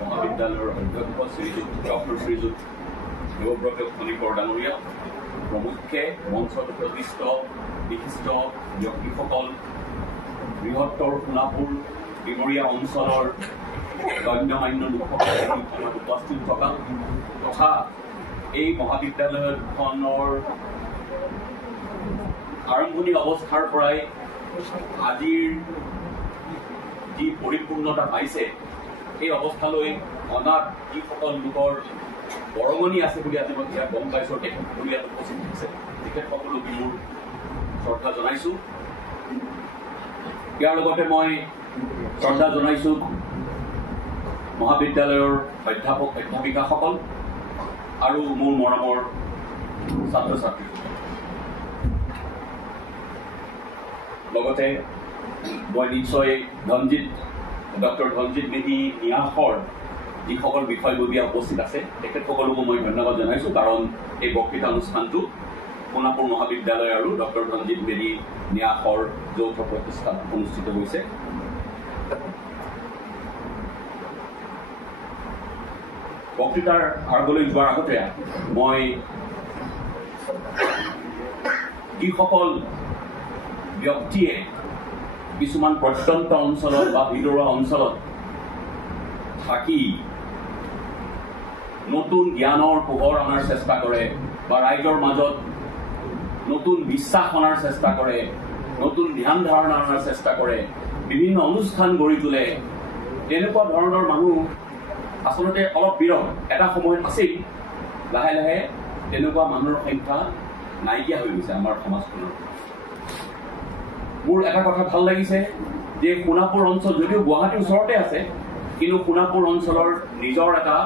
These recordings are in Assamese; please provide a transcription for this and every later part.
মহাবিদ্যালয়ৰ অধ্যক্ষ শ্ৰীযুত ডক্টৰ শ্ৰীযুত দেৱব্ৰত খনিকৰ ডাঙৰীয়া, প্ৰমুখ্যে মঞ্চত প্ৰতিষ্ঠিত বিশিষ্ট ব্যক্তিসকল, বৃহত্তৰ সোণাপুৰ ডিমৰীয়া অঞ্চলৰ গণ্যমান্য লোকসকলে উপস্থিত থকা তথা এই মহাবিদ্যালয়খনৰ আৰম্ভণি অৱস্থাৰ পৰাই আজিৰ যি পৰিপূৰ্ণতা পাইছে এই অৱস্থালৈ অনাত যিসকল লোকৰ বৰঙণি আছে বুলি আজি মই ইয়াত গম পাইছোঁ, তেখেতসকল ইয়াত উপস্থিত হৈছে, তেখেতসকলক মোৰ শ্ৰদ্ধা জনাইছোঁ। ইয়াৰ লগতে মই শ্ৰদ্ধা জনাইছোঁ মহাবিদ্যালয়ৰ অধ্যাপক অধ্যাপিকাসকল আৰু মোৰ মৰমৰ ছাত্ৰ ছাত্ৰী। লগতে মই নিশ্চয় ডক্টৰ ধনজিৎ মেধি ন্যাসৰ যিসকল বিষয়ববীয়া উপস্থিত আছে তেখেতসকলকো মই ধন্যবাদ জনাইছোঁ, কাৰণ এই বক্তৃতা অনুষ্ঠানটো সোণাপুৰ মহাবিদ্যালয় আৰু ডক্টৰ ধনজিৎ মেধি ন্যাসৰ যৌথ প্ৰতিষ্ঠান অনুষ্ঠিত হৈছে। বক্তৃতাৰ আগলৈ যোৱাৰ আগতে মই যিসকল ব্যক্তিয়ে কিছুমান প্ৰত্যন্ত অঞ্চলত বা ভিতৰুৱা অঞ্চলত থাকি নতুন জ্ঞানৰ পোহৰ অনাৰ চেষ্টা কৰে বা ৰাইজৰ মাজত নতুন বিশ্বাস অনাৰ চেষ্টা কৰে, নতুন ধ্যান ধাৰণা অনাৰ চেষ্টা কৰে, বিভিন্ন অনুষ্ঠান গঢ়ি তোলে, তেনেকুৱা ধৰণৰ মানুহ আচলতে অলপ বিৰল। এটা সময়ত আছিল, লাহে লাহে তেনেকুৱা মানুহৰ সংখ্যা নাইকিয়া হৈ গৈছে আমাৰ সমাজখনৰ। মোৰ এটা কথা ভাল লাগিছে যে সোণাপুৰ অঞ্চল যদিও গুৱাহাটীৰ ওচৰতে আছে, কিন্তু সোণাপুৰ অঞ্চলৰ নিজৰ এটা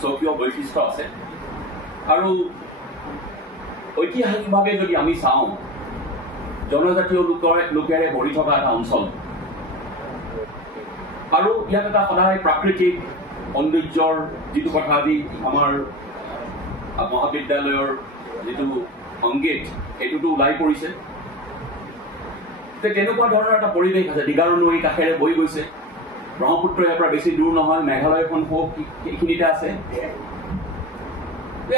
স্বকীয় বৈশিষ্ট্য আছে। আৰু ঐতিহাসিকভাৱে যদি আমি চাওঁ, জনজাতীয় লোকেৰে ভৰি থকা এটা অঞ্চল, আৰু ইয়াত এটা সদায় প্ৰাকৃতিক সৌন্দৰ্যৰ যিটো কথা আজি আমাৰ মহাবিদ্যালয়ৰ যিটো সংগীত সেইটোতো ওলাই পৰিছে। তেনেকুৱা ধৰণৰ এটা পৰিৱেশ আছে। দিগাৰু নৈ কাষেৰে বৈ গৈছে, ব্ৰহ্মপুত্ৰ ইয়াৰ পৰা বেছি দূৰ নহয়, মেঘালয়খন এইখিনিতে আছে।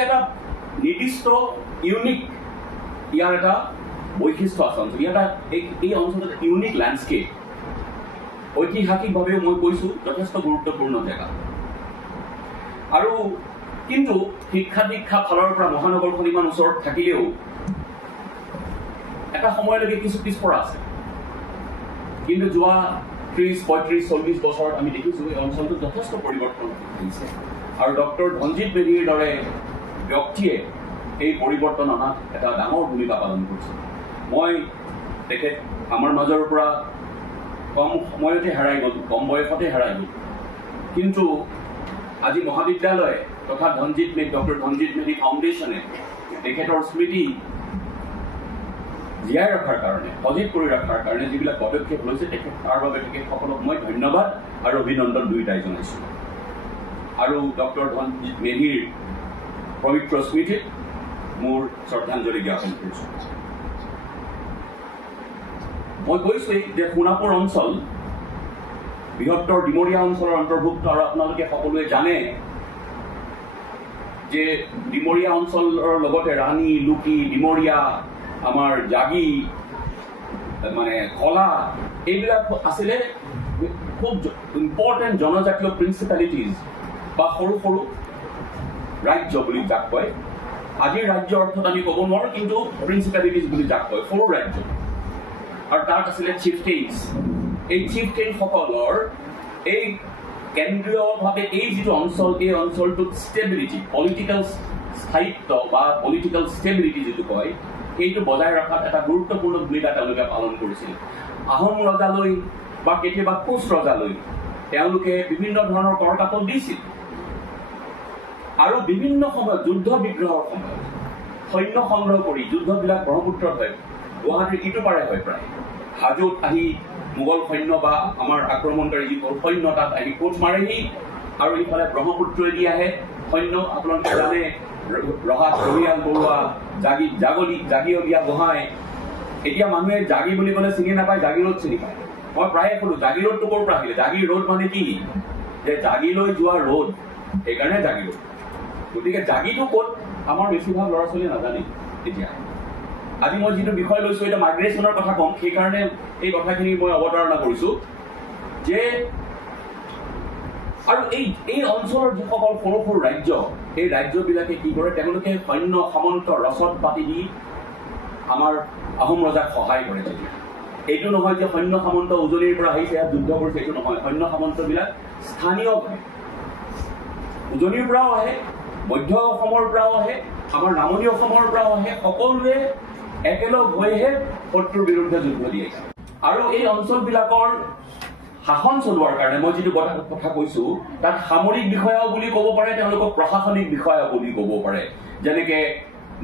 এটা নিৰ্দিষ্ট ইউনিক ইয়াৰ এটা বৈশিষ্ট্য আছে অঞ্চল। ইয়াত এই অঞ্চলত ইউনিক লেণ্ডস্কেপ, ঐতিহাসিকভাৱেও মই কৈছোঁ যথেষ্ট গুৰুত্বপূৰ্ণ জেগা। আৰু কিন্তু শিক্ষা দীক্ষা ফালৰ পৰা মহানগৰখন ইমান ওচৰত থাকিলেও এটা সময়লৈকে কিছু পিছপৰা আছে। কিন্তু যোৱা 30, 35, 40 বছৰত আমি দেখিছোঁ এই অঞ্চলটোত যথেষ্ট পৰিৱৰ্তন হৈছে, আৰু ডক্টৰ ধনজিৎ মেধিৰ দৰে ব্যক্তিয়ে এই পৰিৱৰ্তন অনাত এটা ডাঙৰ ভূমিকা পালন কৰিছে। মই তেখেত আমাৰ মাজৰ পৰা কম সময়তে হেৰাই গ'ল, কম বয়সতে হেৰাই গ'ল, কিন্তু আজি মহাবিদ্যালয় তথা ডক্টৰ ধনজিৎ মেধি ফাউণ্ডেশ্যনে তেখেতৰ স্মৃতি জীয়াই ৰখাৰ কাৰণে, সজীৱ কৰি ৰখাৰ কাৰণে যিবিলাক পদক্ষেপ লৈছে তাৰ বাবে তেখেতসকলক মই ধন্যবাদ আৰু অভিনন্দন দুয়োটাই জনাইছোঁ। আৰু ডক্টৰ ধনজিৎ মেধিৰ পবিত্ৰ স্মৃতিত মোৰ শ্ৰদ্ধাঞ্জলি জ্ঞাপন কৰিছোঁ। মই কৈছোঁৱেই যে সোণাপুৰ অঞ্চল বৃহত্তৰ ডিমৰীয়া অঞ্চলৰ অন্তৰ্ভুক্ত, আৰু আপোনালোকে সকলোৱে জানে যে ডিমৰীয়া অঞ্চলৰ লগতে ৰাণী, লুকি, ডিমৰীয়া, আমাৰ জাগি, মানে কলা, এইবিলাক আছিলে খুব ইম্পৰ্টেণ্ট জনজাতীয় প্ৰিন্সিপালিটিজ বা সৰু সৰু ৰাজ্য বুলি যাক কয়। আজিৰ ৰাজ্য অৰ্থত আমি ক'ব নোৱাৰোঁ, কিন্তু প্ৰিন্সিপালিটিজ বুলি যাক কয়, সৰু ৰাজ্য। আৰু তাত আছিলে চিফটেইনছ। এই চিফটেইনসকলৰ এই কেন্দ্ৰীয়ভাৱে এই যিটো অঞ্চল, এই অঞ্চলটোত ষ্টেবিলিটি, পলিটিকেল স্থায়িত্ব বা পলিটিকেল ষ্টেবিলিটি যিটো কয়, সেইটো বজাই ৰখাত এটা গুৰুত্বপূৰ্ণ ভূমিকা তেওঁলোকে পালন কৰিছিল। আহোম ৰজালৈ বা কেতিয়াবা কোচ ৰজালৈ তেওঁলোকে বিভিন্ন ধৰণৰ কৰ কাটল দিছিল, আৰু বিভিন্ন সময়ত যুদ্ধ বিগ্ৰহৰ সময়ত সৈন্য সংগ্ৰহ কৰি যুদ্ধবিলাক ব্ৰহ্মপুত্ৰত হয়, গুৱাহাটীৰ ইটো পাৰে হয়, প্ৰায় হাজোত আহি মোগল সৈন্য বা আমাৰ আক্ৰমণকাৰী যিবোৰ সৈন্য তাত আহি কোচ মাৰেহি, আৰু ইফালে ব্ৰহ্মপুত্ৰই আহে সৈন্য। আপোনালোকে জানে ৰহাত ৰহিয়াল বৰুৱা, জাগিয়লীয়া গোহাঁই। এতিয়া মানুহে জাগি বুলি ক'লে চিনি নাপায়, জাগিৰোড চিনি পায়। মই প্ৰায়ে ক'লো জাগি ৰোডটো ক'ৰ পৰা আহিলে জাগি ৰোড মানে কি যে জাগিলৈ যোৱা ৰোড সেইকাৰণে জাগি ৰোড গতিকে জাগিটো ক'ত আমাৰ বেছিভাগ ল'ৰা ছোৱালী নাজানে এতিয়া আজি মই যিটো বিষয় লৈছোঁ এটা মাইগ্ৰেশ্যনৰ কথা ক'ম সেইকাৰণে এই কথাখিনি মই অৱতাৰণা কৰিছোঁ যে আৰু এই অঞ্চলৰ যিসকল সৰু সৰু ৰাজ্য এই ৰাজ্যবিলাকে কি কৰে তেওঁলোকে সৈন্য সামন্ত ৰচদ পাতি দি আমাৰ আহোম ৰজাক সহায় কৰে এইটো নহয় যে সৈন্য সামন্ত উজনিৰ পৰা আহিছে ইয়াত যুদ্ধ কৰিছে এইটো নহয় সৈন্য সামন্তবিলাক স্থানীয় উজনিৰ পৰাও আহে মধ্য অসমৰ পৰাও আহে আমাৰ নামনি অসমৰ পৰাও আহে সকলোৱে একেলগ হৈহে শত্ৰুৰ বিৰুদ্ধে যুদ্ধ দিয়ে আৰু এই অঞ্চলবিলাকৰ শাসন চলোৱাৰ কাৰণে মই যিটো কথা কৈছো তাত সামৰিক বিষয়াও বুলি ক'ব পাৰে তেওঁলোকক প্ৰশাসনিক বিষয়া বুলি ক'ব পাৰে যেনেকে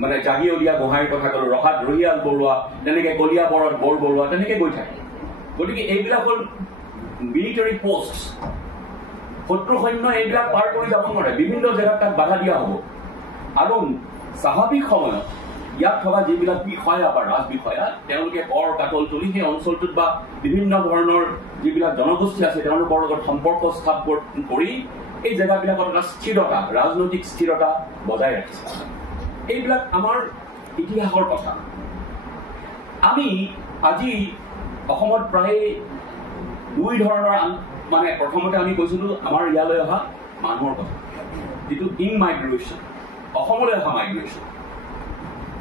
মানে জাগিয়লীয়া গোহাঁইৰ কথা ক'লো ৰহাত ৰহিয়াল বৰুৱা তেনেকে কলিয়াবৰত বৰ বৰুৱা তেনেকে গৈ থাকে গতিকে এইবিলাক হ'ল মিলিটাৰী পোষ্ট শত্ৰু সৈন্য এইবিলাক পাৰ কৰি যাব নোৱাৰে বিভিন্ন জেগাত তাক বাধা দিয়া হ'ব আৰু স্বাভাৱিক সময়ত ইয়াত থকা যিবিলাক বিষয়া বা ৰাজ বিষয়া তেওঁলোকে কৰ কাটল তুলি সেই অঞ্চলটোত বা বিভিন্ন ধৰণৰ যিবিলাক জনগোষ্ঠী আছে তেওঁলোকৰ লগত সম্পৰ্ক স্থাপন কৰি এই জেগাবিলাকত এটা স্থিৰতা ৰাজনৈতিক স্থিৰতা বজাই ৰাখিছে এইবিলাক আমাৰ ইতিহাসৰ কথা আমি আজি অসমত প্ৰায় দুই ধৰণৰ মানে প্ৰথমতে আমি কৈছিলোঁ আমাৰ ইয়ালৈ অহা মানুহৰ কথা যিটো ইনমাইগ্ৰেশ্যন অসমলৈ অহা মাইগ্ৰেশ্যন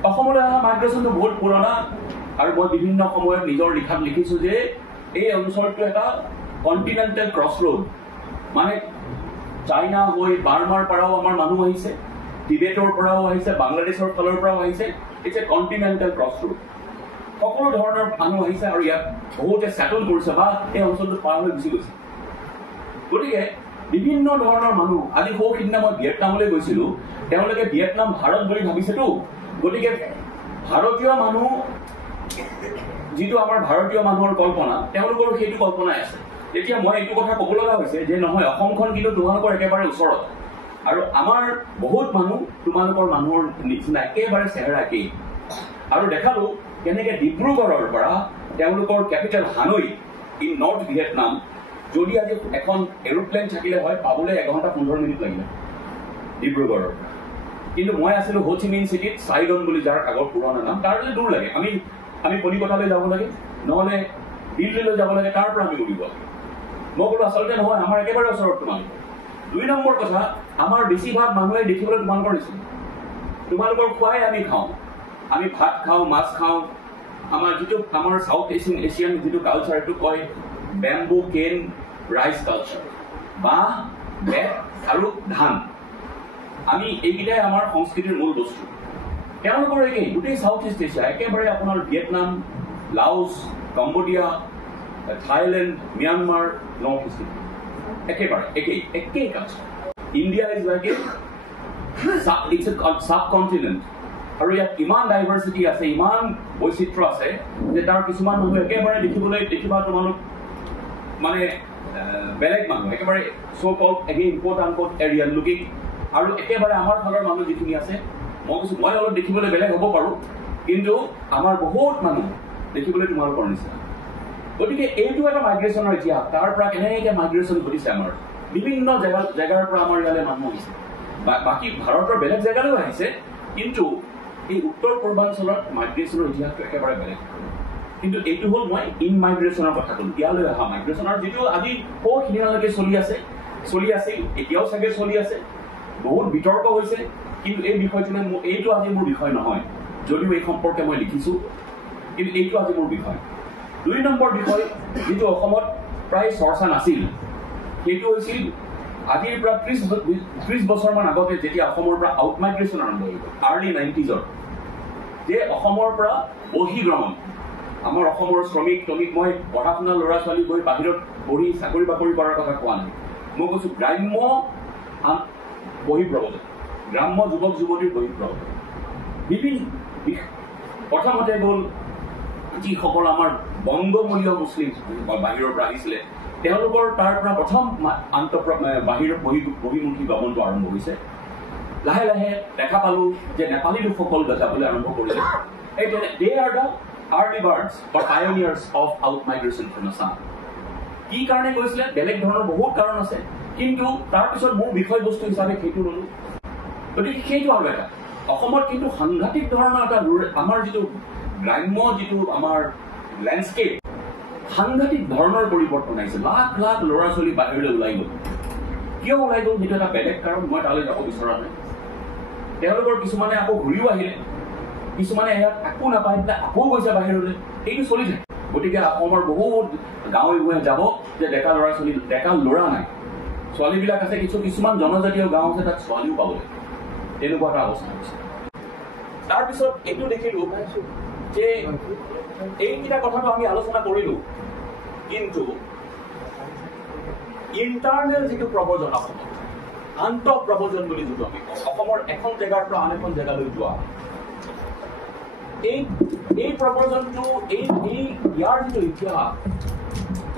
অসমলৈ অহা মাইগ্ৰেশ্যনটো বহুত পুৰণা আৰু মই বিভিন্ন সময়ত নিজৰ লিখাত লিখিছোঁ যে এই অঞ্চলটো এটা কণ্টিনেণ্টেল ক্ৰছ ৰোড মানে চাইনা হৈ বাৰ্মাৰ পৰাও আমাৰ মানুহ আহিছে টিবেটৰ পৰাও আহিছে বাংলাদেশৰ ফালৰ পৰাও আহিছে it's a continental cross road সকলো ধৰণৰ মানুহ আহিছে আৰু ইয়াত বহুতে ছেটল কৰিছে বা এই অঞ্চলটোত পাৰ হৈ গুচি গৈছে গতিকে বিভিন্ন ধৰণৰ মানুহ আজি সৌ সিদিনা মই ভিয়েটনামলৈ গৈছিলোঁ তেওঁলোকে ভিয়েটনাম ভাৰত বুলি ভাবিছেতো গতিকে ভাৰতীয় মানুহ যিটো আমাৰ ভাৰতীয় মানুহৰ কল্পনা তেওঁলোকৰ সেইটো কল্পনাই আছে এতিয়া মই এইটো কথা ক'ব লগা হৈছে যে নহয় অসমখন কিন্তু তোমালোকৰ একেবাৰে ওচৰত আৰু আমাৰ বহুত মানুহ তোমালোকৰ মানুহৰ নিচিনা একেবাৰে চেহেৰা একেই আৰু দেখালো কেনেকৈ ডিব্ৰুগড়ৰ পৰা তেওঁলোকৰ কেপিটেল হানৈ ইন নৰ্থ ভিয়েটনাম যদি আজি এখন এৰোপ্লেন থাকিলে হয় পাবলৈ 1 ঘণ্টা 15 মিনিট লাগিলে ডিব্ৰুগড়ৰ কিন্তু মই আছিলোঁ হোচিমিন চিটিত চাইগন বুলি যাৰ আগৰ পুৰণা নাম তাৰলৈ দূৰ লাগে আমি কলিকতালৈ যাব লাগে নহ'লে দিল্লীলৈ যাব লাগে তাৰ পৰা আমি উৰিব লাগে মই ক'লো আচলতে নহয় আমাৰ একেবাৰে ওচৰত তোমালোকৰ 2 নম্বৰ কথা আমাৰ বেছিভাগ মানুহে দেখিবলৈ তোমালোকৰ নিচিনা তোমালোকৰ খোৱাই আমি খাওঁ আমি ভাত খাওঁ মাছ খাওঁ আমাৰ চাউথ এছিয়ান যিটো কালচাৰ এইটো কয় বেম্বু কেন ৰাইচ কালচাৰ বাঁহ বেত আৰু ধান আমি এইকেইটাই আমাৰ সংস্কৃতিৰ মূল বস্তু তেওঁলোকৰ একেই গোটেই চাউথ ইষ্ট এছিয়া একেবাৰে আপোনাৰ Vietnam Laos Cambodia Thailand Myanmar north east একেবাৰে একেই culture India is like it's a subcontinent আৰু ইয়াত ইমান ডাইভাৰ্চিটি আছে ইমান বৈচিত্ৰ্য আছে যে তাৰ কিছুমান মানুহ একেবাৰে দেখিবা তোমালোক মানে বেলেগ মানুহ একেবাৰে so' called again quote unquote Aryan looking আৰু একেবাৰে আমাৰ ফালৰ মানুহ যিখিনি আছে মই কৈছোঁ মই অলপ দেখিবলৈ বেলেগ হ'ব পাৰোঁ কিন্তু আমাৰ বহুত মানুহ দেখিবলৈ তোমালোকৰ নিচিনা গতিকে এইটো এটা মাইগ্ৰেশ্যনৰ ইতিহাস তাৰ পৰা কেনেকৈ মাইগ্ৰেশ্যন ঘটিছে আমাৰ বিভিন্ন জেগাৰ পৰা আমাৰ ইয়ালৈ মানুহ আহিছে বাকী ভাৰতৰ বেলেগ জেগালৈও আহিছে কিন্তু এই উত্তৰ পূৰ্বাঞ্চলত মাইগ্ৰেশ্যনৰ ইতিহাসটো একেবাৰে বেলেগ কিন্তু এইটো হ'ল মই ইনমাইগ্ৰেশ্যনৰ কথা ক'লোঁ ইয়ালৈ অহা মাইগ্ৰেশ্যনৰ যিটো আজি সৌ সিদিনালৈকে চলি আছিল এতিয়াও চাগে চলি আছে বহুত বিতৰ্ক হৈছে কিন্তু এই বিষয়টোলৈ এইটো আজি মোৰ বিষয় নহয় যদিও এই সম্পৰ্কে মই লিখিছোঁ কিন্তু এইটো আজি মোৰ বিষয় 2 নম্বৰ বিষয় যিটো অসমত প্ৰায় চৰ্চা নাছিল সেইটো হৈছিল আজিৰ পৰা 30 বছৰমান আগতে যেতিয়া অসমৰ পৰা আউট মাইগ্ৰেশ্যন আৰম্ভ হৈ গ'ল আৰ্লি 90s যে অসমৰ পৰা বহিঃগমন আমাৰ অসমৰ শ্ৰমিক মই পঢ়া শুনা ল'ৰা ছোৱালী গৈ বাহিৰত পঢ়ি চাকৰি বাকৰি কৰাৰ কথা কোৱা নাই মই কৈছোঁ গ্ৰাম্য বহিঃপ্ৰব্ৰজন গ্ৰাম্য যুৱক যুৱতীৰ বহিঃপ্ৰব্ৰজন বিভিন্ন প্ৰথমতে গ'ল যিসকল আমাৰ বংগমূলীয় মুছলিম বাহিৰৰ পৰা আহিছিলে তেওঁলোকৰ তাৰ পৰা প্ৰথম বাহিৰৰ বহিমুখী গমনটো আৰম্ভ হৈছে লাহে লাহে দেখা পালোঁ যে নেপালী লোকসকল যাবলৈ আৰম্ভ কৰিলে they are the early birds or pioneers of out migration from Assam কি কাৰণে কৈছিলে বেলেগ ধৰণৰ বহুত কাৰণ আছে, কিন্তু তাৰপিছত মোৰ বিষয়বস্তু হিচাপে সেইটো ললো। গতিকে সেইটো আৰু এটা অসমত কিন্তু সাংঘাতিক ধৰণৰ এটা আমাৰ যিটো গ্ৰাম্য যিটো আমাৰ লেণ্ডস্কেপ সাংঘাতিক ধৰণৰ পৰিৱৰ্তন আহিছে। লাখ লাখ ল'ৰা ছোৱালী বাহিৰলৈ ওলাই গ'ল। কিয় ওলাই গ'ল সেইটো এটা বেলেগ কাৰণ, মই তালৈ যাব বিচৰা নাই। তেওঁলোকৰ কিছুমানে আকৌ ঘূৰিও আহিলে, কিছুমানে ইয়াত একো নাপাই পেলাই আকৌ গৈছে বাহিৰলৈ, এইটো চলি থাকে। গতিকে অসমৰ বহুত গাঁৱে গাঁৱে যাব যে ডেকা ল'ৰা ছোৱালী, ডেকা ল'ৰা নাই, ছোৱালীবিলাক আছে। কিছুমান জনজাতীয় গাঁও আছে তাত ছোৱালীও পাবলৈ, তেনেকুৱা এটা অৱস্থা হৈছে। তাৰপিছত এইটো দেখিলো যে এইকেইটা কথাটো আমি আলোচনা কৰিলো, কিন্তু ইণ্টাৰনেল যিটো প্ৰব্ৰজন অসমত, আন্তঃ প্ৰব্ৰজন বুলি যিটো আমি কওঁ, অসমৰ এখন জেগাৰ পৰা আন এখন জেগালৈ যোৱা, এই প্ৰব্ৰজনটো ইয়াৰ যিটো ইতিহাস,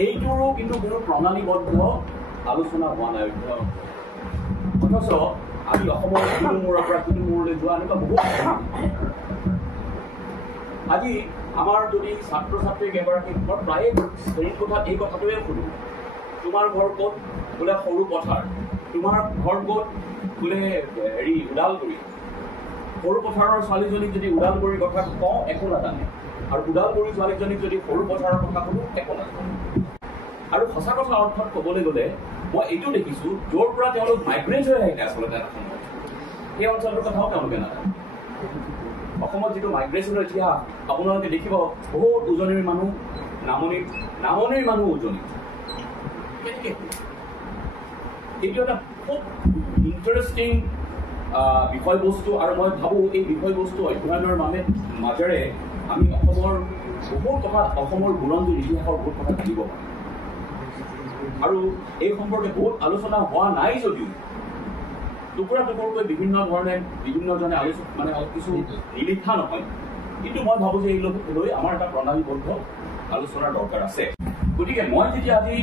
এইটোৰো কিন্তু কোনো প্ৰণালীবদ্ধ আলোচনা হোৱা নাই। অথচ আমি অসমৰ সিটো মূৰৰ পৰা সিটো মূৰলৈ যোৱা এনেকুৱা বহুত। আজি আমাৰ যদি ছাত্ৰ ছাত্ৰীক এগৰাকীক মই প্ৰায়ে শ্ৰেণীৰ কথাত এই কথাটোৱে সুধো, তোমাৰ ঘৰ ক'ত? বোলে সৰু পথাৰ। তোমাৰ ঘৰ ক'ত? বোলে ওদালগুৰি। সৰু পথাৰৰ ছোৱালীজনীক যদি ওদালগুৰিৰ কথা কওঁ একো নাজানে, আৰু ওদালগুৰি ছোৱালীজনীক যদি সৰু পথাৰৰ কথা সোধো একো নাজানে। আৰু সঁচা কথা অৰ্থত ক'বলৈ গ'লে মই এইটো দেখিছো, য'ৰ পৰা তেওঁলোক মাইগ্ৰেট হৈ আহিলে আচলতে সেই অঞ্চলটোৰ কথাও তেওঁলোকে নাজানে। অসমত যিটো মাইগ্ৰেশ্যনৰ ইতিহাস আপোনালোকে দেখিব, বহুত উজনিৰ মানুহ নামনিৰ মানুহ উজনি। এইটো এটা খুব ইণ্টাৰেষ্টিং বিষয়বস্তু, আৰু মই ভাবোঁ এই বিষয়বস্তু অধ্যয়নৰ মাজেৰে আমি অসমৰ বহুত কথা, অসমৰ বুৰঞ্জীৰ ইতিহাসৰ বহুত কথা জানিব পাৰোঁ। আৰু এই সম্পৰ্কে বহুত আলোচনা হোৱা নাই যদিও টুকুৰা টুকুৰকৈ বিভিন্নজনে মানে কিছু নিলিখা নহয়, কিন্তু মই ভাবোঁ যে এই লৈ আমাৰ এটা প্ৰণালীবদ্ধ আলোচনাৰ দৰকাৰ আছে। গতিকে মই যেতিয়া আজি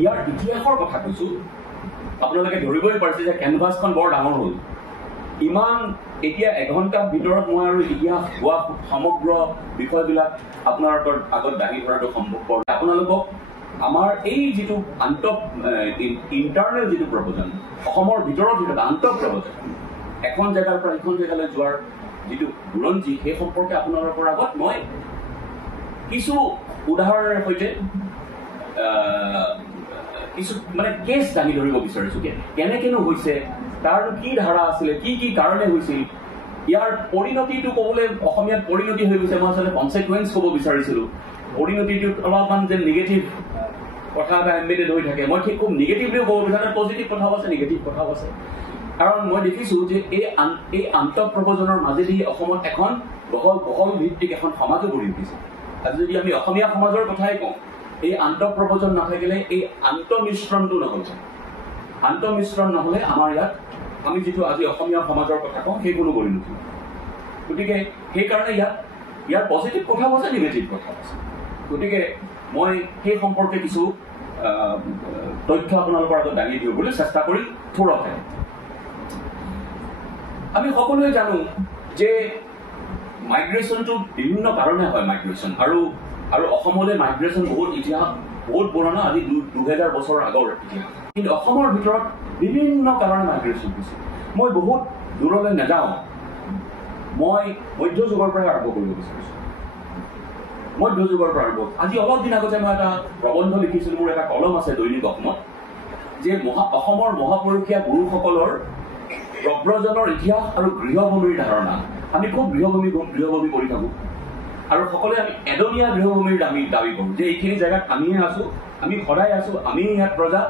ইয়াৰ ইতিহাসৰ কথা কৈছোঁ, আপোনালোকে ধৰিবই পাৰিছে যে কেনভাছখন বৰ ডাঙৰ হ'ল। ইমান এতিয়া এঘণ্টাৰ ভিতৰত মই আৰু ইতিহাস হোৱা সমগ্ৰ বিষয়বিলাক আপোনালোকৰ আগত দাঙি ধৰাটো সম্ভৱপৰ। আপোনালোকক আমাৰ এই যিটো ইণ্টাৰনেল যিটো প্ৰব্ৰজন, অসমৰ ভিতৰত যিটো আন্তঃ প্ৰব্ৰজন, এখন জেগাৰ পৰা এখন জেগালৈ যোৱাৰ যিটো বুৰঞ্জী, সেই সম্পৰ্কে আপোনালোকৰ আগত মই কিছু উদাহৰণৰ সৈতে কিছু মানে কেছ দাঙি ধৰিব বিচাৰিছোঁ। কেনেকেনো হৈছে, তাৰ কি ধাৰা আছিলে, কি কি কাৰণে হৈছিল, ইয়াৰ পৰিণতিটো ক'বলৈ অসমীয়াত পৰিণতি হৈ গৈছে, মই আচলতে কনচিকুৱেঞ্চ ক'ব বিচাৰিছিলোঁ। পৰিণতিটোত অলপমান যে নিগেটিভ কথা এটা এম্বেডেড হৈ থাকে, মই ঠিক খুব নিগেটিভলিও ক'ব বিচাৰোঁ, পজিটিভ কথাও আছে, নিগেটিভ কথাও আছে। কাৰণ মই দেখিছোঁ যে এই আন্তঃ প্ৰব্ৰজনৰ মাজেদি অসমত এখন বহল ভিত্তিক এখন সমাজো গঢ়ি উঠিছে। আজি যদি আমি অসমীয়া সমাজৰ কথাই কওঁ, এই আন্তঃ প্ৰব্ৰজন নাথাকিলে এই আন্তঃমিশ্ৰণটো নহ'ল। আন্তঃমিশ্ৰণ নহ'লে আমাৰ ইয়াত আমি যিটো আজি অসমীয়া সমাজৰ কথা কওঁ সেই কোনো গঢ়ি নুঠিব। গতিকে সেইকাৰণে ইয়াৰ পজিটিভ কথাও আছে, নিগেটিভ কথাও আছে। গতিকে মই সেই সম্পৰ্কে কিছু তথ্য আপোনালোকৰ আগত দাঙি দিবলৈ চেষ্টা কৰি থোৰতে। আমি সকলোৱে জানো যে মাইগ্ৰেশ্যনটো বিভিন্ন কাৰণে হয় মাইগ্ৰেশ্যন, আৰু অসমলৈ মাইগ্ৰেশ্যন বহুত ইতিহাস বহুত পুৰণা, আজি 2000 বছৰ আগৰ ইতিহাস। কিন্তু অসমৰ ভিতৰত বিভিন্ন কাৰণে মাইগ্ৰেশ্যন হৈছে। মই বহুত দূৰলৈ নাযাওঁ, মই মধ্যযুগৰ পৰা আৰম্ভ কৰিব বিচাৰিছোঁ। মধ্যযুগৰ পৰা আৰম্ভ। আজি অলপ দিন আগতে মই এটা প্ৰবন্ধ লিখিছিলোঁ, মোৰ এটা কলম আছে দৈনিক অসমত, যে অসমৰ মহাপুৰুষীয়া গুৰুসকলৰ প্ৰব্ৰজনৰ ইতিহাস আৰু গৃহভূমিৰ ধাৰণা। আমি খুব গৃহভূমি কৰি থাকোঁ, আৰু সকলোৱে আমি এডনীয়া গৃহভূমিৰ দাবী কৰোঁ যে এইখিনি জেগাত আমিহে আছোঁ, আমি সদায় আছোঁ, আমি ইয়াত প্ৰজা,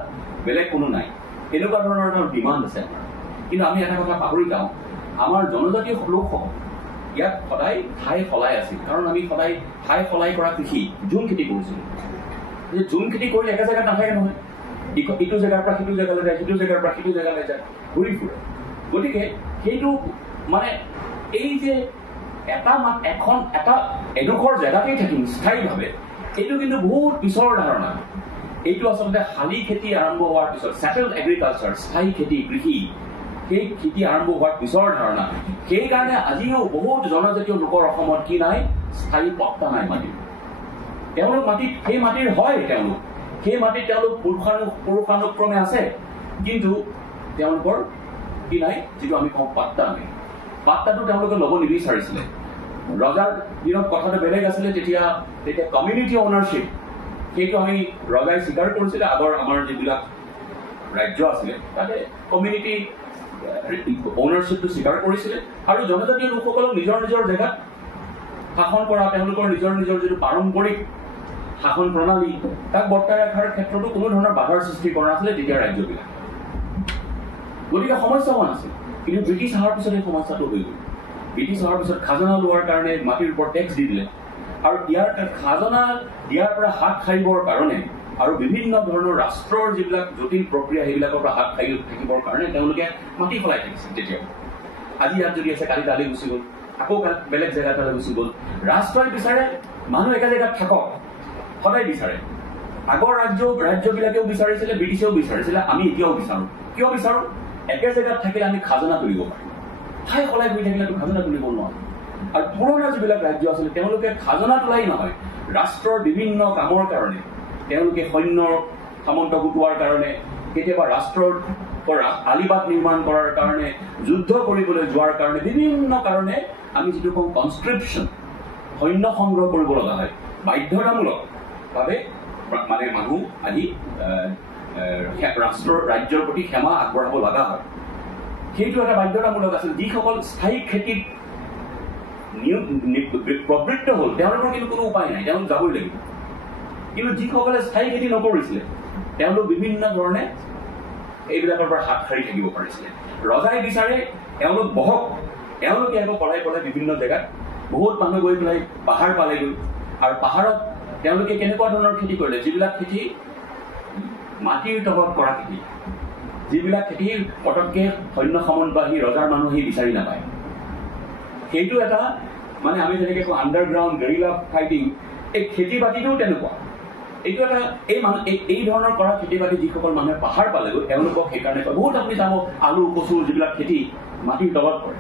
বেলেগ কোনো নাই, এনেকুৱা ধৰণৰ এটা ডিমাণ্ড আছে আমাৰ। কিন্তু আমি এটা কথা পাহৰি যাওঁ, আমাৰ জনজাতীয় লোকসকল ইয়াত সদায় ঠাই সলাই আছিল, কাৰণ আমি সদায় ঠাই সলাই কৰা কৃষি, ঝুম খেতি কৰিছিলোঁ। যে ঝুম খেতি কৰিলে একে জেগাত নাথাকে নহয়, ইটো জেগাৰ পৰা সিটো জেগালৈ যায়, সিটো জেগাৰ পৰা সিটো জেগালৈ যায়, ঘূৰি ফুৰে। গতিকে সেইটো মানে এই যে এডোখৰ জেগাতেই থাকিম স্থায়ীভাৱে, এইটো কিন্তু বহুত পিছৰ ধাৰণা। এইটো আচলতে শালি খেতি আৰম্ভ হোৱাৰ পিছত, ছেটেলড এগ্ৰিকালচাৰ, স্থায়ী খেতি, কৃষি, সেই খেতি আৰম্ভ হোৱাৰ পিছৰ ধাৰণা। সেইকাৰণে আজিও বহুত জনজাতীয় লোকৰ অসমত কি নাই, স্থায়ী পট্টা নাই মাটিৰ। তেওঁলোক মাটিত সেই মাটিৰ হয় তেওঁলোক, সেই মাটিত তেওঁলোক পুৰুষানুক্ৰমে আছে, কিন্তু তেওঁলোকৰ কি নাই, যিটো আমি কওঁ পাট্টা নাই। পাট্টাটো তেওঁলোকে ল'ব নিবিচাৰিছিলে। ৰজাৰ দিনত কথাটো বেলেগ আছিলে। তেতিয়া কমিউনিটি অ'নাৰশ্বিপ সেইটো আমি ৰজাই স্বীকাৰ কৰিছিলে। আগৰ আমাৰ যিবিলাক ৰাজ্য আছিলে তাতে কমিউনিটি অ'নাৰশ্বিপটো স্বীকাৰ কৰিছিলে, আৰু জনজাতীয় লোকসকলক নিজৰ নিজৰ জেগাত শাসন কৰা, তেওঁলোকৰ নিজৰ নিজৰ যিটো পাৰম্পৰিক শাসন প্ৰণালী তাক বৰ্তাই ৰখাৰ ক্ষেত্ৰতো কোনো ধৰণৰ বাধাৰ সৃষ্টি কৰা নাছিলে তেতিয়া ৰাজ্যবিলাক। গতিকে সমস্যা হোৱা নাছিল। কিন্তু ব্ৰিটিছ অহাৰ পিছত এই সমস্যাটো হৈ গ'ল। ব্ৰিটিছ অহাৰ পিছত খাজানা লোৱাৰ কাৰণে মাটিৰ ওপৰত টেক্স দি দিলে, আৰু ইয়াৰ খাজানা দিয়াৰ পৰা হাত সাৰিবৰ কাৰণে আৰু বিভিন্ন ধৰণৰ ৰাষ্ট্ৰৰ যিবিলাক জটিল প্ৰক্ৰিয়া সেইবিলাকৰ পৰা হাত সাৰি থাকিবৰ কাৰণে তেওঁলোকে মাটি সলাই থাকিছিল। তেতিয়া আজি ইয়াত যদি আছে, কালি তালৈ গুচি গ'ল, আকৌ বেলেগ জেগা এটালৈ গুচি গ'ল। ৰাষ্ট্ৰই বিচাৰে মানুহ একে জেগাত থাকক, সদায় বিচাৰে। আগৰ ৰাজ্যবিলাকেও বিচাৰিছিলে, ব্ৰিটিছেও বিচাৰিছিলে, আমি এতিয়াও বিচাৰোঁ। কিয় বিচাৰোঁ? একে জেগাত থাকিলে আমি খাজানা তুলিব পাৰিম। ঠাই সলাই হৈ থাকিলেতো খাজানা তুলিব নোৱাৰোঁ। আৰু পুৰণা যিবিলাক ৰাজ্য আছিলে তেওঁলোকে খাজানা তোলাই নহয়, ৰাষ্ট্ৰৰ বিভিন্ন কামৰ কাৰণে, তেওঁলোকে সৈন্যৰ সামন্ত গোটোৱাৰ কাৰণে, কেতিয়াবা ৰাষ্ট্ৰৰ পৰা আলিবাট নিৰ্মাণ কৰাৰ কাৰণে, যুদ্ধ কৰিবলৈ যোৱাৰ কাৰণে, বিভিন্ন কাৰণে আমি যিটো কওঁ কনস্ক্ৰিপশ্যন, সৈন্য সংগ্ৰহ কৰিব লগা হয়। বাধ্যতামূলকভাৱে মানে মানুহ আহি ৰাজ্যৰ প্ৰতি সেৱা আগবঢ়াব লগা হয়। সেইটো এটা বাধ্যতামূলক আছিল। যিসকল স্থায়ী খেতিত প্ৰবৃত্ত হ'ল তেওঁলোকৰ কিন্তু কোনো উপায় নাই, তেওঁলোক যাবই লাগিব। কিন্তু যিসকলে স্থায়ী খেতি নকৰিছিলে তেওঁলোক বিভিন্ন ধৰণে এইবিলাকৰ পৰা হাত সাৰি থাকিব পাৰিছিলে। ৰজাই বিচাৰে তেওঁলোক বহক, তেওঁলোকে আকৌ পলাই পলাই বিভিন্ন জেগাত বহুত মানুহ গৈ পেলাই পাহাৰ পালেগৈ। আৰু পাহাৰত তেওঁলোকে কেনেকুৱা ধৰণৰ খেতি কৰিলে? যিবিলাক খেতি মাটিৰ তলত কৰা খেতি, যিবিলাক খেতি পটককে সৈন্য সামন্ত আহি ৰজাৰ মানুহ আহি বিচাৰি নাপায়, সেইটো এটা মানে আমি যেনেকৈ কওঁ আণ্ডাৰগ্ৰাউণ্ড গেৰিলা ফাইটিং, এই খেতি বাতিটোও তেনেকুৱা। এইটো এটা এই ধৰণৰ কৰা খেতি বাতি যিসকল মানুহে পাহাৰ পালেগৈ তেওঁলোকক সেইকাৰণে কয় বহুত আপুনি চাব আলু কচু যিবিলাক খেতি মাটিৰ তলত কৰে।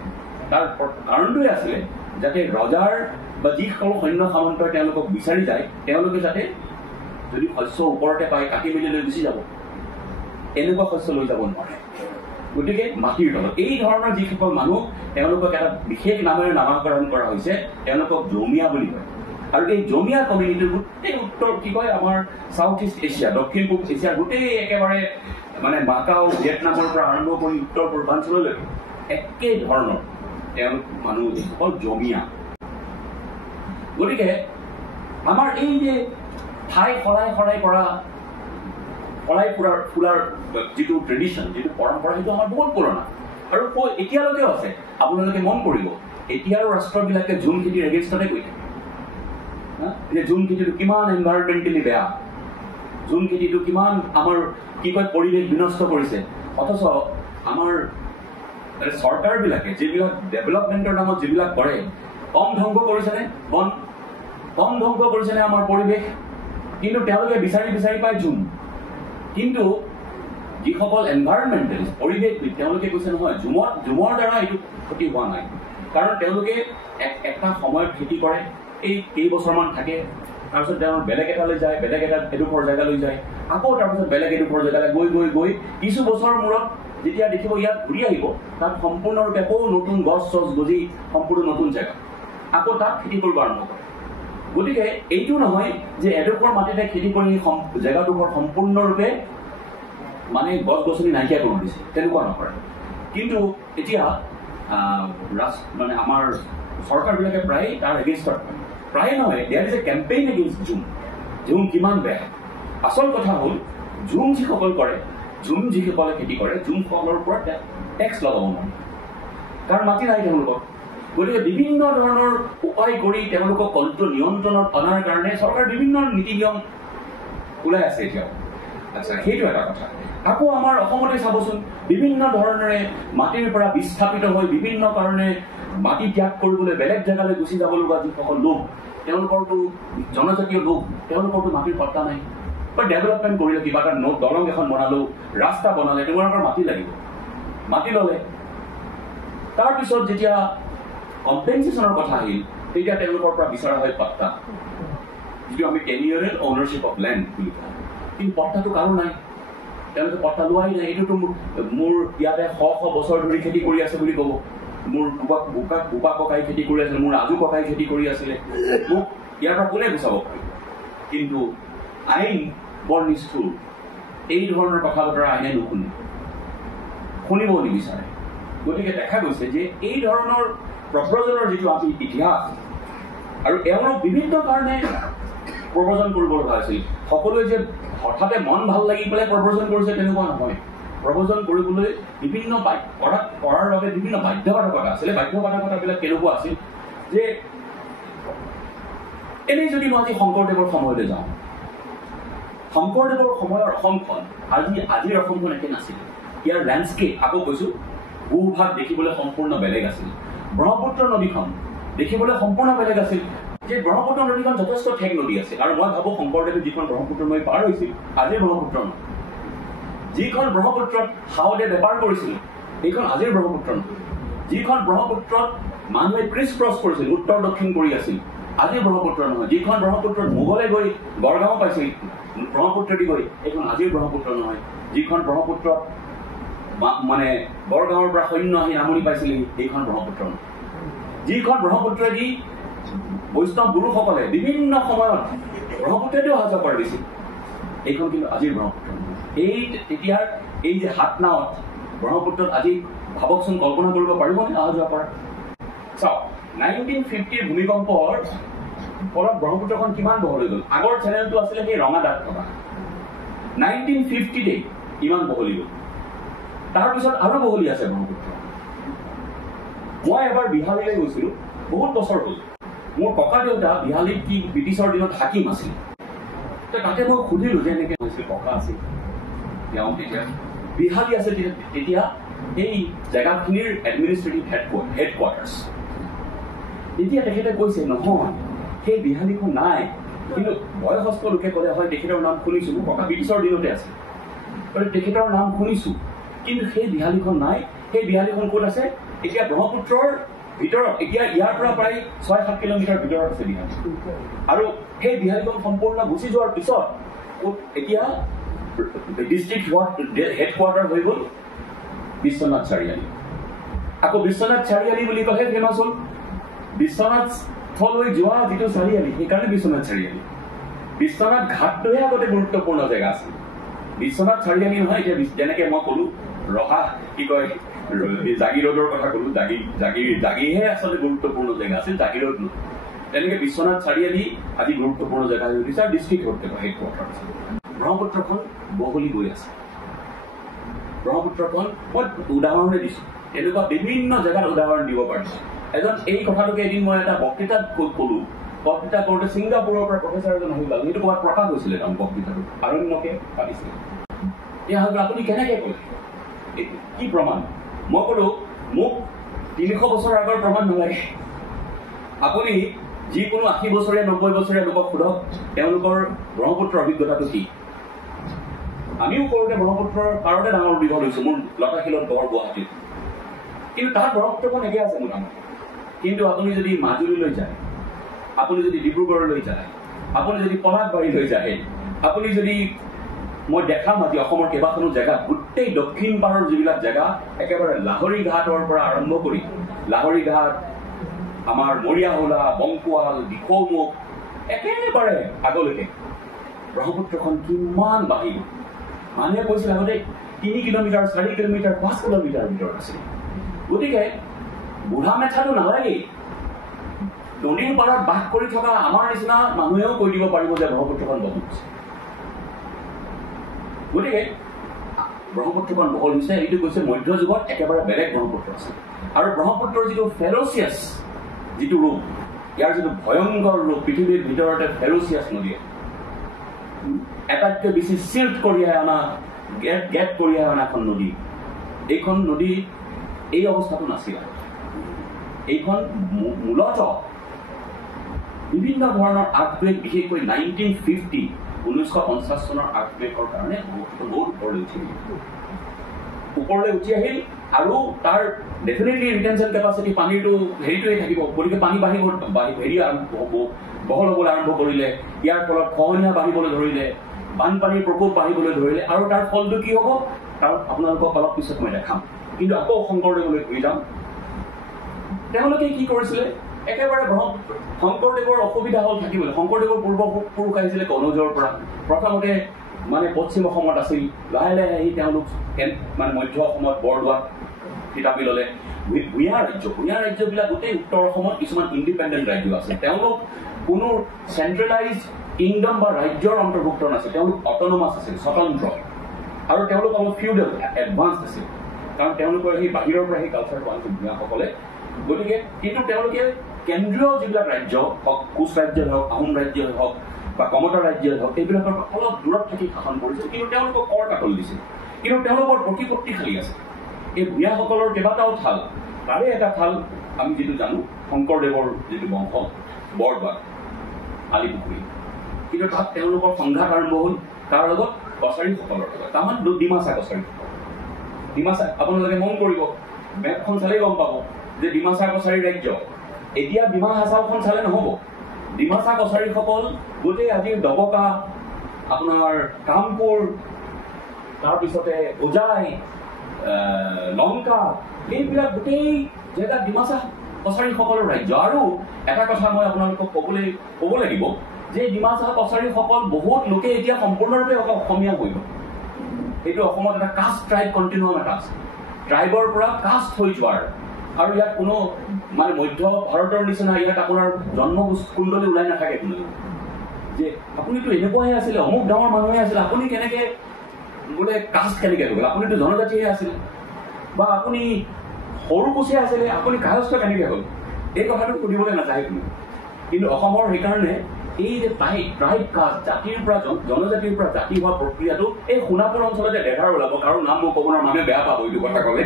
তাৰ কাৰণটোৱে আছিলে যাতে ৰজাৰ বা যিসকল সৈন্য সামন্তই তেওঁলোকক বিচাৰি যায় তেওঁলোকে যাতে যদি শস্য ওপৰতে পায় কাটি মেলি লৈ গুচি যাব, এনেকুৱা শস্য লৈ যাব নোৱাৰে। গতিকে মাটিৰ তলত এই ধৰণৰ যিসকল মানুহ তেওঁলোকক এটা বিশেষ নামেৰে নামাকৰণ কৰা হৈছে, তেওঁলোকক জমিয়া বুলি কয়। আৰু এই জমিয়া কমিউনিটি গোটেই উত্তৰ কি কয় আমাৰ চাউথ ইষ্ট এছিয়া, দক্ষিণ পূব এছিয়াৰ গোটেই একেবাৰে মানে মাকাও ভিয়েটনামৰ পৰা আৰম্ভ কৰি উত্তৰ পূৰ্বাঞ্চললৈ একে ধৰণৰ তেওঁলোক মানুহ যিসকল জমিয়া। গতিকে আমাৰ এই যে ঠাই সলাই ফুৰাৰ যিটো ট্ৰেডিশ্যন, যিটো পৰম্পৰা, সেইটো আমাৰ বহুত পুৰণা আৰু এতিয়ালৈকেও আছে। আপোনালোকে মন কৰিব এতিয়াও ৰাষ্ট্ৰবিলাকে ঝুম খেতিৰ এগেইনষ্টতে গৈ থাকে। যে ঝুম খেতিটো কিমান এনভাইৰনমেণ্টেলি বেয়া, ঝুম খেতিটো কিমান আমাৰ কি কয় পৰিৱেশ বিনষ্ট কৰিছে, অথচ আমাৰ চৰকাৰবিলাকে যিবিলাক ডেভেলপমেণ্টৰ নামত যিবিলাক কৰে, কম ধ্বংস কৰিছেনে বন, কম ধ্বংস কৰিছেনে আমাৰ পৰিৱেশ, কিন্তু তেওঁলোকে বিচাৰি পায় ঝুম। কিন্তু যিসকল এনভাইৰনমেণ্টেলিষ্ট পৰিৱেশবিদ তেওঁলোকে কৈছে নহয়, ঝুমৰ দ্বাৰা এইটো ক্ষতি হোৱা নাই, কাৰণ তেওঁলোকে এটা সময়ত খেতি কৰে, এই কেইবছৰমান থাকে, তাৰপিছত তেওঁ বেলেগ এটালৈ যায়, বেলেগ এডোখৰ জেগালৈ যায়, আকৌ তাৰপিছত বেলেগ এডোখৰ জেগালৈ গৈ কিছু বছৰৰ মূৰত যেতিয়া দেখিব ইয়াত ঘূৰি আহিব, তাত সম্পূৰ্ণৰূপে আকৌ নতুন গছ চছ গজি সম্পূৰ্ণ নতুন জেগা, আকৌ তাত খেতি কৰিব আৰম্ভ কৰে। গতিকে এইটো নহয় যে এডোখৰ মাটিতে খেতি কৰি জেগাডোখৰ সম্পূৰ্ণৰূপে মানে গছ গছনি নাইকিয়া কৰি দিছে, তেনেকুৱা নকৰে। কিন্তু এতিয়া মানে আমাৰ চৰকাৰবিলাকে প্ৰায় তাৰ এগেইনষ্টত, প্ৰায় নহয়, there is a campaign against ঝুম কিমান বেয়া। আচল কথা হ'ল ঝুম যিসকল কৰে, ঝুম যিসকলে খেতি কৰে, ঝুমসকলৰ ওপৰত টেক্স লগাব নোৱাৰে, কাৰণ মাটি নাই তেওঁলোকৰ। গতিকে বিভিন্ন ধৰণৰ উপায় কৰি তেওঁলোকক কণ্ট্ৰল নিয়ন্ত্ৰণত অনাৰ কাৰণে চৰকাৰ বিভিন্ন নীতি নিয়ম ওলাই আছে এতিয়াও। আচ্ছা, সেইটো এটা কথা। আকৌ আমাৰ অসমতে চাবচোন বিভিন্ন ধৰণেৰে মাটিৰ পৰা বিস্থাপিত হৈ বিভিন্ন কাৰণে মাটি ত্যাগ কৰিবলৈ বেলেগ জেগালৈ গুচি যাব লগা যিসকল লোক, তেওঁলোকৰতো জনজাতীয় লোক, তেওঁলোকৰতো মাটিৰ পট্টা নাই। বা ডেভেলপমেণ্ট কৰিলে, কিবা এটা দলং এখন বনালেও, ৰাস্তা বনালে, তেওঁলোকৰ মাটি লাগিব, মাটি ল'লে। তাৰপিছত যেতিয়া কম্পেনচেশ্যনৰ কথা আহিল তেতিয়া তেওঁলোকৰ পৰা বিচৰা হয় পাট্টা, যিটো আমি টেনিয়ৰেল অ'নাৰশ্বিপ অফ লেণ্ড বুলি কওঁ। কিন্তু পট্টাটো কাৰো নাই, তেওঁলোকে পট্টা লোৱাই নাই। এইটোতো মোৰ ইয়াতে শ শ বছৰ ধৰি খেতি কৰি আছে বুলি ক'ব। মোৰ বোপা ককাই খেতি কৰি আছিলে, মোৰ আজু ককাই খেতি কৰি আছিলে, মোক ইয়াৰ পৰা কোনে গুচাব পাৰিব? কিন্তু আইন বৰ নিষ্ঠুৰ, এই ধৰণৰ কথা বতৰা আইনে নুশুনে, শুনিব নিবিচাৰে। গতিকে দেখা গৈছে যে এই ধৰণৰ প্ৰব্ৰজনৰ যিটো আমি ইতিহাস, আৰু এওঁলোক বিভিন্ন কাৰণে প্ৰব্ৰজন কৰিব লগা হৈছিল। সকলোৱে যে হঠাতে মন ভাল লাগি পেলাই প্ৰব্ৰজন কৰিছে তেনেকুৱা নহয়। প্ৰব্ৰজন কৰিবলৈ বিভিন্ন কৰাৰ বাবে বিভিন্ন বাধ্যবাধকতা আছিলে। বাধ্যবাধকতাবিলাক কেনেকুৱা আছিল যে এনেই যদি মই আজি শংকৰদেৱৰ সময়লৈ যাওঁ, শংকৰদেৱৰ সময়ৰ অসমখন আজিৰ অসমখন একে নাছিল। ইয়াৰ লেণ্ডস্কেপ, আকৌ কৈছো, ভূভাগ দেখিবলৈ সম্পূৰ্ণ বেলেগ আছিল। ব্ৰহ্মপুত্ৰ নদীখন দেখিবলৈ সম্পূৰ্ণ বেলেগ আছিল। যে ব্ৰহ্মপুত্ৰ নদীখন যথেষ্ট ঠেক নদী আছিল, আৰু মই ভাবো শংকৰদেৱে যিখন ব্ৰহ্মপুত্ৰ নদী পাৰ হৈছিল, আজিৰ ব্ৰহ্মপুত্ৰ নদী, যিখন ব্ৰহ্মপুত্ৰত সাউদে বেপাৰ কৰিছিল, সেইখন আজিৰ ব্ৰহ্মপুত্ৰ নদী। যিখন ব্ৰহ্মপুত্ৰত মানুহে ক্ৰিছ ক্ৰছ কৰিছিল, উত্তৰ দক্ষিণ কৰি আছিল, আজিৰ ব্ৰহ্মপুত্ৰ নহয়। যিখন ব্ৰহ্মপুত্ৰত মোগলে গৈ গড়গাঁও পাইছিল ব্ৰহ্মপুত্ৰদি গৈ, এইখন আজিৰ ব্ৰহ্মপুত্ৰ নহয়। যিখন ব্ৰহ্মপুত্ৰত মানে গড়গাঁৱৰ পৰা সৈন্য আহি নামনি পাইছিল, এইখন ব্ৰহ্মপুত্ৰ নহয়। যিখন ব্ৰহ্মপুত্ৰেদি বৈষ্ণৱ গুৰুসকলে বিভিন্ন সময়ত ব্ৰহ্মপুত্ৰেদিও অহা যোৱা কৰিছিল, এইখন কিন্তু আজিৰ ব্ৰহ্মপুত্ৰ নহয়। তেতিয়াৰ এই যে হাত নাৱত ব্ৰহ্মপুত্ৰত আজি ভাবকচোন, কল্পনা কৰিব পাৰিবনে অহা যোৱা কৰা? চাওক, 1950 ভূমিকম্পৰ ফলত ব্ৰহ্মপুত্ৰখন কিমান বহল হৈ গ'ল। আগৰ চেনেলটো আছিলে সেই ৰঙা দাগ থকা, 1950 ইমান বহলি গ'ল। তাৰপিছত আৰু বহলি আছে ব্ৰহ্মপুত্ৰ। মই এবাৰ বিহালীলৈ গৈছিলো, বহুত বছৰ হ'ল। মোৰ ককা দেউতা বিহালীত কি ব্ৰিটিছৰ দিনত হাকিম আছিল। তাতে মই সুধিলো যে এনেকে হৈছিল, ককা আছিল তেওঁ তেতিয়া বিহালী আছে তেতিয়া এই জেগাখিনিৰ এডমিনিষ্ট্ৰেটিভ হেডকোৱাৰ্টাৰ্ছ। তেতিয়া তেখেতে কৈছে নহয়, সেই বিহালীখন নাই। কিন্তু বয়সস্থ লোকে ক'লে হয় তেখেতৰ নাম শুনিছো, মোৰ ককা ব্ৰিটিছৰ দিনতে আছে, তেখেতৰ নাম শুনিছো, কিন্তু সেই বিহালীখন নাই। সেই বিহালীখন ক'ত আছে? এতিয়া ব্ৰহ্মপুত্ৰৰ ভিতৰত, এতিয়া ইয়াৰ পৰা প্ৰায় 6-7 কিলোমিটাৰ ভিতৰত আছে বিহালী। আৰু সেই বিহালীখন সম্পূৰ্ণ গুচি যোৱাৰ পিছত এতিয়া ডিষ্ট্ৰিক্ট হেডকোৱাৰ্টাৰ হৈ গ'ল বিশ্বনাথ চাৰিআলি। আকৌ বিশ্বনাথ চাৰিআলি বুলি ক'লে ফেমাছ হ'ল বিশ্বনাথ স্থললৈ যোৱা যিটো চাৰিআলি, সেইকাৰণে বিশ্বনাথ চাৰিআলি। বিশ্বনাথ ঘাটটোহে আগতে গুৰুত্বপূৰ্ণ জেগা আছিল, বিশ্বনাথ চাৰিআলি নহয়। এতিয়া যেনেকে মই ক'লো ৰহা কি কয় জাগিৰোডৰ কথা ক'লো, জাগিৰহে আচলতে গুৰুত্বপূৰ্ণ জেগা আছিল, জাগিৰোড নহয়। তেনেকে বিশ্বনাথ চাৰিআলি আজি গুৰুত্বপূৰ্ণ জেগা হৈ উঠিছে, আৰু ডিষ্ট্ৰিক্ট হেডকোৱাৰ্টাৰ আছে। ব্ৰহ্মপুত্ৰখন বহলি গৈ আছে। ব্ৰহ্মপুত্ৰখন মই উদাহৰণে দিছো, এনেকুৱা বিভিন্ন জেগাত উদাহৰণ দিব পাৰিছো। এই কথাটোকে এদিন মই এটা বক্তৃতাত ক'লো। বক্তৃতা কৰোঁতে ছিংগাপুৰৰ পৰা প্ৰফেচাৰ এজন আহি গ'ল, সেইটো ক'ৰবাত প্ৰকাশ হৈছিলে, তাৰ বক্তৃতাটো আৰণ্যকে পাতিছিলে। তেতিয়াহ'লে আপুনি কেনেকে ক'লে, কি প্ৰমাণ? মই ক'লো মোক 300 বছৰ আগৰ প্ৰমাণ নালাগে। আপুনি যিকোনো 80 বছৰীয়া 90 বছৰীয়া লোকক সোধক তেওঁলোকৰ ব্ৰহ্মপুত্ৰৰ অভিজ্ঞতাটো কি। আমিও সৰুতে ব্ৰহ্মপুত্ৰৰ পাৰতে ডাঙৰ দীঘল হৈছো, মোৰ লতাশিলত ঘৰ গুৱাহাটীত, কিন্তু তাত ব্ৰহ্মপুত্ৰখন একে আছে মোটামুটি। কিন্তু আপুনি যদি মাজুলীলৈ যায়, আপুনি যদি ডিব্ৰুগড়লৈ যায়, আপুনি যদি পলাশবাৰীলৈ যায়, আপুনি যদি মই দেখাম আজি অসমৰ কেইবাখনো জেগা, গোটেই দক্ষিণ পাৰৰ যিবিলাক জেগা, একেবাৰে লাহৰী ঘাটৰ পৰা আৰম্ভ কৰি লাহৰী ঘাট, আমাৰ মৰিয়াহোলা, বংকুৱাল, দিখৌমুখ, একেবাৰে আগলৈকে ব্ৰহ্মপুত্ৰখন কিমান বাঢ়ি গ'ল। মানুহে কৈছিল আগতে 3 কিলোমিটাৰ, 4 কিলোমিটাৰ, 5 কিলোমিটাৰ ভিতৰত আছিল। গতিকে বুঢ়া মেথাটো নালাগেই। নদীৰ পাৰত বাস কৰি থকা আমাৰ নিচিনা মানুহেও কৈ দিব পাৰিব যে ব্ৰহ্মপুত্ৰখন বহল হৈছে। গতিকে ব্ৰহ্মপুত্ৰখন বহল হৈছে, এইটো কৈছে মধ্যযুগত একেবাৰে বেলেগ ব্ৰহ্মপুত্ৰ আছে। আৰু ব্ৰহ্মপুত্ৰৰ যিটো ফেৰচিয়াছ যিটো ৰূপ, ইয়াৰ যিটো ভয়ংকৰ ৰূপ, পৃথিৱীৰ ভিতৰতে ফেৰচিয়াছ নদী, আটাইতকৈ বেছি চিল্ট কঢ়িয়াই অনা, গেট কঢ়িয়াই অনা এখন নদী। এইখন নদী এই অৱস্থাটো নাছিল। এইখন মূলতঃ বিভিন্ন ধৰণৰ আৰ্থকুৱেক, বিশেষকৈ 1950 চনৰ আৰ্থকুৱেকৰ কাৰণে বহুত ওপৰলৈ উঠি আহিল। আৰু তাৰ ডেফিনেটলি ৰিটেনশ্যন কেপাচিটি, পানীটো হেৰিটোৱে থাকিব। গতিকে পানী বহল হ'বলৈ আৰম্ভ কৰিলে। ইয়াৰ ফলত খহনীয়া বাঢ়িবলৈ ধৰিলে, বানপানীৰ প্ৰকোপ বাঢ়িবলৈ ধৰিলে আৰু তাৰ ফলটো কি হ'ব তাৰ আপোনালোকক অলপ পিছত মই দেখাম। কিন্তু আকৌ শংকৰদেৱলৈ ঘূৰি যাম। তেওঁলোকে কি কৰিছিলে একেবাৰে শংকৰদেৱৰ অসুবিধা হ'ল থাকিবলৈ। শংকৰদেৱৰ পূৰ্বপুৰুষ আহিছিলে কনৌজৰ পৰা। প্ৰথমতে মানে পশ্চিম অসমত আছিল, লাহে লাহে আহি তেওঁলোক মানে মধ্য অসমত বৰদোৱাত থিতাপি ল'লে। ভূঞা ৰাজ্যবিলাক গোটেই উত্তৰ অসমত কিছুমান ইণ্ডিপেণ্ডেণ্ট ৰাজ্য আছে। তেওঁলোক কোনো চেন্ট্ৰেলাইজ কিংডম বা ৰাজ্যৰ অন্তৰ্ভুক্ত নাছিল, তেওঁলোক অট'নমাছ আছিল, স্বতন্ত্ৰ। আৰু তেওঁলোক অলপ ফিউডেল এডভান্স আছিল, কাৰণ তেওঁলোকৰ সেই বাহিৰৰ পৰা সেই কালচাৰটো আনিছিল ভূঞাসকলে। গতিকে কিন্তু তেওঁলোকে কেন্দ্ৰীয় যিবিলাক ৰাজ্য হওক, কোচ ৰাজ্যই হওক, আহোম ৰাজ্যই হওক বা কমতা ৰাজ্যই হওক, এইবিলাকৰ পৰা অলপ দূৰত থাকি শাসন কৰিছিল। কিন্তু তেওঁলোকক কৰ কাটল দিছিল। কিন্তু তেওঁলোকৰ প্ৰতিপত্তিশালী আছে। এই ভূঞাসকলৰ কেইবাটাও থাল, তাৰে এটা থাল আমি যিটো জানো শংকৰদেৱৰ যিটো বংশ বৰদোৱা আলিপুখুৰী। কিন্তু তাত তেওঁলোকৰ সংঘাত আৰম্ভ হ'ল তাৰ লগত কছাৰীসকলৰ লগত, তাৰমান ডিমাচা কছাৰীসকল। ডিমাচা আপোনালোকে মন কৰিব, মেপখন চালেই গম পাব যে ডিমাচা কছাৰী ৰাজ্য। এতিয়া ডিমা হাছাওখন চালে নহ'ব। ডিমাচা কছাৰীসকল গোটেই আজিৰ ডবকা, আপোনাৰ কামপুৰ, তাৰপিছতে উজাই, লংকা, এইবিলাক গোটেই জেগাত ডিমাচা কছাৰীসকলৰ ৰাজ্য। আৰু এটা কথা মই আপোনালোকক ক'ব লাগিব যে ডিমাচা কছাৰীসকল বহুত লোকে এতিয়া সম্পূৰ্ণৰূপে অসমীয়া হৈ গ'ল। এইটো অসমত এটা কাষ্ট ট্ৰাইব কণ্টিনিউম এটা আছে, ট্ৰাইবৰ পৰা কাষ্ট হৈ যোৱাৰ। আৰু ইয়াত কোনো মানে মধ্য ভাৰতৰ নিচিনা ইয়াত আপোনাৰ জন্ম কুণ্ডলী ওলাই নাথাকে কোনো, যে আপুনিতো এনেকুৱাহে আছিলে, অমুক ডাঙৰ মানুহে আছিলে, আপুনি কেনেকে বোলে কাষ্ট কেনেকে হৈ গ'ল, আপুনিতো জনজাতিহে আছিলে, বা আপুনি সৰু কুচে আছিলে, আপুনি কায়স্থ কেনেকে হ'ল, এই কথাটো সুধিবলৈ নাযায় কোনো। কিন্তু অসমৰ সেইকাৰণে এই যে ট্ৰাইব কাষ্ট, জাতিৰ পৰা জনজাতিৰ পৰা জাতি হোৱা প্ৰক্ৰিয়াটো এই সোণাপুৰ অঞ্চলতে দেখাৰ ওলাব। কাৰো নাম মই ক'ব নোৱাৰো, মানুহে বেয়া পাব এইটো কথা ক'লে।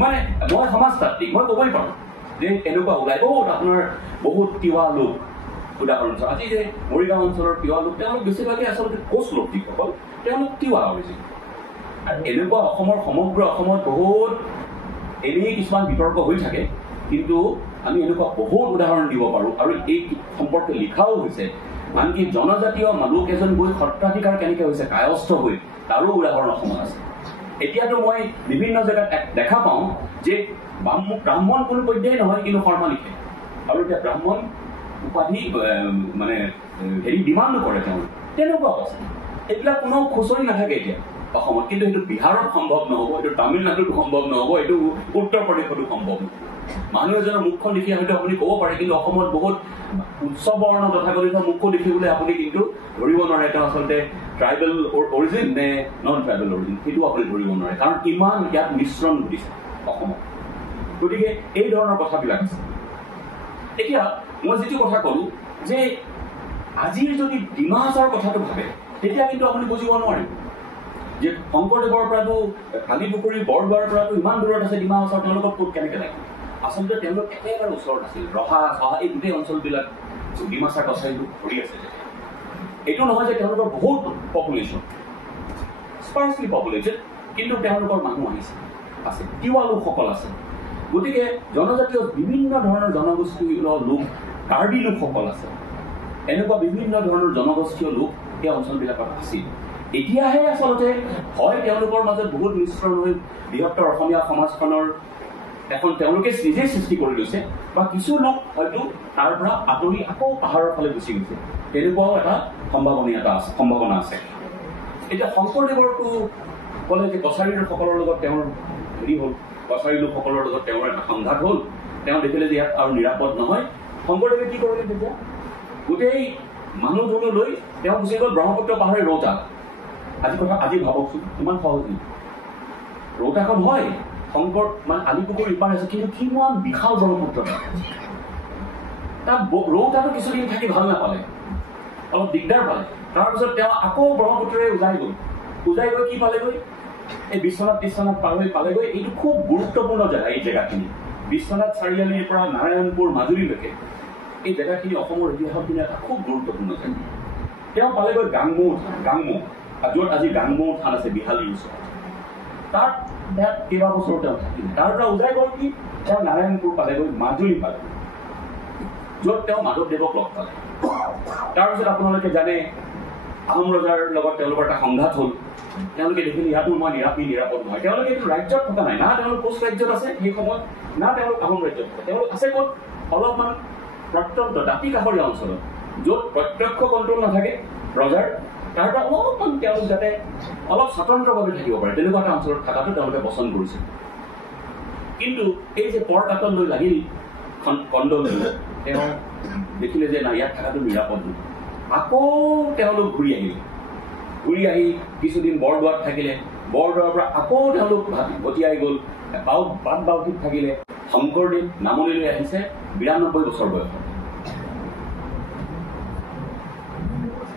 মানে মই সমাজতাত্ত্বিক, মই ক'বই পাৰোঁ যে এনেকুৱা ওলাই বহুত তিৱা লোক। উদাহৰণ আজি যে মৰিগাঁও অঞ্চলৰ তিৱা লোক, তেওঁলোক বেছিভাগেই আচলতে কোচ লোক যিসকল, তেওঁলোক তিৱা হৈছে। আৰু এনেকুৱা অসমৰ সমগ্ৰ অসমত বহুত এনেই কিছুমান বিতৰ্ক হৈ থাকে, কিন্তু আমি এনেকুৱা বহুত উদাহৰণ দিব পাৰোঁ। আৰু এই সম্পৰ্কে লিখাও হৈছে, আনকি জনজাতীয় মানুহ কেইজন গৈ সত্ৰাধিকাৰ কেনেকৈ হৈছে কায়স্থ হৈ, তাৰো উদাহৰণ অসমত আছে। এতিয়াতো মই বিভিন্ন জেগাত দেখা পাওঁ যে ব্ৰাহ্মণ কোনো পৰ্যায়ে নহয়, কিন্তু শৰ্মা লিখে। আৰু এতিয়া ব্ৰাহ্মণ উপাধি মানে ডিমাণ্ড কৰে তেওঁলোকে, তেনেকুৱা অৱস্থা। এইবিলাক কোনো খুচৰি নাথাকে এতিয়া অসমত। কিন্তু সেইটো বিহাৰত সম্ভৱ নহ'ব, এইটো তামিলনাডুত সম্ভৱ নহ'ব, এইটো উত্তৰ প্ৰদেশতো সম্ভৱ নহ'ব। মানুহ এজনৰ মুখখন দেখি হয়তো আপুনি ক'ব পাৰে, কিন্তু অসমত বহুত উচ্চ বৰ্ণ তথাকথিত মুখো দেখিবলৈ আপুনি কিন্তু ধৰিব নোৱাৰে তেওঁ আচলতে ট্ৰাইবেল অৰিজিন নে নন ট্ৰাইবেল অৰিজিন, সেইটো আপুনি ধৰিব নোৱাৰে, কাৰণ ইমান ইয়াত মিশ্ৰণ ঘটিছে অসমত। গতিকে এই ধৰণৰ কথাবিলাক আছে। এতিয়া মই যিটো কথা ক'লো যে আজিৰ যদি ডিমা হাছাওৰ কথাটো ভাবে, তেতিয়া কিন্তু আপুনি বুজিব নোৱাৰিব যে শংকৰদেৱৰ পৰাতো আলিপুখুৰী বৰদোৱাৰ পৰাতো ইমান দূৰত আছে ডিমা হাছাও, তেওঁলোকক ক'ত কেনেকৈ লাগে। আচলতে তেওঁলোক একেবাৰে ওচৰত আছিল। ৰহা চহা এই গোটেই অঞ্চলবিলাক ডিমাচা কছাৰীটো ধৰি আছে। এইটো নহয় যে তেওঁলোকৰ বহুত পপুলেশ্যন, স্পাৰ্চলি পপুলেশ্যন, কিন্তু তেওঁলোকৰ মানুহ আহিছে, আছে তিৱা লোকসকল আছে। গতিকে জনজাতীয় বিভিন্ন ধৰণৰ জনগোষ্ঠীয় লোক, কাৰ্বি লোকসকল আছে, এনেকুৱা বিভিন্ন ধৰণৰ জনগোষ্ঠীয় লোক এই অঞ্চলবিলাকত আছিল। এতিয়াহে আচলতে হয় তেওঁলোকৰ মাজত বহুত মিশ্ৰণ হৈ বৃহত্তৰ অসমীয়া সমাজখনৰ এখন তেওঁলোকে নিজে সৃষ্টি কৰি লৈছে, বা কিছু লোক হয়তো তাৰ পৰা আঁতৰি আকৌ পাহাৰৰ ফালে গুচি গৈছে, তেনেকুৱাও এটা সম্ভাৱনা আছে। এতিয়া শংকৰদেৱৰটো ক'লে যে কছাৰীসকলৰ লগত তেওঁৰ হেৰি হ'ল, কছাৰী লোকসকলৰ লগত তেওঁৰ এটা সংঘাত হ'ল। তেওঁ দেখিলে যে ইয়াত আৰু নিৰাপদ নহয়। শংকৰদেৱে কি কৰিলে তেতিয়া, গোটেই মানুহ দুনুহ লৈ তেওঁ গুচি গ'ল ব্ৰহ্মপুত্ৰ পাহাৰে ৰৌতা। আজি ভাবকচোন ইমান সহজ নেকি? ৰৌতাখন হয় শংকৰ মানে আলিপুখুৰীৰ ইপাৰ আছে, কিন্তু কিমান বিশাল ব্ৰহ্মপুত্ৰ। তাত ৰৌতাটো কিছুদিন থাকি ভাল নাপালে, অলপ দিগদাৰ পালে। তাৰপিছত তেওঁ আকৌ ব্ৰহ্মপুত্ৰৰে উজাই গৈ কি পালেগৈ, এই বিশ্বনাথ পালেগৈ। এইটো খুব গুৰুত্বপূৰ্ণ জেগা। এই জেগাখিনি বিশ্বনাথ চাৰিআলিৰ পৰা নাৰায়ণপুৰ মাজুলীলৈকে এই জেগাখিনি অসমৰ ইতিহাসৰ পিনে এটা খুব গুৰুত্বপূৰ্ণ জেগা। তেওঁ পালেগৈ গাংমৌ, য'ত আজি গাংমৌ থান আছে বিহালীৰ ওচৰত। তাত কেইবাবছৰো তেওঁ থাকিলে। তাৰ পৰা উজাই গ'ল কি, তেওঁ নাৰায়ণপুৰ পালেগৈ, মাজুলী পালেগৈ, য'ত তেওঁ মাধৱদেৱক লগ পালে। তাৰপিছত আপোনালোকে জানে আহোম ৰজাৰ লগত তেওঁলোকৰ এটা সংঘাত হ'ল। তেওঁলোকে দেখিলে ইয়াতো মই নিৰাপদ নহয়। তেওঁলোকে এইটো ৰাজ্যত থকা নাই, না তেওঁলোক কোচ ৰাজ্যত আছে সেই সময়ত, না তেওঁলোক আহোম ৰাজ্যত আছে। তেওঁলোক আছে ক'ত? অলপমান প্ৰত্যন্ত দাঁতি কাষৰীয়া অঞ্চলত, য'ত প্ৰত্যক্ষ কণ্ট্ৰল নাথাকে ৰজাৰ, তাৰ পৰা অলপমান তেওঁলোক যাতে অলপ স্বতন্ত্ৰভাৱে থাকিব পাৰে তেনেকুৱা এটা অঞ্চলত থকাটো তেওঁলোকে পচন্দ কৰিছিল। কিন্তু এই যে পৰকাতল লৈ লাগিল কণ্ডল, তেওঁ দেখিলে যে নাই ইয়াত থকাটো নিৰাপদ নহয়। আকৌ তেওঁলোক ঘূৰি আহি কিছুদিন বৰদোৱাত থাকিলে। বৰদোৱাৰ পৰা আকৌ তেওঁলোক গতিয়াই গ'ল বাওঁঠিত থাকিলে। শংকৰদেৱ নামনিলৈ আহিছে 92 বছৰ বয়সত।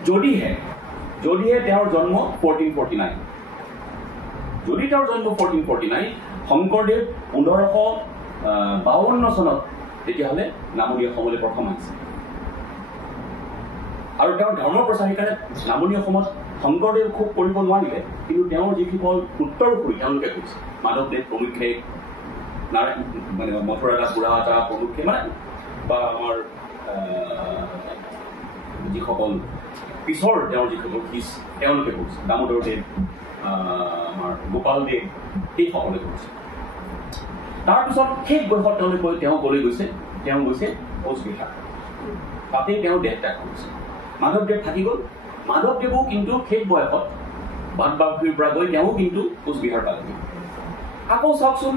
যদিহে তেওঁৰ জন্ম 1449, যদি তেওঁৰ জন্ম 1449, শংকৰদেৱ 1552 চনত তেতিয়াহ'লে নামনি অসমলৈ প্ৰথম আহিছে। আৰু তেওঁৰ ধৰ্ম প্ৰচাৰৰ কাৰণে নামনি অসমত শংকৰদেৱ খুব কৰিব নোৱাৰিলে, কিন্তু তেওঁৰ যিসকল উত্তৰসূৰী তেওঁলোকে কৰিছে। মাধৱদেৱ প্ৰমুখ্যে, মানে মথুৰা দাস বুঢ়াহাটা প্ৰমুখ্যে, মানে বা আমাৰ যিসকল পিছৰ তেওঁৰ যিসকল শিষ তেওঁলোকে কৰিছে। দামোদৰ দেৱ, আমাৰ গোপাল দেৱ, এইসকলে কৰিছে। তাৰপিছত শেষ বয়সত তেওঁ কলৈ গৈছে? তেওঁ গৈছে কোচবিহাৰ। তাতেই তেওঁ দেহ ত্যাগ কৰিছে। মাধৱদেৱ থাকি গ'ল। মাধৱদেৱো কিন্তু শেষ বয়সত বাটবাউসীৰ পৰা গৈ তেওঁ কিন্তু কোচবিহাৰ পালেগৈ। আকৌ চাওকচোন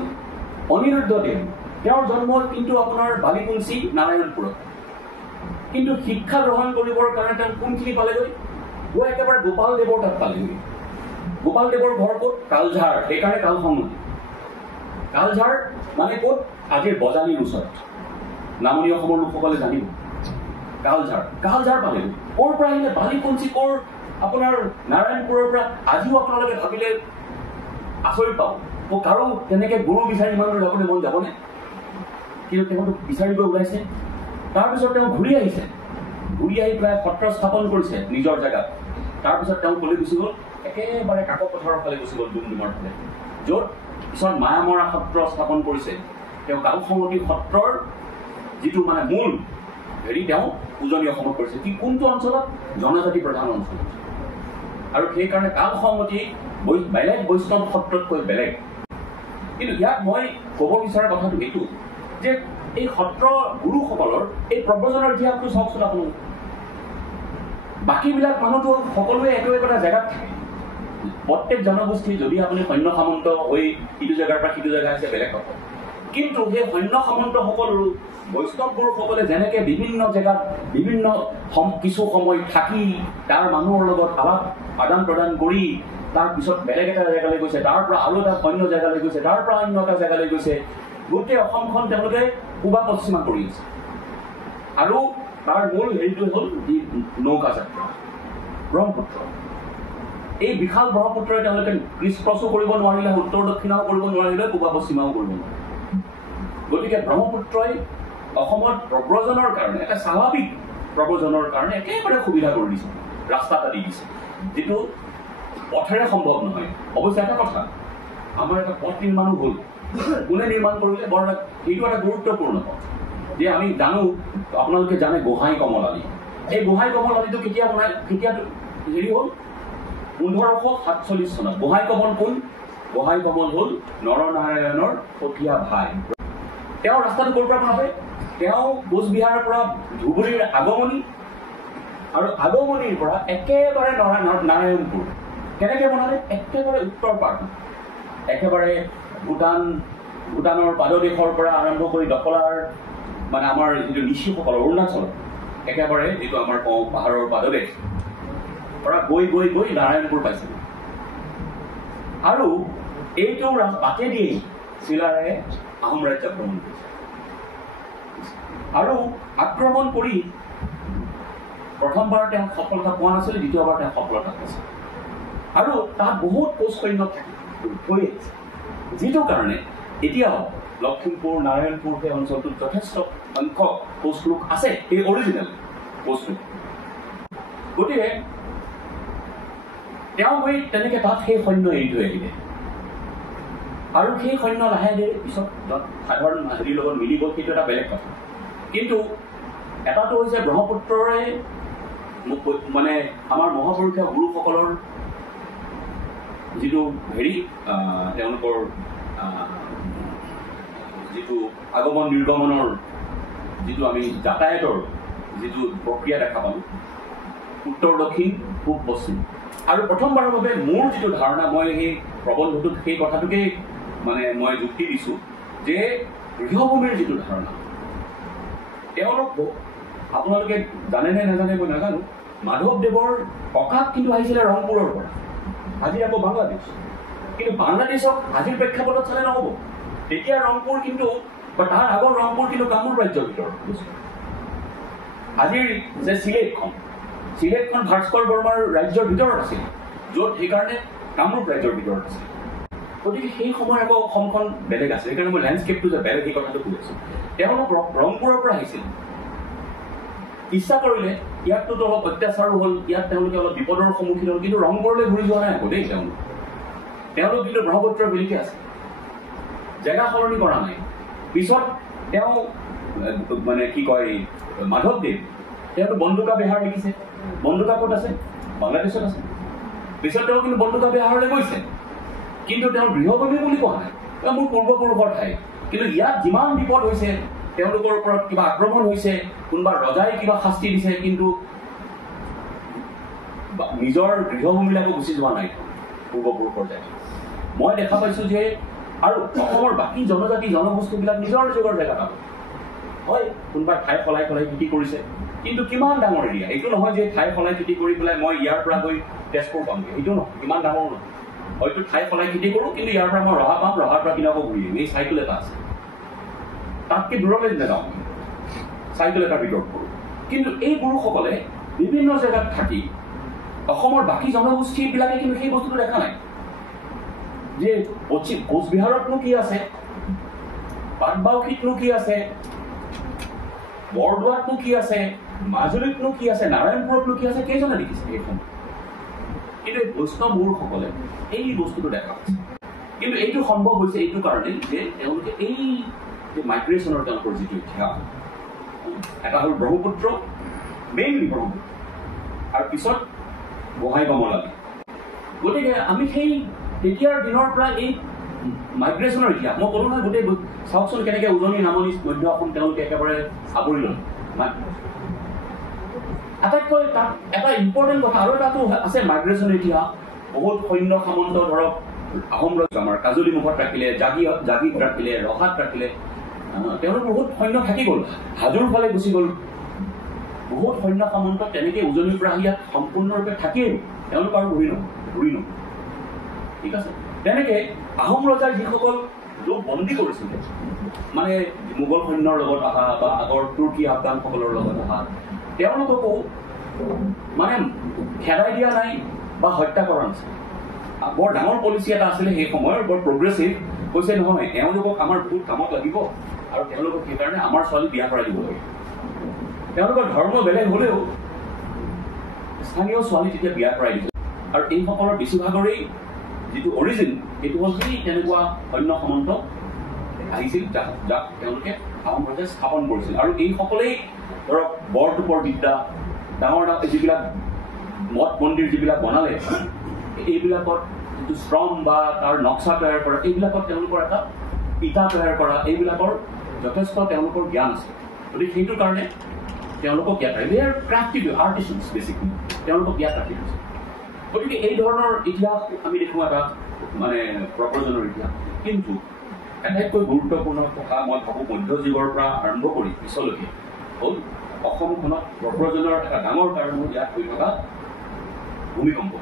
অনিৰুদ্ধদেৱ, তেওঁৰ জন্ম কিন্তু আপোনাৰ বালিকুঞ্চি নাৰায়ণপুৰত, কিন্তু শিক্ষা গ্ৰহণ কৰিবৰ কাৰণে তেওঁ কোনখিনি পালেগৈ? গৈ একেবাৰে গোপালদেৱৰ তাত পালেগৈ। গোপালদেৱৰ ঘৰ ক'ত? কালঝাৰ, সেইকাৰণে কালসংগতি। কালঝাৰ মানে ক'ত? আজিৰ বজালিৰ ওচৰত। নামনি অসমৰ লোকসকলে জানিব কালঝাৰ পালেগৈ। ক'ৰ পৰা আহিলে? বালিকুঞ্চি ক'ৰ? আপোনাৰ নাৰায়ণপুৰৰ পৰা। আজিও আপোনালোকে ভাবিলে আচৰিত পাব, কাৰো তেনেকে গুৰু বিচাৰি ইমান দূৰ যাবলৈ মন যাবনে? কিন্তু তেওঁতো বিচাৰিব ওলাইছে। তাৰপিছত তেওঁ ঘূৰি আহি পেলাই সত্ৰ স্থাপন কৰিছে নিজৰ জেগাত। তাৰপিছত তেওঁ কলৈ গুচি গ'ল? একেবাৰে কাকপথাৰৰ ফালে গুচি গ'ল, ডুমডুমাৰ ফালে, য'ত পিছত মায়ামৰা সত্ৰ স্থাপন কৰিছে। তেওঁ কালসংগতি সত্ৰৰ যিটো মানে মূল তেওঁ উজনি অসমত কৰিছে। কি কোনটো অঞ্চলত? জনজাতি প্ৰধান অঞ্চলত। আৰু সেইকাৰণে কালসংগতি বেলেগ বৈষ্ণৱ সত্ৰতকৈ বেলেগ। কিন্তু ইয়াত মই ক'ব বিচৰা কথাটো এইটো যে এই সত্ৰ গুৰুসকলৰ এই প্ৰব্ৰজনৰ ইতিহাসটো চাওকচোন আপোনালোকে। বাকীবিলাক মানুহতো সকলোৱে একোটা জেগাত থাকে। প্ৰত্যেক জনগোষ্ঠী যদি আপুনি সৈন্য সামন্ত হৈ ইটো জেগাৰ পৰা সিটো জেগা আছে বেলেগ কথা, কিন্তু সেই সৈন্য সামন্তসকলৰো বৈষ্ণৱ গুৰুসকলে যেনেকে বিভিন্ন জেগাত বিভিন্ন কিছু সময় থাকি তাৰ মানুহৰ লগত আদান প্ৰদান কৰি তাৰপিছত বেলেগ এটা জেগালৈ গৈছে, তাৰ পৰা আৰু এটা অন্য জেগালৈ গৈছে, তাৰ পৰা অন্য এটা জেগালৈ গৈছে, গোটেই অসমখন তেওঁলোকে পূবা পশ্চিমা কৰি আছে। আৰু তাৰ মূল হেৰিটো হ'ল নৌকা যাত্ৰা, ব্ৰহ্মপুত্ৰ। এই বিশাল ব্ৰহ্মপুত্ৰই তেওঁলোকে ক্ৰিছ-ক্ৰছো কৰিব নোৱাৰিলে, উত্তৰ দক্ষিণাও কৰিব নোৱাৰিলে, পূবা পশ্চিমাও কৰিব নোৱাৰিলে। গতিকে ব্ৰহ্মপুত্ৰই অসমত প্ৰব্ৰজনৰ কাৰণে, এটা স্বাভাৱিক প্ৰব্ৰজনৰ কাৰণে একেবাৰে সুবিধা কৰি দিছে, ৰাস্তা এটা দি দিছে, যিটো পথেৰে সম্ভৱ নহয়। অৱশ্যে এটা কথা, আমাৰ এটা পথ নিৰ্মাণো হ'ল। কোনে নিৰ্মাণ কৰিলে? এইটো এটা গুৰুত্বপূৰ্ণ পথ যে আমি জানো, আপোনালোকে জানে গোহাঁই কমল আলি। এই গোহাঁই কমল আলিটো কেতিয়া হেৰি হ'ল? 1547 চনত। গোহাঁই কমল কোন? গোহাঁই কমল হ'ল নৰনাৰায়ণৰ সতীয়া ভাই। তেওঁ ৰাস্তাটো ক'ৰ পৰা বনালে? তেওঁ কোচবিহাৰৰ পৰা ধুবুৰীৰ আগমনি, আৰু আগমনিৰ পৰা একেবাৰে নাৰায়ণপুৰ। কেনেকৈ বনালে? একেবাৰে উত্তৰ পাৰ, একেবাৰে ভূটানৰ পাদদেশৰ পৰা আৰম্ভ কৰি দখলাৰ, মানে আমাৰ যিটো নিশীসকলৰ অৰুণাচলৰ একেবাৰে যিটো আমাৰ কওঁ পাহাৰৰ পাদদেশ পৰা গৈ নাৰায়ণপুৰ পাইছিল। আৰু এইটো বাটেদিয়েই চিলাৰায়ে আহোম ৰাজ্য আক্ৰমণ কৰিছে। আৰু আক্ৰমণ কৰি প্ৰথমবাৰ তেওঁ সফলতা পোৱা নাছিল, দ্বিতীয়বাৰ তেওঁ সফলতা পাইছে। আৰু তাত বহুত কোচ সৈন্য থৈ আহিছে, যিটো কাৰণে এতিয়াও লখিমপুৰ, নাৰায়ণপুৰ সেই অঞ্চলটোত যথেষ্ট সংখ্যক কোচ লোক আছে, এই অৰিজিনেল কোচ লোক। গতিকে তেওঁ গৈ তেনেকে তাত সেই সৈন্য এৰি থৈ আহিলে। আৰু সেই সৈন্য লাহে ধীৰে পিছত সাধাৰণ হেৰিৰ লগত মিলি গ'ল, সেইটো এটা বেলেগ কথা। কিন্তু এটাটো হৈছে ব্ৰহ্মপুত্ৰৰে মানে আমাৰ মহাপুৰুষীয়া গুৰুসকলৰ যিটো হেৰি তেওঁলোকৰ যিটো আগমন নিৰ্গমনৰ যিটো আমি যাতায়াতৰ যিটো প্ৰক্ৰিয়া দেখা পালোঁ উত্তৰ দক্ষিণ পূব পশ্চিম আৰু প্ৰথমবাৰৰ বাবে মোৰ যিটো ধাৰণা মই সেই প্ৰবন্ধটোত সেই কথাটোকেই মানে মই যুক্তি দিছোঁ যে গৃহভূমিৰ যিটো ধাৰণা তেওঁলোক আপোনালোকে জানেনে নাজানে মই নাজানো মাধৱদেৱৰ ককাক কিন্তু আহিছিলে ৰংপুৰৰ পৰা আজি আকৌ বাংলাদেশ কিন্তু বাংলাদেশক আজিৰ প্ৰেক্ষাপটত চালে নহ'ব তেতিয়া ৰংপুৰ কিন্তু বা তাৰ আগৰ ৰংপুৰ কিন্তু কামৰূপ ৰাজ্যৰ ভিতৰত আজিৰ যে চিলেটখন ভাস্কৰ বৰ্মাৰ ৰাজ্যৰ ভিতৰত আছিল য'ত সেইকাৰণে কামৰূপ ৰাজ্যৰ ভিতৰত আছিল গতিকে সেই সময়ত আকৌ অসমখন বেলেগ আছিল সেইকাৰণে মই লেণ্ডস্কেপটো যে বেলেগ সেই কথাটো কৈ আছোঁ তেওঁলোক ৰংপুৰৰ পৰা আহিছিল ইচ্ছা কৰিলে ইয়াততো অলপ অত্যাচাৰো হ'ল ইয়াত তেওঁলোকে অলপ বিপদৰ সন্মুখীন হ'ল কিন্তু ৰংপুৰলৈ ঘূৰি যোৱা নাই আকৌ দেই তেওঁলোক কিন্তু ব্ৰহ্মপুত্ৰৰ বিলিকে আছে জেগা সলনি কৰা নাই পিছত তেওঁ মানে কি কয় মাধৱদেৱ তেওঁতো বন্দুকা বিহাৰ লিখিছে বন্দুকা ক'ত আছে বাংলাদেশত আছে পিছত তেওঁ কিন্তু বন্দুকা বিহাৰলৈ গৈছে কিন্তু তেওঁ গৃহভূমি বুলি কোৱা নাই মোৰ পূৰ্বপুৰুষৰ ঠাই কিন্তু ইয়াত যিমান বিপদ হৈছে তেওঁলোকৰ ওপৰত কিবা আক্ৰমণ হৈছে কোনোবা ৰজাই কিবা শাস্তি দিছে কিন্তু নিজৰ গৃহভূমিলৈকো গুচি যোৱা নাই পূৰ্বপুৰুষৰ জেগা মই দেখা পাইছোঁ যে আৰু অসমৰ বাকী জনজাতি জনগোষ্ঠীবিলাক নিজৰ যুগৰ জেগা পাব হয় কোনোবাই ঠাই সলাই খেতি কৰিছে কিন্তু কিমান ডাঙৰ এৰিয়া এইটো নহয় যে ঠাই সলাই খেতি কৰি পেলাই মই ইয়াৰ পৰা গৈ তেজপুৰ পামগৈ সেইটো নহয় ইমান ডাঙৰ নহয় হয়তো ঠাই সলাই খেতি কৰোঁ কিন্তু ইয়াৰ পৰা মই ৰহা পাম ৰহাৰ পৰা কিনাব ঘূৰি আহিম এই চাইকেল এটা আছে তাতকৈ দূৰলৈ নাযাওঁ চাইকেল এটাৰ ভিতৰত কৰোঁ কিন্তু এই গুৰুসকলে বিভিন্ন জেগাত থাকি অসমৰ বাকী জনগোষ্ঠীবিলাকে কিন্তু সেই বস্তুটো দেখা নাই যে কোচবিহাৰতনো কি আছে পাটবাউসীতনো কি আছে বৰদোৱাতনো কি আছে মাজুলীতনো কি আছে নাৰায়ণপুৰতনো কি আছে কেইজনে দেখিছে এইখন কিন্তু এই বৈষ্ণৱ গুৰুসকলে এই বস্তুটো দেখা পাইছে কিন্তু এইটো সম্ভৱ হৈছে এইটো কাৰণেই যে তেওঁলোকে এই যে মাইগ্ৰেশ্যনৰ তেওঁলোকৰ যিটো ইতিহাস এটা হ'ল ব্ৰহ্মপুত্ৰ মেইনলি ব্ৰহ্মপুত্ৰ আৰু পিছত বঙাই কমলাবাৰী গতিকে আমি সেই তেতিয়াৰ দিনৰ পৰা এই মাইগ্ৰেশ্যনৰ ইতিহাস মই ক'লো নহয় গোটেই চাওকচোন কেনেকৈ উজনি নামনি মধ্য অসম তেওঁলোকে একেবাৰে আৱৰি ল'লে আটাইতকৈ তাত এটা ইম্পৰ্টেণ্ট কথা আৰু এটাতো আছে মাইগ্ৰেশ্যনৰ ইতিহাস বহুত সৈন্য সামন্ত ধৰক আহোম ৰজা আমাৰ কাজলী মুখত ৰাখিলে জাগিত ৰাখিলে ৰহাত ৰাখিলে তেওঁলোক বহুত সৈন্য থাকি গ'ল হাজোৰ ফালে গুচি গ'ল বহুত সৈন্য সামন্ত তেনেকৈ উজনিৰ পৰা ইয়াত সম্পূৰ্ণৰূপে থাকিয়েই তেওঁলোক আৰু ঘূৰি নহ'ল ঠিক আছে তেনেকৈ আহোম ৰজাৰ যিসকল লোক বন্দী কৰিছিলে মানে মোগল সৈন্যৰ লগত অহা বা আগৰ তুৰ্কী আফগানসকলৰ লগত অহা তেওঁলোককো মানে খেদাই দিয়া নাই বা হত্যা কৰা নাছিল বৰ ডাঙৰ পলিচি এটা আছিলে সেই সময়ৰ বৰ প্ৰগ্ৰেছিভ কৈছে নহয় এওঁলোকক আমাৰ বহুত কামত লাগিব আৰু তেওঁলোকক সেইকাৰণে আমাৰ ছোৱালী বিয়া কৰাই দিব লাগে তেওঁলোকৰ ধৰ্ম বেলেগ হ'লেও স্থানীয় ছোৱালী তেতিয়া বিয়া কৰাই দিছিল আৰু এইসকলৰ বেছিভাগৰেই যিটো অৰিজিন সেইটো হ'ল সেই তেনেকুৱা সৈন্য সামন্ত আহিছিল যাক তেওঁলোকে আহোম ৰজাই স্থাপন কৰিছিল আৰু এইসকলেই ধৰক বৰটোপৰ বিদ্যা ডাঙৰ যিবিলাক মঠ মন্দিৰ যিবিলাক বনালে এইবিলাকত যিটো শ্ৰম বা তাৰ নক্সা তৈয়াৰ কৰা এইবিলাকত তেওঁলোকৰ এটা ইটা তৈয়াৰ কৰা এইবিলাকৰ যথেষ্ট তেওঁলোকৰ জ্ঞান আছে গতিকে সেইটোৰ কাৰণে তেওঁলোকক ইয়াত ৰাখি দে ক্ৰাফ্টি আৰ্টিষ্টছ বেছিকলি তেওঁলোকক ইয়াত ৰাখি থৈছে গতিকে এই ধৰণৰ ইতিহাস আমি দেখোঁ এটা মানে প্ৰব্ৰজনৰ ইতিহাস কিন্তু আটাইতকৈ গুৰুত্বপূৰ্ণ কথা মই ভাবোঁ মধ্যযুগৰ পৰা আৰম্ভ কৰি পিছলৈকে হ'ল অসমখনত প্ৰব্ৰজনৰ এটা ডাঙৰ কাৰণ হ'ল ইয়াত হৈ থকা ভূমিকম্প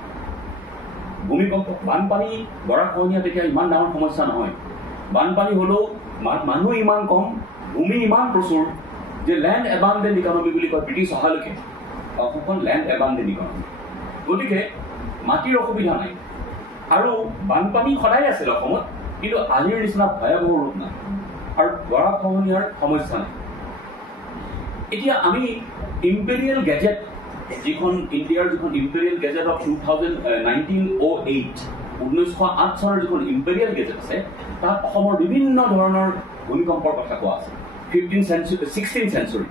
বানপানী গৰাখহনীয়া তেতিয়া ইমান ডাঙৰ সমস্যা নহয় বানপানী হ'লেও মানুহ ইমান কম ভূমি ইমান প্ৰচুৰ যে লেণ্ড এবাণ্ডেণ্ট ইকনমি বুলি কয় ব্ৰিটিছ অহালৈকে অসমখন লেণ্ড এবাণ্ডেণ্ট ইকনমি গতিকে মাটিৰ অসুবিধা নাই আৰু বানপানী সদায় আছিল অসমত কিন্তু আজিৰ নিচিনা ভয়াৱহ ৰূপ নাই আৰু গৰাখহনীয়াৰ সমস্যা নাই এতিয়া আমি ইম্পেৰিয়েল গেজেট যিখন ইণ্ডিয়াৰ যিখন ইম্পেৰিয়েল গেজেট অফ 1908 চনৰ যিখন ইম্পেৰিয়েল গেজেট আছে তাত অসমৰ বিভিন্ন ধৰণৰ ভূমিকম্পৰ কথা কোৱা আছে 16th century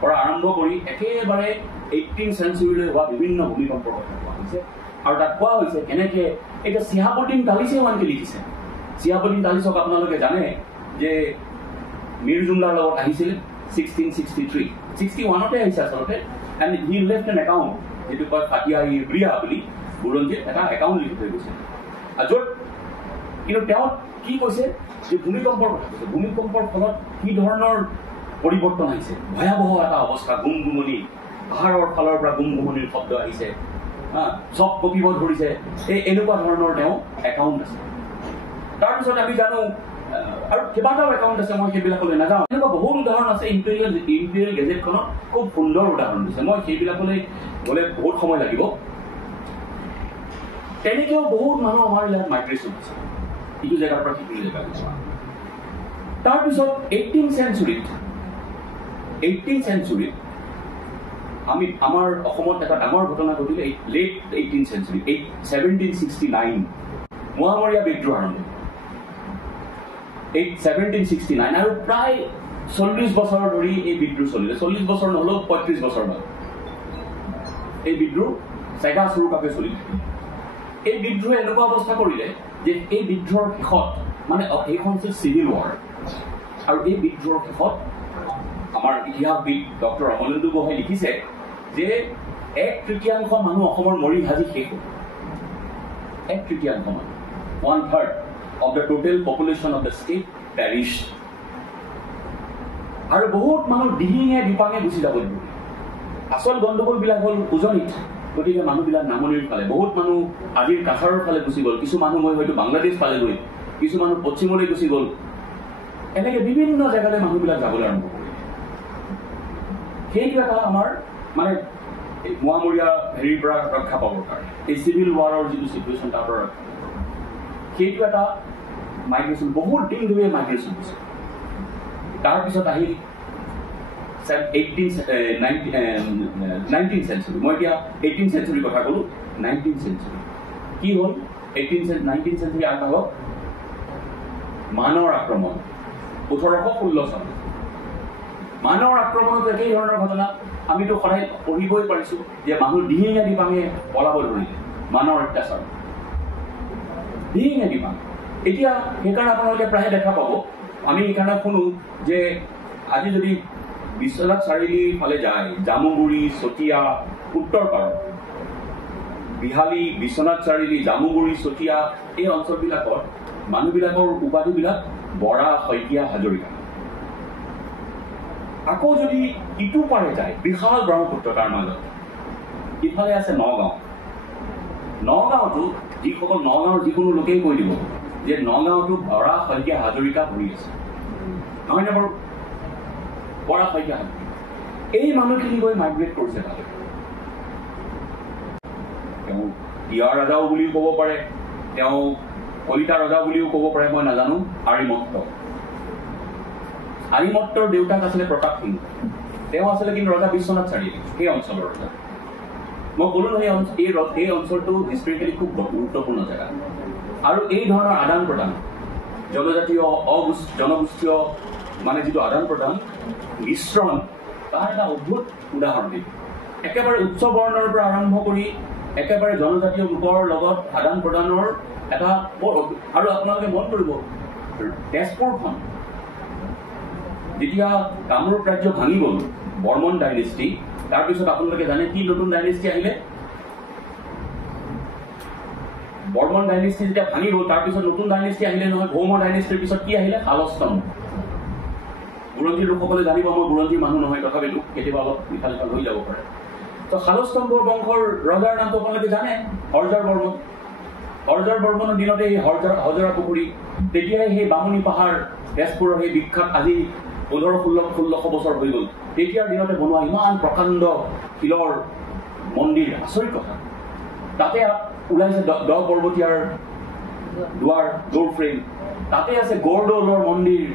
পৰা আৰম্ভ কৰি একেবাৰে 18th চেঞ্চুৰীলৈ হোৱা বিভিন্ন ভূমিকম্পৰ কথা কোৱা হৈছে আৰু তাত কোৱা হৈছে কেনেকৈ এতিয়া চিহাবুদ্দিন তালিছেও আনকি লিখিছে। চিহাবুদ্দিন তালিছক আপোনালোকে জানে যে মীৰ জুমলাৰ লগত আহিছিলে 1663 61তে আহিছে আচলতে and he left N account যিটো কয় ফাটিয়া ইব্ৰিয়া বুলি বুৰঞ্জীত এটা একাউণ্ট লিখি থৈ গৈছে। য'ত কিন্তু তেওঁ কি কৈছে যে ভূমিকম্পৰ কথা কৈছে, ভূমিকম্পৰ ফলত কি ধৰণৰ পৰিৱৰ্তন আহিছে, ভয়াৱহ এটা অৱস্থা, গুমগুমনি, পাহাৰৰ ফালৰ পৰা গুমগুমনিৰ শব্দ আহিছে, চব কঁপিব ধৰিছে, এনেকুৱা ধৰণৰ তেওঁ একাউণ্ট আছে। তাৰপিছত আমি জানো আৰু কেইবাটাও একাউণ্ট আছে, মই সেইবিলাকলৈ নাযাওঁ। এনেকুৱা বহুত উদাহৰণ আছে। ইম্পেৰিয়েল গেজেটখনত খুব সুন্দৰ উদাহৰণ দিছে, মই সেইবিলাকলৈ গ'লে বহুত সময় লাগিব। তেনেকৈও বহুত মানুহ আমাৰ ইয়াত মাইগ্ৰেশ্যন আছে, ইটো জেগাৰ পৰা সিটো জেগা যোৱা। তাৰপিছত 18th চেঞ্চুৰীত আমাৰ অসমত এটা ডাঙৰ ঘটনা ঘটিলে। লেট 18th চেঞ্চুৰী 1769 মোৱামৰীয়া বিদ্ৰোহ আৰম্ভ 1769 আৰু প্ৰায় 40 বছৰ ধৰি এই বিদ্ৰোহ চলিলে। 40 বছৰ নহলেও 35 বছৰ মান এই বিদ্ৰোহ চেগা চুৰুকাকে চলি থাকে। এই বিদ্ৰোহে এনেকুৱা অৱস্থা কৰিলে যে এই বিদ্ৰোহৰ শেষত মানে এইখন আছিল চিভিল ৱাৰ, আৰু এই বিদ্ৰোহৰ শেষত আমাৰ ইতিহাসবিদ ডক্টৰ অমলেন্দু গোহাঁই লিখিছে যে 1/3 মানুহ অসমৰ মৰি সাজি শেষ হ'ল। 1/3 মানুহ, 1/3 of the total population of the state perished. আৰু বহুত মানুহ দিহিঙে দিপাঙে গুচি যাব ধৰিলে। আচল গণ্ডগোলবিলাক হ'ল উজনিত, গতিকে মানুহবিলাক নামনিৰ ফালে, বহুত মানুহ আজিৰ কাছাৰৰ ফালে গুচি গ'ল, কিছু মানুহ হয়তো বাংলাদেশ পালেগৈ, কিছু মানুহ পশ্চিমলৈ গুচি গ'ল, এনেকৈ বিভিন্ন জেগালৈ মানুহবিলাক যাবলৈ আৰম্ভ কৰিলে। সেইটো এটা আমাৰ মানে মোৱামৰীয়া হেৰিৰ পৰা ৰক্ষা পাবৰ কাৰণে, এই চিভিল ৱাৰৰ যিটো চিটুৱেশ্যন তাৰ পৰা ৰক্ষা পাব, সেইটো এটা মাইগ্ৰেশ্যন, বহুত দিন ধৰি মাইগ্ৰেশ্যন হৈছে। তাৰপিছত আহিল 19th চেঞ্চুৰী। মই এতিয়া 18th চেঞ্চুৰীৰ কথা ক'লো। 19th চেঞ্চুৰী কি হ'ল? 19th চেঞ্চুৰী আগভাগত মানৰ আক্ৰমণ 1816 চন। মানৰ আক্ৰমণত একেই ধৰণৰ ঘটনা। আমিতো সদায় পঢ়িবই পাৰিছো যে মানুহ দিহিঙে দিপাঙে পলাব ধৰিলে, মানৰ অত্যাচাৰ দিহিঙে দিপাঙে। এতিয়া সেইকাৰণে আপোনালোকে প্ৰায়ে দেখা পাব, আমি সেইকাৰণে শুনো যে আজি যদি বিশ্বনাথ চাৰিআলিৰ ফালে যায়, জামুগুৰি, চতিয়া, উত্তৰ পাৰত বিহালী, বিশ্বনাথ চাৰিআলি, জামুগুৰি, চতিয়া, এই অঞ্চলবিলাকত মানুহবিলাকৰ উপাধিবিলাক বৰা, শইকীয়া, হাজৰিকা। আকৌ যদি ইটো পাৰে যায়, বিশাল ব্ৰহ্মপুত্ৰ তাৰ মাজত, ইফালে আছে নগাঁও। নগাঁওতো যিসকল নগাঁৱৰ যিকোনো লোকেই কৈ দিব যে নগাঁওতো বৰা, শইকীয়া, হাজৰিকা ভৰি আছে, নহয়নে বাৰু? বৰা, শইকীয়া, হাজৰিকা এই মানুহখিনি গৈ মাইগ্ৰেট কৰিছে তালৈ। তেওঁ ইয়াৰ ৰজাও বুলিও ক'ব পাৰে, তেওঁ কলিতা ৰজা বুলিও ক'ব পাৰে, মই নাজানো। আৰিমত্তৰ দেউতাক আছিলে প্ৰতাপ সিং, তেওঁ আছিলে কিন্তু ৰজা বিশ্বনাথ চাৰিআলি, সেই অঞ্চলৰ ৰজা। মই ক'লো নহয় এই অঞ্চলটো হিষ্টৰিকেলি খুব গুৰুত্বপূৰ্ণ জেগা। আৰু এই ধৰণৰ আদান প্ৰদান, জনজাতীয় জনগোষ্ঠীয় মানে যিটো আদান প্ৰদান মিশ্ৰণ, তাৰ এটা অদ্ভুত উদাহৰণ দিম। একেবাৰে উচ্চ বৰ্ণৰ পৰা আৰম্ভ কৰি একেবাৰে জনজাতীয় লোকৰ লগত আদান প্ৰদানৰ এটা। আৰু আপোনালোকে মন কৰিব, তেজপুৰখন যেতিয়া কামৰূপ ৰাজ্য ভাঙি গ'ল, বৰ্মন ডাইনেষ্টি, তাৰপিছত আপোনালোকে জানে কি নতুন ডাইনেষ্টি আহিলে? বৰ্মন ডাইনেষ্টি যেতিয়া ভাঙি গ'ল, তাৰপিছত নতুন ডাইনেষ্টি আহিলে নহয়। ভৌম ডাইনেষ্টিৰ পিছত কি আহিলে? শালস্তম্ভ। বুৰঞ্জীৰ লোকসকলে জানিব, মই বুৰঞ্জীৰ মানুহ নহয়, তথাপিতো কেতিয়াবা অলপ ইফাল সিফাল হৈ যাব পাৰে। তো শালস্তম্ভৰ বংশৰ ৰজাৰ নামটো আপোনালোকে জানে, হৰজাৰ বৰ্মন। হৰজাৰ বৰ্মনৰ দিনতে এই হজৰা পুখুৰী, তেতিয়াই সেই বামুণী পাহাৰ, তেজপুৰৰ সেই বিখ্যাত, আজি 1500-1600 বছৰ হৈ গ'ল, তেতিয়াৰ দিনতে বনোৱা ইমান প্ৰকাণ্ড শিলৰ মন্দিৰ, আচৰিত কথা। তাতে ওলাইছে 10 পৰ্বতীয়াৰ দুৱাৰ, ড'ৰ ফ্ৰেম, তাতে আছে গড়দৌলৰ মন্দিৰ,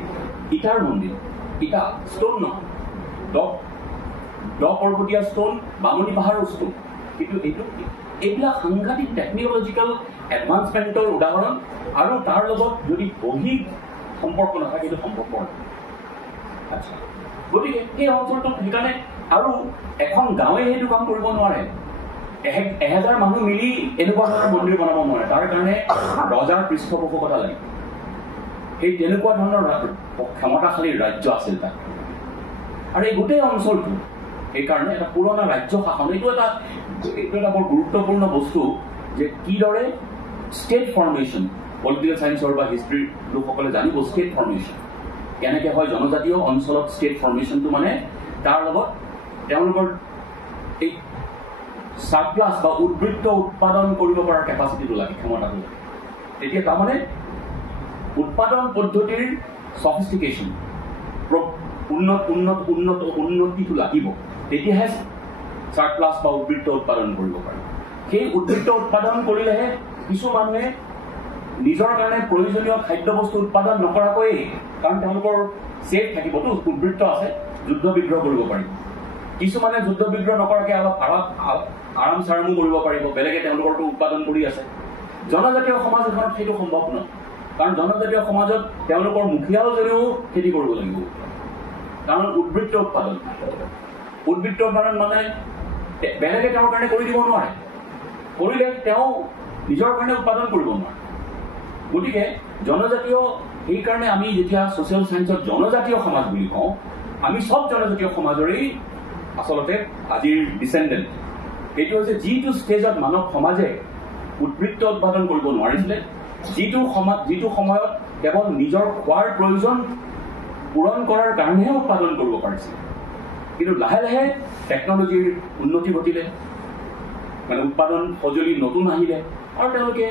ইটাৰ মন্দিৰ, ইটা, ষ্ট'ন নহয়, 10 পৰ্বতীয়া ষ্ট'ন, বামুণী পাহাৰৰ ষ্ট'ন। কিন্তু এইবিলাক সাংঘাতিক টেকনলজিকেল এডভান্সমেণ্টৰ উদাহৰণ। আৰু তাৰ লগত যদি বহিক সম্পৰ্ক নাথাকে, সেইটো সম্পৰ্ক নহয়। আচ্ছা, গতিকে সেই অঞ্চলটোত সেইকাৰণে আৰু এখন গাঁৱে সেইটো কাম কৰিব নোৱাৰে 1000 মানুহ মিলি এনেকুৱা ধৰণৰ মন্দিৰ বনাব নোৱাৰে তাৰ কাৰণে ৰজাৰ পৃষ্ঠপোষকতা লাগে সেই তেনেকুৱা ধৰণৰ ক্ষমতাশালী ৰাজ্য আছিল তাত আৰু এই গোটেই অঞ্চলটো সেইকাৰণে এটা পুৰণা ৰাজ্য শাসন এইটো এটা বৰ গুৰুত্বপূৰ্ণ বস্তু যে কিদৰে ষ্টেট ফৰ্মেশ্যন পলিটিকেল সায়েন্সৰ বা হিষ্ট্ৰীৰ লোকসকলে জানিব ষ্টেট ফৰ্মেশ্যন কেনেকৈ হয় জনজাতীয় অঞ্চলত ষ্টেট ফৰ্মেশ্যনটো মানে তাৰ লগত তেওঁলোকৰ এই সাৰপ্লাছ বা উদ্বৃত্ত উৎপাদন কৰিব পৰাৰ কেপাচিটিটো লাগে ক্ষমতাটো লাগে তেতিয়া তাৰমানে উৎপাদন পদ্ধতিৰ সফিষ্টিকেশ্যন উন্নতিটো লাগিব তেতিয়াহে সাৰপ্লাছ বা উদ্বৃত্ত উৎপাদন কৰিব পাৰে সেই উদ্বৃত্ত উৎপাদন কৰিলেহে কিছু মানুহে নিজৰ কাৰণে প্ৰয়োজনীয় খাদ্যবস্তু উৎপাদন নকৰাকৈ কাৰণ তেওঁলোকৰ ছেফ থাকিবতো উদ্বৃত্ত আছে যুদ্ধ বিগ্ৰহ কৰিব পাৰিব কিছুমানে যুদ্ধ বিগ্ৰহ নকৰাকৈ অলপ আৰাম চাৰামো কৰিব পাৰিব বেলেগে তেওঁলোকৰটো উৎপাদন কৰি আছে জনজাতীয় সমাজ এখনত সেইটো সম্ভৱ নহয় কাৰণ জনজাতীয় সমাজত তেওঁলোকৰ মুখীয়াও যদিও খেতি কৰিব লাগিব কাৰণ উদ্বৃত্ত উৎপাদন মানে বেলেগে তেওঁৰ কাৰণে কৰি দিব নোৱাৰে কৰিলে তেওঁ নিজৰ কাৰণে উৎপাদন কৰিব নোৱাৰে গতিকে জনজাতীয় সেইকাৰণে আমি যেতিয়া ছ'চিয়েল ছায়েন্সত জনজাতীয় সমাজ বুলি কওঁ আমি সব জনজাতীয় সমাজৰেই আচলতে আজিৰ ডিচেণ্ডেণ্ট এইটো হৈছে যিটো ষ্টেজত মানৱ সমাজে উদ্বৃত্ত উৎপাদন কৰিব নোৱাৰিছিলে যিটো সময়ত কেৱল নিজৰ খোৱাৰ প্ৰয়োজন পূৰণ কৰাৰ কাৰণেহে উৎপাদন কৰিব পাৰিছিলে কিন্তু লাহে লাহে টেকনলজিৰ উন্নতি ঘটিলে মানে উৎপাদন সঁজুলি নতুন আহিলে আৰু তেওঁলোকে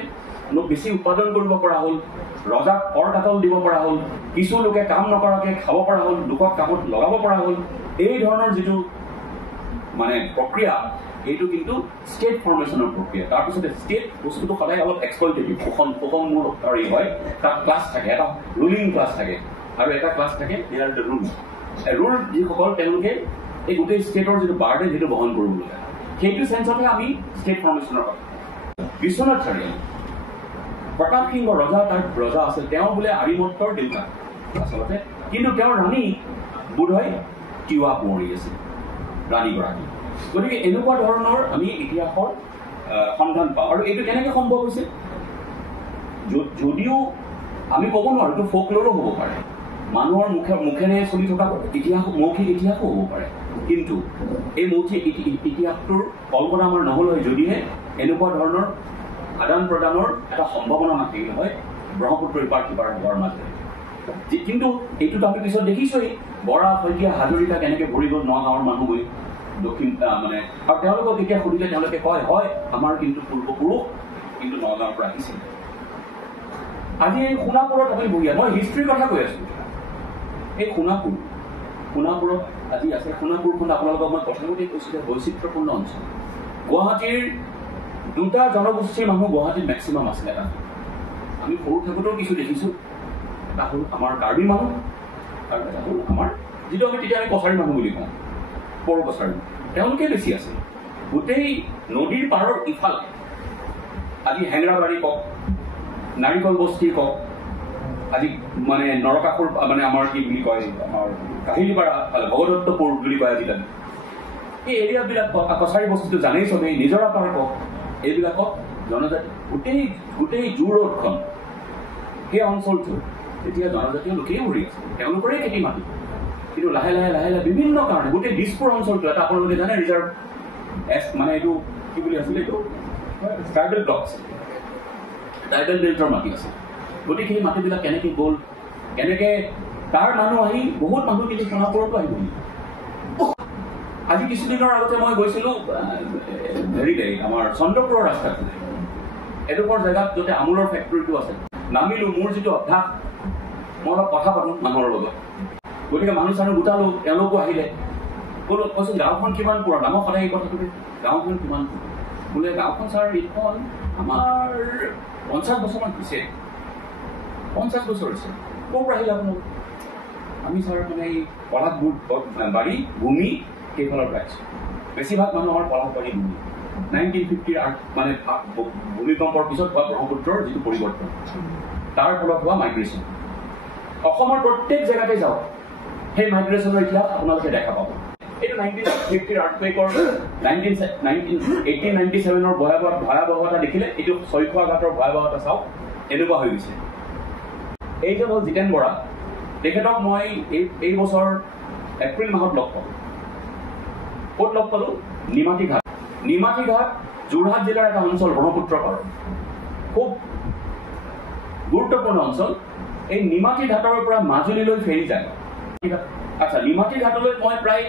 বেছি উৎপাদন কৰিব পৰা হ'ল ৰজাক কৰ কাটল দিব পৰা হ'ল কিছু লোকে কাম নকৰাকৈ খাব পৰা হ'ল লোকক কামত লগাব পৰা হ'ল এই ধৰণৰ যিটো মানে প্ৰক্ৰিয়া এইটো কিন্তু ষ্টেট ফৰ্মেশ্যনৰ প্ৰক্ৰিয়া তাৰপিছতে ষ্টেট বস্তুটো সদায় অলপ এক্সপ্লইটেটিভ শোষণমূলক হয় তাত ক্লাছ থাকে এটা ৰুলিং ক্লাছ থাকে আৰু এটা ক্লাছ থাকে দেয়াৰ দ্য ৰুল যিসকল তেওঁলোকে এই গোটেই ষ্টেটৰ যিটো বাৰ্ডেন যিটো বহন কৰিবলৈ সেইটো চেঞ্চতহে আমি ষ্টেট ফৰ্মেশ্যনৰ কথা বিশ্বনাথ চাৰিআলি প্ৰতাপ সিংহ ৰজা তাৰ ৰজা আছিল তেওঁ বোলে আৰিমত্তৰ দেউতাক আচলতে কিন্তু তেওঁৰ ৰাণী বোধহয় তিৱা কুঁৱৰী আছিল ৰাণীগৰাকী গতিকে এনেকুৱা ধৰণৰ আমি ইতিহাসৰ সন্ধান পাওঁ আৰু এইটো কেনেকৈ সম্ভৱ হৈছে যদিও আমি ক'ব নোৱাৰো এইটো ফ'কলৰো হ'ব পাৰে মানুহৰ মুখেৰে চলি থকা ইতিহাস মৌখিক ইতিহাসো হ'ব পাৰে কিন্তু এই মৌখিক ইতিহাসটোৰ কল্পনা আমাৰ নহ'ল হয় যদিহে এনেকুৱা ধৰণৰ আদান প্ৰদানৰ এটা সম্ভাৱনা নাথাকিলে হয় ব্ৰহ্মপুত্ৰ ইপাৰ সিপাৰ হোৱাৰ মাজেৰে কিন্তু এইটোতো আমি পিছত দেখিছোৱেই বৰা শইকীয়া হাজৰিকা কেনেকৈ ভৰি গ'ল নগাঁৱৰ মানুহ গৈ দক্ষিণ মানে আৰু তেওঁলোকক এতিয়া সুধিলে তেওঁলোকে কয় হয় আমাৰ কিন্তু পূৰ্বপুৰুষ কিন্তু নগাঁৱৰ পৰা আহিছিল আজি এই সোণাপুৰত আপুনি বঢ়িয়া মই হিষ্ট্ৰীৰ কথা কৈ আছো এই সোণাপুৰত আজি আছে সোণাপুৰখন আপোনালোকক মই প্ৰথমতেই কৈছোঁ যে বৈচিত্ৰ্যপূৰ্ণ অঞ্চল গুৱাহাটীৰ দুটা জনগোষ্ঠীৰ মানুহ গুৱাহাটীত মেক্সিমাম আছিলে এটা আমি সৰু থাকোঁতেও কিছু দেখিছোঁ এটা হ'ল আমাৰ কাৰ্বি মানুহ আৰু এটা হ'ল আমাৰ যিটো আমি তেতিয়া আমি কছাৰী মানুহ বুলি কওঁ বড়ো কছাৰী তেওঁলোকে বেছি আছে গোটেই নদীৰ পাৰৰ ইফালে আজি হেঙেৰাবাৰী কওক নাৰিকল বস্তি কওক আজি মানে নৰকাসুৰ মানে আমাৰ কি বুলি কয় আমাৰ কাহিলীপাৰা ভগদত্তপুৰ বুলি কয় আজিকালি এই এৰিয়াবিলাক কছাৰী বস্তুটো জানেই চবেই নিজৰা পাৰ কওক এইবিলাকক জনজাতি গোটেই জু ৰোডখন সেই অঞ্চলটো এতিয়া জনজাতীয় লোকেই ভৰি আছে তেওঁলোকৰে খেতি মাটি কিন্তু লাহে লাহে বিভিন্ন কাৰণে গোটেই দিছপুৰ অঞ্চলটো এটা আপোনালোকে জানে ৰিজাৰ্ভ মানে এইটো কি বুলি আছিলে এইটো ট্ৰাইবেল ব্লক আছিল ট্ৰাইবেল বেল্টৰ মাটি আছে গতিকে সেই মাটিবিলাক কেনেকৈ গ'ল কেনেকৈ তাৰ মানুহ আহি বহুত মানুহ কিন্তু সোণাপুৰতো আহিব আজি কিছুদিনৰ আগতে মই গৈছিলোঁ হেৰিতে আমাৰ চন্দ্ৰপুৰৰ ৰাস্তাত এডোখৰ জেগাত য'তে আমুলৰ ফেক্টৰীটো আছে নামিলোঁ মোৰ যিটো অভ্যাস মই অলপ কথা পাতোঁ মানুহৰ লগত গতিকে মানুহ চানুহ গোটালোঁ তেওঁলোকো আহিলে বোলো কৈছোঁ গাঁওখন কিমান পুৰণা মই সদায় এই কথাটো গাঁওখন কিমান বোলে গাঁওখন ছাৰ এইখন আমাৰ 50 বছৰমান হৈছে 50 বছৰ হৈছে ক'ৰ পৰা আহিলে আপোনালোক আমি ছাৰ মানে এই পলাশ বাৰী ভূমি সেইখনৰ পৰা আহিছোঁ বেছিভাগ মানুহ আমাৰ পলাশ বাৰী ভূমি 1950 মানে ভূমিকম্পৰ পিছত হোৱা ব্ৰহ্মপুত্ৰৰ যিটো পৰিৱৰ্তন তাৰ ফলত হোৱা মাইগ্ৰেশ্যন অসমৰ প্ৰত্যেক জেগাতে যাওক সেই মাইগ্ৰেশ্যনৰ ইতিহাস আপোনালোকে দেখা পাব এইটো 1950 আৰ্থকুৱেকৰ 1897 ভয়াৱহতা দেখিলে এইটো ছয়শ আঘাতৰ ভয়াৱহতা চাওক এনেকুৱা হৈ গৈছে। এইজন হ'ল জিতেন বৰা। তেখেতক মই এই বছৰ এপ্ৰিল মাহত লগ পালোঁ। ক'ত লগ পালোঁ? নিমাতী ঘাট। নিমাতী ঘাট যোৰহাট জিলাৰ এটা অঞ্চল, ব্ৰহ্মপুত্ৰ পাৰত খুব গুৰুত্বপূৰ্ণ অঞ্চল। এই নিমাতী ঘাটৰ পৰা মাজুলীলৈ ফেৰি যায়। আচ্ছা, নিমাতী ঘাটলৈ মই প্ৰায়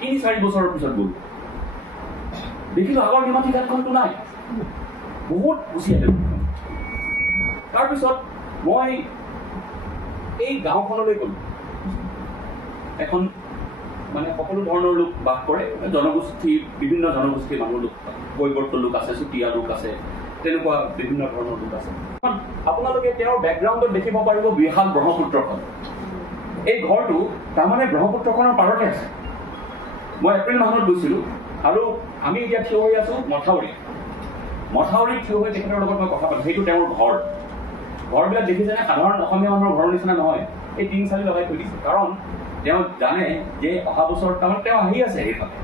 ৩-৪ বছৰৰ পিছত গ'লো। দেখিলোঁ আগৰ নিমাতী ঘাটখনটো নাই, বহুত গুচি আহিলোঁ। তাৰপিছত মই এই গাঁওখনলৈ গ'লোঁ। এখন মানে সকলো ধৰণৰ লোক বাস কৰে, জনগোষ্ঠী, বিভিন্ন জনগোষ্ঠীৰ মানুহ লোক, কৈবৰ্ত লোক আছে, চুতীয়া লোক আছে, তেনেকুৱা বিভিন্ন ধৰণৰ লোক আছে। আপোনালোকে তেওঁৰ বেকগ্ৰাউণ্ডত দেখিব পাৰিব বিশাল ব্ৰহ্মপুত্ৰখন। এই ঘৰটো তাৰমানে ব্ৰহ্মপুত্ৰখনৰ পাৰতে আছে। মই এপ্ৰিল মাহত গৈছিলোঁ আৰু আমি এতিয়া থিয় হৈ আছোঁ মথাউৰিত থিয় হৈ তেখেতৰ লগত মই কথা পাতিছোঁ। সেইটো তেওঁৰ ঘৰ। ঘৰবিলাক দেখিছেনে? সাধাৰণ অসমীয়া মানুহৰ ঘৰৰ নিচিনা নহয়। এই টিং-চালি লগাই থৈ দিছে, কাৰণ তেওঁ জানে যে অহা বছৰ তাৰমানে তেওঁ আহি আছে এইফালে।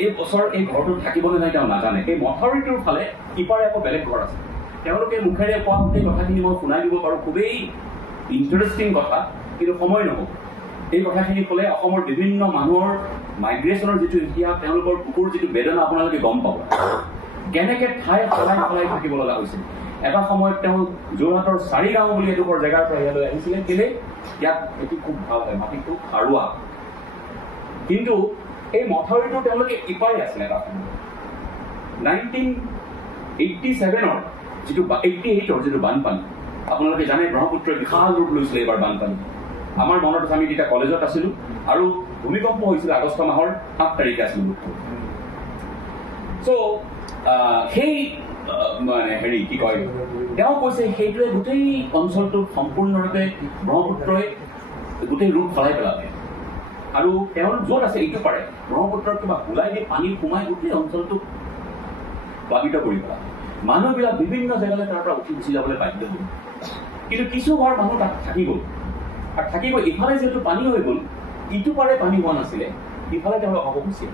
এই বছৰ এই ঘৰটোত থাকিবলৈ নাই তেওঁ নাজানে। এই মথাউৰিটোৰ ফালে ইপাৰে আকৌ বেলেগ ঘৰ আছে। তেওঁলোকে মুখেৰে কোৱা গোটেই কথাখিনি মই শুনাই দিব পাৰোঁ, খুবেই ইণ্টাৰেষ্টিং কথা, কিন্তু সময় নহ'ব। এই কথাখিনি ক'লে অসমৰ বিভিন্ন মানুহৰ মাইগ্ৰেশ্যনৰ যিটো ইতিহাস, তেওঁলোকৰ বুকুৰ যিটো বেদনা আপোনালোকে গম পাব। কেনেকৈ ঠাই সলাই থাকিব লগা হৈছিল। এটা সময়ত তেওঁ যোৰহাটৰ 4 গাঁও বুলি এডোখৰ জেগাৰ পৰা ইয়ালৈ আহিছিলে। কেলে? ইয়াত এটি খুব ভাল হয়, মাটি খুব সাৰুৱা। কিন্তু এই মথাউৰিটো তেওঁলোকে ইপাৰে আছিলে এটা সময়। 1987ৰ যিটো 88ৰ যিটো বানপানী, আপোনালোকে জানে ব্ৰহ্মপুত্ৰই বিশাল ৰূপ লৈছিলে এইবাৰ বানপানী। আমাৰ মনত আছে, আমি তেতিয়া কলেজত আছিলোঁ আৰু ভূমিকম্প হৈছিল আগষ্ট মাহৰ 7 তাৰিখে আছিল। চ' সেই মানে হেৰি কি কয়, তেওঁ কৈছে সেইটোৱে গোটেই অঞ্চলটো সম্পূৰ্ণৰূপে ব্ৰহ্মপুত্ৰই গোটেই ৰূপ সলাই পেলালে। আৰু তেওঁ য'ত আছে এইটো পাৰে ব্ৰহ্মপুত্ৰৰ কিবা ওলাই দি পানী সোমাই গোটেই অঞ্চলটো প্লাবিত কৰি পেলালে। মানুহবিলাক বিভিন্ন জেগালৈ তাৰ পৰা উঠি গুচি যাবলৈ বাধ্য হ'ল। কিন্তু কিছু ঘৰ মানুহ তাত থাকি গ'ল। আৰু থাকি গৈ ইফালে যিহেতু পানী হৈ গ'ল, ইটো পাৰে পানী হোৱা নাছিলে, ইফালে তেওঁলোক হ'ব গুচি।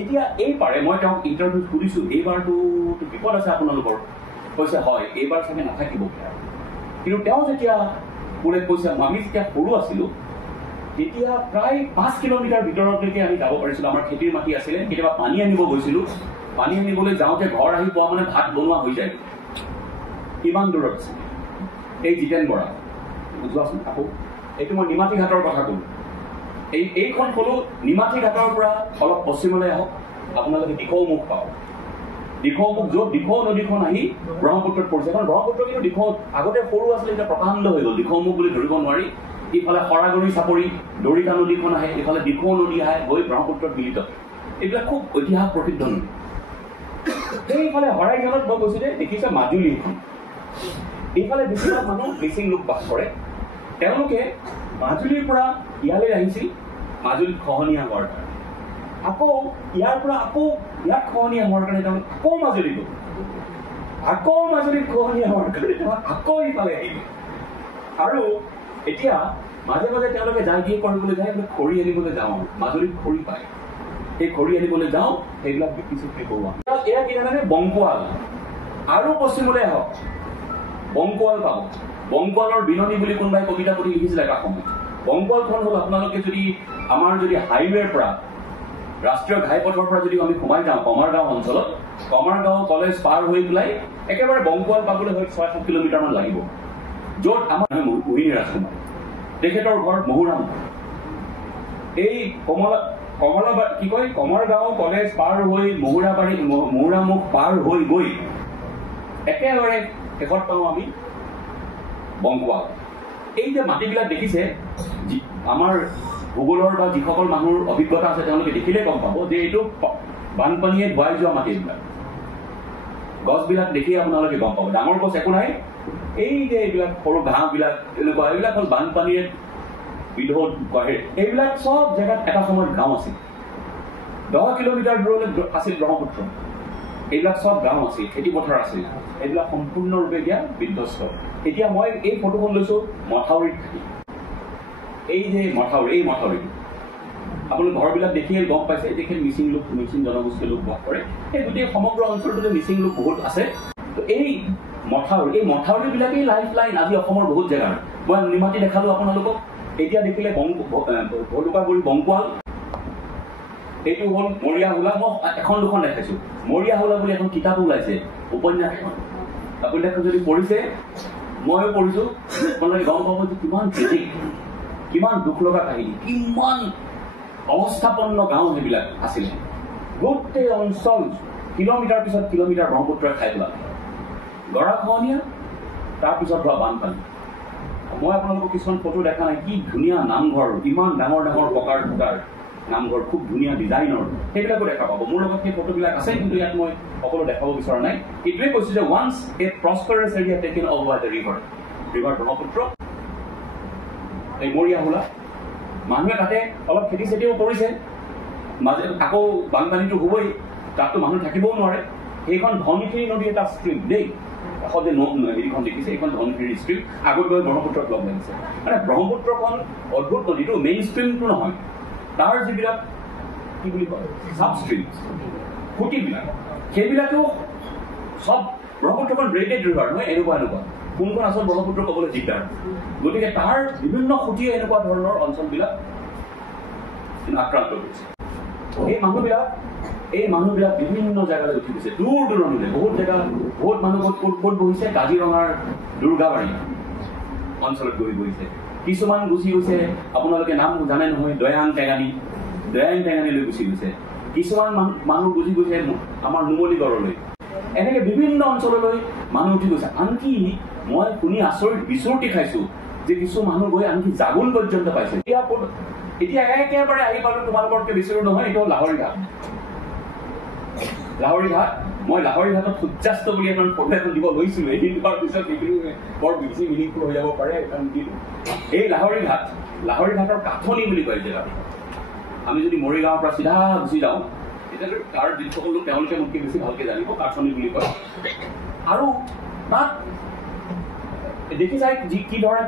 এতিয়া এই পাৰে মই তেওঁক ইণ্টাৰভিউত সুধিছোঁ, এইবাৰতো বিপদ আছে আপোনালোকৰ? কৈছে হয়, এইবাৰ চাগে নাথাকিব। কিন্তু তেওঁ যেতিয়া বোলে কৈছে, আমি যেতিয়া সৰু আছিলোঁ তেতিয়া প্ৰায় 5 কিলোমিটাৰ ভিতৰলৈকে আমি যাব পাৰিছিলোঁ। আমাৰ খেতিৰ মাটি আছিলে, কেতিয়াবা পানী আনিব গৈছিলোঁ। পানী আনিবলৈ যাওঁতে ঘৰ আহি পোৱা মানে ভাত বনোৱা হৈ যায়, ইমান দূৰত আছে। এই জিতেন বৰা, যোৱাচোন আকৌ। এইটো মই নিমাতী ঘাটৰ কথা ক'লোঁ। এইখন ক'লোঁ নিমাতী ঘাটৰ পৰা অলপ পশ্চিমলৈ আহক, আপোনালোকে দিখৌ মুখ পাব। দিখৌ মুখ, য'ত দিখৌ নদীখন আহি ব্ৰহ্মপুত্ৰত পৰিছে। কাৰণ ব্ৰহ্মপুত্ৰ কিন্তু দিখৌ আগতে সৰু আছিলে, এতিয়া প্ৰকাণ্ড হৈ গ'ল। দিখৌ মুখ বুলি ধৰিব নোৱাৰি। ইফালে শৰাগুৰি চাপৰি দৰিকা নদীখন আহে, ইফালে দিখৌ নদী আহে, গৈ ব্ৰহ্মপুত্ৰত মিলিত। এইবিলাক খুব ঐতিহাসিক প্ৰসিদ্ধ নদী। সেইফালে হৰাইজানত মই কৈছোঁ যে দেখিছে মাজুলী এখন। এইফালে বেছিভাগ মানুহ মিচিং লোক বাস কৰে। তেওঁলোকে মাজুলীৰ পৰা ইয়ালৈ আহিছিল মাজুলীত খহনীয়া হোৱাৰ কাৰণে। আকৌ ইয়াৰ পৰা আকৌ ইয়াত খহনীয়া হোৱাৰ কাৰণে তেওঁলোক আকৌ মাজুলী গ'ল। আকৌ মাজুলীত খহনীয়া হোৱাৰ কাৰণে তেওঁলোক আকৌ ইফালে আহিল। আৰু এতিয়া মাজে মাজে তেওঁলোকে যায় কি কৰিবলৈ যায়, খৰি আনিবলৈ যাওঁ। মাজুলীত খৰি পায়, সেই খৰি আনিবলৈ যাওঁ, সেইবিলাক বিক্ৰী কৰোঁ। এয়া কি জানেনে? বংকোৱাল। আৰু পশ্চিমলৈ আহক, বংকোৱাল পাব। বংকোৱালৰ বিননি বুলি কোনোবাই কবিতা পঢ়ি লিখিছিলে এটা সময়ত। বংকোৱালখন হ'ল আপোনালোকে যদি আমাৰ যদি হাইৱেৰ পৰা, ৰাষ্ট্ৰীয় ঘাইপথৰ পৰা যদি আমি সোমাই যাওঁ কমাৰগাঁও অঞ্চলত, কমাৰগাঁও কলেজ পাৰ হৈ পেলাই একেবাৰে বংকোৱাল পাবলৈ হয়তো 6-7 কিলোমিটাৰমান লাগিব। য'ত আমাৰ মোহিনী ৰাজকুমাৰ, তেখেতৰ ঘৰ মহুৰামুখ। এই কি কয়, কমাৰগাঁও কলেজ পাৰ হৈ মহুৰামুখ পাৰ হৈ গৈ একেবাৰে শেষত পাওঁ আমি বংকোৱাল। এই যে মাটিবিলাক দেখিছে, আমাৰ ভূগোলৰ বা যিসকল মানুহৰ অভিজ্ঞতা আছে তেওঁলোকে দেখিলে গম পাব যে এইটো বানপানীয়ে ধুৱাই যোৱা মাটি। এইবিলাক গছবিলাক দেখিয়ে আপোনালোকে গম পাব, ডাঙৰ গছ একো নাই। এই যে এইবিলাক সৰু ঘাঁহবিলাক এনেকুৱা, এইবিলাক হ'ল বানপানীয়ে বিধৌত বাঢ়ে। এইবিলাক চব জেগাত এটা সময়ত গাঁও আছিল। 10 কিলোমিটাৰ দূৰলৈ আছিল ব্ৰহ্মপুত্ৰ। এইবিলাক চব গাঁও আছিল, খেতিপথাৰ আছিল। এইবিলাক সম্পূৰ্ণৰূপে এতিয়া বিধ্বস্ত। এতিয়া মই এই ফটোখন লৈছোঁ মথাউৰিত থাকি। এই যে মথাউৰি, এই মথাউৰিটো আপোনালোকে ঘৰবিলাক দেখিয়ে গম পাইছে তেখেত মিচিং জনগোষ্ঠীৰ লোক বাস কৰে। সেই গোটেই সমগ্ৰ অঞ্চলটোতে মিচিং লোক বহুত আছে। এই মথাউৰিবিলাকেই লাইফ লাইন আজি অসমৰ বহুত জেগাৰ। মই নিমাতী দেখালোঁ আপোনালোকক। এতিয়া দেখিলে ভলুকাগুৰি বংকুৱাল, এইটো হ'ল মৰিয়াহোলা। মই এখন দুখন দেখাইছোঁ। মৰিয়াহোলা বুলি এখন কিতাপ ওলাইছে, উপন্যাস এখন। উপন্যাসখন যদি পঢ়িছে, ময়ো পঢ়িছোঁ, আপোনালোকে গম পাব যে কিমান ট্ৰেজিক, কিমান দুখ লগা কাহিনী, কিমান অৱস্থাপন্ন গাঁও সেইবিলাক আছিলে। গোটেই অঞ্চল কিলোমিটাৰ পিছত কিলোমিটাৰ ব্ৰহ্মপুত্ৰই খাই পেলালে। গৰাখহনীয়া, তাৰপিছত হোৱা বানপানী। মই আপোনালোকক কিছুমান ফটো দেখা নাই, কি ধুনীয়া নামঘৰ, ইমান ডাঙৰ ডাঙৰ পকাৰ ঢোকাৰ নামঘৰ, খুব ধুনীয়া ডিজাইনৰ, সেইবিলাকো দেখা পাব। মোৰ লগত সেই ফটোবিলাক আছে, কিন্তু ইয়াত মই সকলো দেখাব বিচৰা নাই। এইটোৱে কৈছোঁ যে once a prosperous area taken off by the river Brahmaputra, এই মৰিয়াহোলা, মানুহে তাতে অলপ খেতি চেতিও কৰিছে। মাজে আকৌ বানপানীটো হ'বই, তাততো মানুহ থাকিবও নোৱাৰে। সেইখন ধনশিৰি নদী এটা ষ্ট্ৰীম দেই, কাষত যে হেৰিখন দেখিছে, এইখন ধনশিৰি ষ্ট্ৰীম, আগত গৈ ব্ৰহ্মপুত্ৰত লগ লাগিছে। মানে ব্ৰহ্মপুত্ৰখন অদ্ভুত নদীটো, মেইন ষ্ট্ৰীমটো নহয়, তাৰ যিবিলাক কি বুলি কয় চাব ষ্ট্ৰীম, খুঁটিবিলাক, সেইবিলাকেও চব ব্ৰহ্মপুত্ৰখন ব্ৰেডেড ৰিভাৰ নহয়, এনেকুৱা কোনখন আচল ব্ৰহ্মপুত্ৰ ক'বলৈ দিগদাৰ। গতিকে তাৰ বিভিন্ন খুঁটিয়ে এনেকুৱা ধৰণৰ অঞ্চলবিলাক আক্ৰান্ত কৰিছে। এই মানুহবিলাক বিভিন্ন জেগালৈ উঠি গৈছে, দূৰ দূৰণিলৈ, বহুত জেগা, বহুত মানুহ ক'ত বহিছে, কাজিৰঙাৰ দুৰ্গাবাৰী অঞ্চলত গৈ বহিছে। কিছুমান গুচি গৈছে, আপোনালোকে নাম জানে নহয়, দয়াং টেঙানীলৈ গুচি গৈছে। কিছুমান মানুহ গুচি গৈছে আমাৰ নুমলীগড়লৈ। এনেকে বিভিন্ন অঞ্চললৈ মানুহ উঠি গৈছে। আনকি মই শুনি বিচুৰ্তি খাইছো যে কিছু মানুহ গৈ আনকি জাগুল পৰ্যন্ত পাইছে। এতিয়া একেবাৰে আহি পালো তোমালোকতকে বেছি নহয়, এইটো লাহৰীঘাট। মই লাহৰীঘাটত সূৰ্যাস্ত বুলি এখন ফটো এখন দিব লৈছিলো, এদিন পোৱাৰ পিছত সেইখিনি বৰ বেছি মিনিংফুল হৈ যাব পাৰে, এখন দিলো। এই লাহৰীঘাটৰ কাঠনি বুলি কয় জেগাটো। আমি যদি মৰিগাঁৱৰ পৰা চিধা গুচি যাওঁ, তেতিয়াতো তাৰ যিসকল লোক তেওঁলোকে মোতকে বেছি ভালকে জানিব, কাঠনি বুলি কয়। আৰু তাত দেখি চাই কি ধৰে,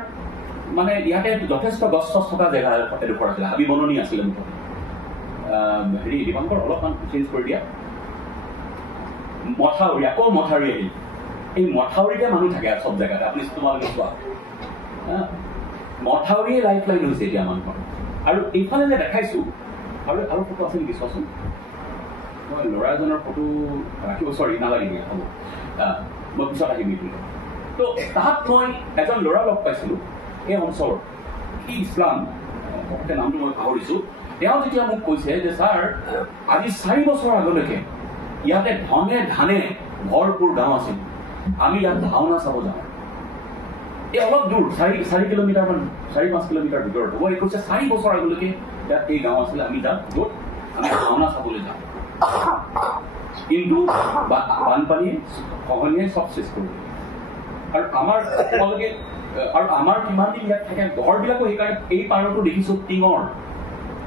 মানে ইয়াতে যথেষ্ট গছ চছ থকা জেগা এডোখৰ আছিলে, হাবি বননি আছিলে মুঠতে। হেৰি দীপাংকৰ অলপমান চেঞ্জ কৰি দিয়া। মথাউৰি, আকৌ মথাউৰি আহিল। এই মথাউৰিতে মানুহ থাকে চব জেগাতে, আপুনি তোমালোকে চোৱা, মথাউৰিয়ে লাইফ লাইন হৈছে এতিয়া মানুহৰ। আৰু এইফালে যে দেখাইছো, আৰু ফটো আছে নেকি চোৱাচোন। মই ল'ৰা এজনৰ ফটো ৰাখিব, চৰি নালাগিব, হ'ব, মই পিছত আহিম এইটো। তো তাত মই এজন ল'ৰা লগ পাইছিলোঁ এই অঞ্চলৰ, সি ইছলাম, নামটো মই পাহৰিছোঁ। তেওঁ যেতিয়া মোক কৈছে যে ছাৰ, আজি 4 বছৰ আগলৈকে ইয়াতে ধানে ভৰপূৰ গাঁও আছিল, আমি ইয়াত ভাওনা চাব যাওঁ। এই অলপ দূৰ, 4 কিলোমিটাৰমান, 4-5 কিলোমিটাৰ ভিতৰত হ'ব। এই কৈছে 4 বছৰ আগলৈকে ইয়াত এই গাঁও আছিল, আমি তাত য'ত আমি ভাওনা চাবলৈ যাওঁ। কিন্তু বানপানীয়ে খহনীয়াই চব চেষ্টা কৰিলে। আৰু আমাৰ কিমান দিন ইয়াত থাকে, ঘৰবিলাকো সেইকাৰণে এই পাৰতো দেখিছো টিঙৰ,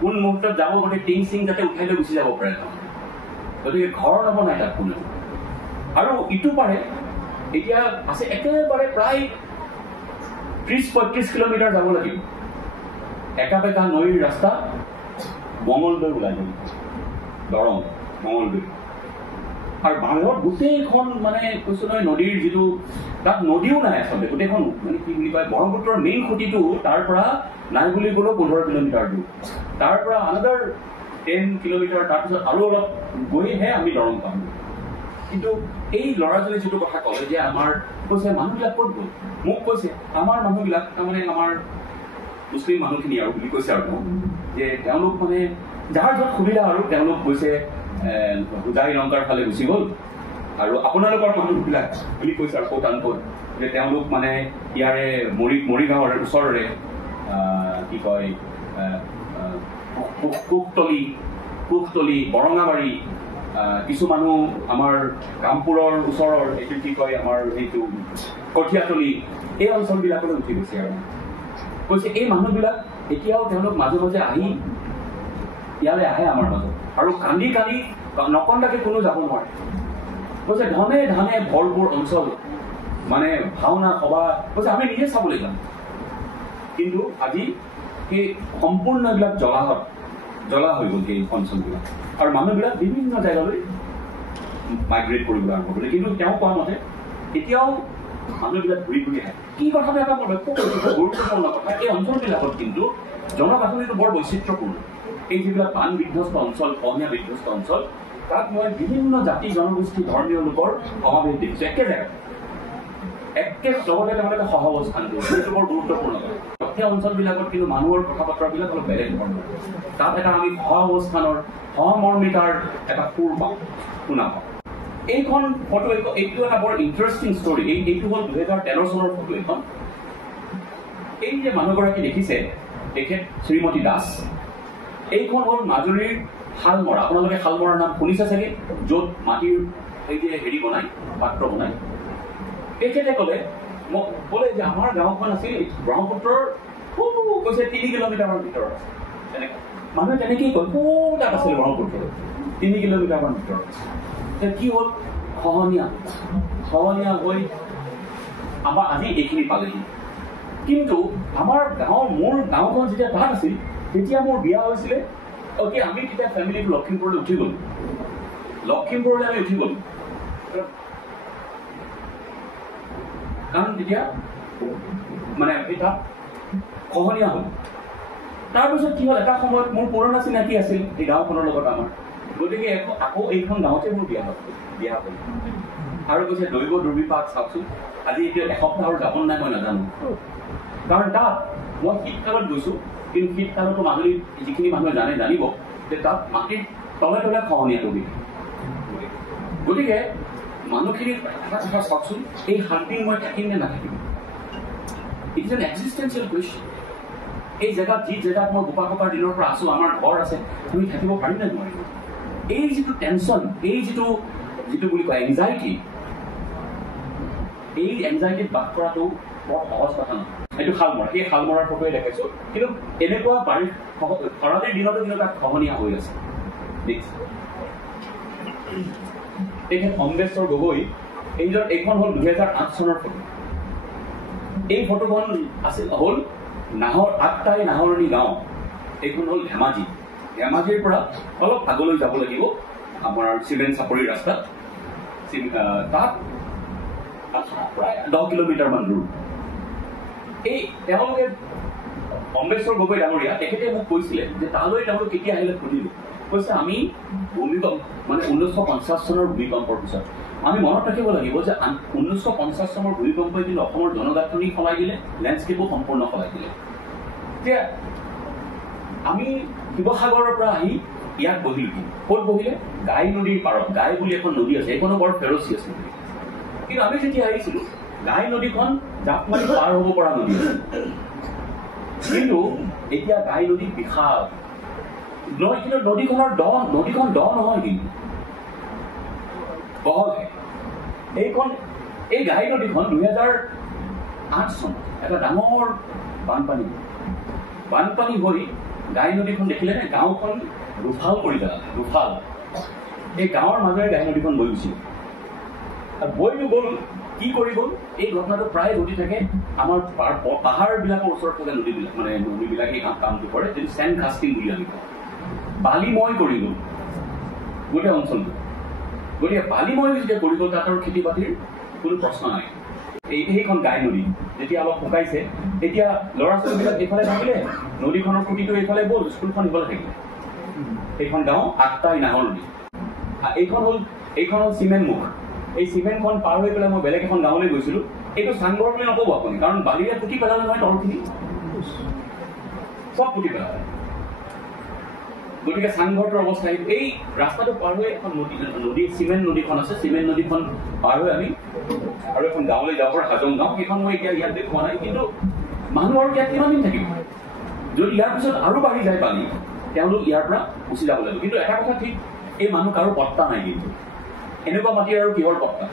কোন মুহূৰ্তত যাব গ'লে টিং চিং যাতে উঠাই লৈ গুচি যাব পাৰে, গতিকে ঘৰ নবনাই তাত কোনেও। আৰু ইটো পাৰে এতিয়া আছে একেবাৰে প্ৰায় 30-35 কিলোমিটাৰ যাব লাগিব, একাবেকা নৈৰ ৰাস্তা, মঙলদৈ ওলাই যাব, দৰং মঙলদৈ। আৰু বাহিৰত গোটেইখন মানে কৈছো নহয়, নদীৰ যিটো, তাত নদীও নাই আচলতে, গোটেইখন মানে কি বুলি কয়, ব্ৰহ্মপুত্ৰৰ মেইন খুঁটিটো তাৰ পৰা নাই বুলি ক'লেও 15 কিলোমিটাৰ দূৰ, তাৰ পৰা আনাদাৰ 10 কিলোমিটাৰ, তাৰপিছত আৰু অলপ গৈহে আমি দৰং পাম। কিন্তু এই ল'ৰাজনে যিটো কথা ক'লে যে আমাৰ কৈছে মানুহবিলাক ক'ত গ'ল, মোক কৈছে আমাৰ মানুহবিলাক, তাৰমানে আমাৰ মুছলিম মানুহখিনি আৰু বুলি কৈছে, আৰু যে তেওঁলোক মানে যাৰ য'ত সুবিধা আৰু তেওঁলোক কৈছে হুজাই লংকাৰ ফালে গুচি গ'ল। আৰু আপোনালোকৰ মানুহবিলাক বুলি কৈছে আৰু ক'ত আনক'ত, যে তেওঁলোক মানে ইয়াৰে মৰিগাঁৱৰ ওচৰৰে কি কয় কুকতলি, বৰঙাবাৰী, কিছু মানুহ আমাৰ কামপুৰৰ ওচৰৰ এইটো কি কয় আমাৰ সেইটো কঠীয়াতলি, এই অঞ্চলবিলাকলৈ উঠি গৈছে। আৰু কৈছে এই মানুহবিলাক এতিয়াও তেওঁলোক মাজে মাজে আহি ইয়ালৈ আহে আমাৰ মাজত, আৰু কান্দি নকন্দাকে কোনো যাব নোৱাৰে। কৈছে ধানে ভৰপূৰ অঞ্চল, মানে ভাওনা সভা, কৈছে আমি নিজে চাবলৈ যাম। কিন্তু আজি সেই সম্পূৰ্ণ এইবিলাক জলাহত জ্বলা হৈ গ'ল এই অঞ্চলবিলাক আৰু মানুহবিলাক বিভিন্ন জেগালৈ মাইগ্ৰেট কৰিবলৈ আৰম্ভ কৰিলে কিন্তু তেওঁ কোৱা মতে এতিয়াও মানুহবিলাক ঘূৰি ঘূৰি আহে কি কথাটো এটা মই লক্ষ্য কৰিছোঁ গুৰুত্বপূৰ্ণ কথা এই অঞ্চলবিলাকত কিন্তু জনগাঁথনিটো বৰ বৈচিত্ৰ্যপূৰ্ণ এই যিবিলাক বান বিধ্বস্ত অঞ্চল খহনীয়া বিধ্বস্ত অঞ্চল তাত মই বিভিন্ন জাতি জনগোষ্ঠী ধৰ্মীয় লোকৰ সমাৱেশ দেখিছোঁ একে জেগাত একে লগতে তেওঁলোকে সহাৱস্থান কৰিছে সেইটো বৰ গুৰুত্বপূৰ্ণ সেই অঞ্চলবিলাকত কিন্তু মানুহৰ কথা বতৰাবিলাক অলপ বেলেগ ধৰণৰ তাত এটা আমি সহাৱস্থানৰ সহমৰ্মিতাৰ এটা সুৰ পাওঁ শুনা পাওঁ এইখন ফটো এইটো এটা বৰ ইণ্টাৰেষ্টিং ষ্টৰী এইটো হ'ল 2013 চনৰ ফটো এখন এই যে মানুহগৰাকী দেখিছে তেখেত শ্ৰীমতী দাস এইখন হ'ল মাজুলীৰ শালমৰা আপোনালোকে শালমৰাৰ নাম শুনিছে চাগে য'ত মাটিৰ এই যে হেৰি বনায় পাত্ৰ বনায় তেখেতে ক'লে মোক ক'লে যে আমাৰ গাঁওখন আছিল ব্ৰহ্মপুত্ৰৰ খুব কৈছে 3 কিলোমিটাৰৰ ভিতৰত আছে তেনেকৈ মানুহে তেনেকেই কয় খুব তাত আছিল ব্ৰহ্মপুত্ৰৰ 3 কিলোমিটাৰমান ভিতৰত আছে কি হ'ল খহনীয়া হৈ আমাৰ আজি এইখিনি পালেহি কিন্তু আমাৰ মোৰ গাঁওখন যেতিয়া তাত আছিল তেতিয়া মোৰ বিয়া হৈছিলে আমি তেতিয়া ফেমিলিটো লখিমপুৰলৈ উঠি গ'লো লখিমপুৰলৈ আমি উঠি গ'লো কাৰণ তেতিয়া মানে তাত খহনীয়া হ'ল তাৰপিছত কি হ'ল এটা সময়ত মোৰ পুৰণা চিনাকি আছিল এই গাঁওখনৰ লগত আমাৰ গতিকে আকৌ এইখন গাঁৱতে মোৰ বিয়া হ'ল আৰু কৈছে দৈৱ দুৰ্বিপাক চাওকচোন আজি এতিয়া এসপ্তাহৰ যাপন নাই মই নাজানো কাৰণ তাত মই শীতকালত গৈছোঁ কিন্তু শীতকালতো মাজুলীত যিখিনি মানুহে জানিব যে তাত মাটিৰ তলে তলে খহনীয়াটো বিধি গতিকে মানুহখিনিৰ এটা কথা চাওকচোন এই শান্তি মই থাকিম নে নাথাকিম ইট ইজ এন এক্সিষ্টেঞ্চিয়েল কুৱেশ্যন এই জেগাত যি জেগাত মই বোপা ককাৰ দিনৰ পৰা আছোঁ আমাৰ ঘৰ আছে আমি থাকিব পাৰিম নে নোৱাৰিম এই যিটো টেনশ্যন এই যিটো বুলি কয় এংজাইটি এই এংজাইটিত বাস কৰাটো বৰ সহজ কথা নহয় এইটো শালমৰা সেই শালমৰাৰ ফটোৱে দেখাইছোঁ কিন্তু এনেকুৱা খৰালিৰ দিনতো কিন্তু তাত খহনীয়া হৈ আছে তেখেত অম্বেশ্বৰ গগৈ এইখন হ'ল 2008 চনৰ ফটো এই ফটোখন হ'ল আগতাই নাহৰণি গাঁও এইখন হ'ল ধেমাজিৰ পৰা অলপ আগলৈ যাব লাগিব আমাৰ চিমেণ্ট চাপৰি ৰাস্তাত তাত প্ৰায় 10 কিলোমিটাৰমান দূৰ এই তেওঁলোকে অম্বেশ্বৰ গগৈ ডাঙৰীয়া তেখেতে মোক কৈছিলে যে তালৈ তেওঁলোক কেতিয়া আহিলে সুধিলোঁ কৈছে আমি ভূমিকম্প মানে 1950 চনৰ ভূমিকম্পৰ পিছত আমি মনত ৰাখিব লাগিব যে 1950 চনৰ ভূমিকম্পই কিন্তু অসমৰ জনগাঁথনি সলাই দিলে লেণ্ডস্কেপো সম্পূৰ্ণ সলাই দিলে যে আমি শিৱসাগৰৰ পৰা আহি ইয়াত বহিলোঁ ক'ত বহিলে গাই নদীৰ পাৰত গাই বুলি এখন নদী আছে এইখনো বৰ ফেৰচি আছে কিন্তু আমি যেতিয়া আহিছিলোঁ গাই নদীখন জাপ মাৰি পাৰ হ'ব পৰা নদী আছে কিন্তু এতিয়া গাই নদী বিশাল কিন্তু নদীখন দ নহয় কিন্তু বহলহে এই গাই নদীখন 2008 চনত এটা ডাঙৰ বানপানী হৈ গাই নদীখন দেখিলে নে গাঁওখন দুফাল কৰি পেলালে দুফাল এই গাঁৱৰ মাজেৰে গাই নদীখন বৈ গুচি আৰু বৈটো গ'ল কি কৰি গ'ল এই ঘটনাটো প্ৰায় ঘটি থাকে আমাৰ পাহাৰবিলাকৰ ওচৰত থকা নদীবিলাক মানে নদীবিলাকে এই কামটো কৰে যিটো চেণ্ড কাষ্টিং বুলি আমি কওঁ বালিময় কৰি গ'ল গোটেই অঞ্চলটো গতিকে বালিময় যেতিয়া কৰি গ'ল তাত আৰু খেতি বাতিৰ কোনো প্ৰশ্ন নাই সেইখন গাই নদী যেতিয়া অলপ শুকাইছে এতিয়া ল'ৰা ছোৱালীবিলাক এইফালে থাকিলে নদীখনৰ খুঁটিটো এইফালে গ'ল স্কুলখন সিফালে থাকিলে সেইখন গাঁও আগতাই নাহৰণি এইখন হ'ল চিমেণ্ট মুখ এই চিমেণ্টখন পাৰ হৈ পেলাই মই বেলেগ এখন গাঁৱলৈ গৈছিলোঁ এইটো চাংঘৰ বুলি নক'ব আপুনি কাৰণ বালিৰে পুতি পেলালে নহয় তলখিনি চব পুতি পেলালে গতিকে চাংঘৰটোৰ অৱস্থা এই ৰাস্তাটো পাৰ হৈ এখন নদী চিমেণ্ট নদীখন আছে চিমেণ্ট নদীখন পাৰ হৈ আমি আৰু এখন গাঁৱলৈ যাব পৰা হাজং গাঁও সেইখন মই এতিয়া ইয়াত দেখুওৱা নাই কিন্তু মানুহ আৰু ইয়াত কিমান দিন থাকিব যদি ইয়াৰ পিছত আৰু বাঢ়ি যায় পানী তেওঁলোক ইয়াৰ পৰা গুচি যাব লাগিব কিন্তু এটা কথা ঠিক এই মানুহ কাৰো পত্তা নাই কিন্তু এনেকুৱা মাটিৰ আৰু কিহৰ পত্তা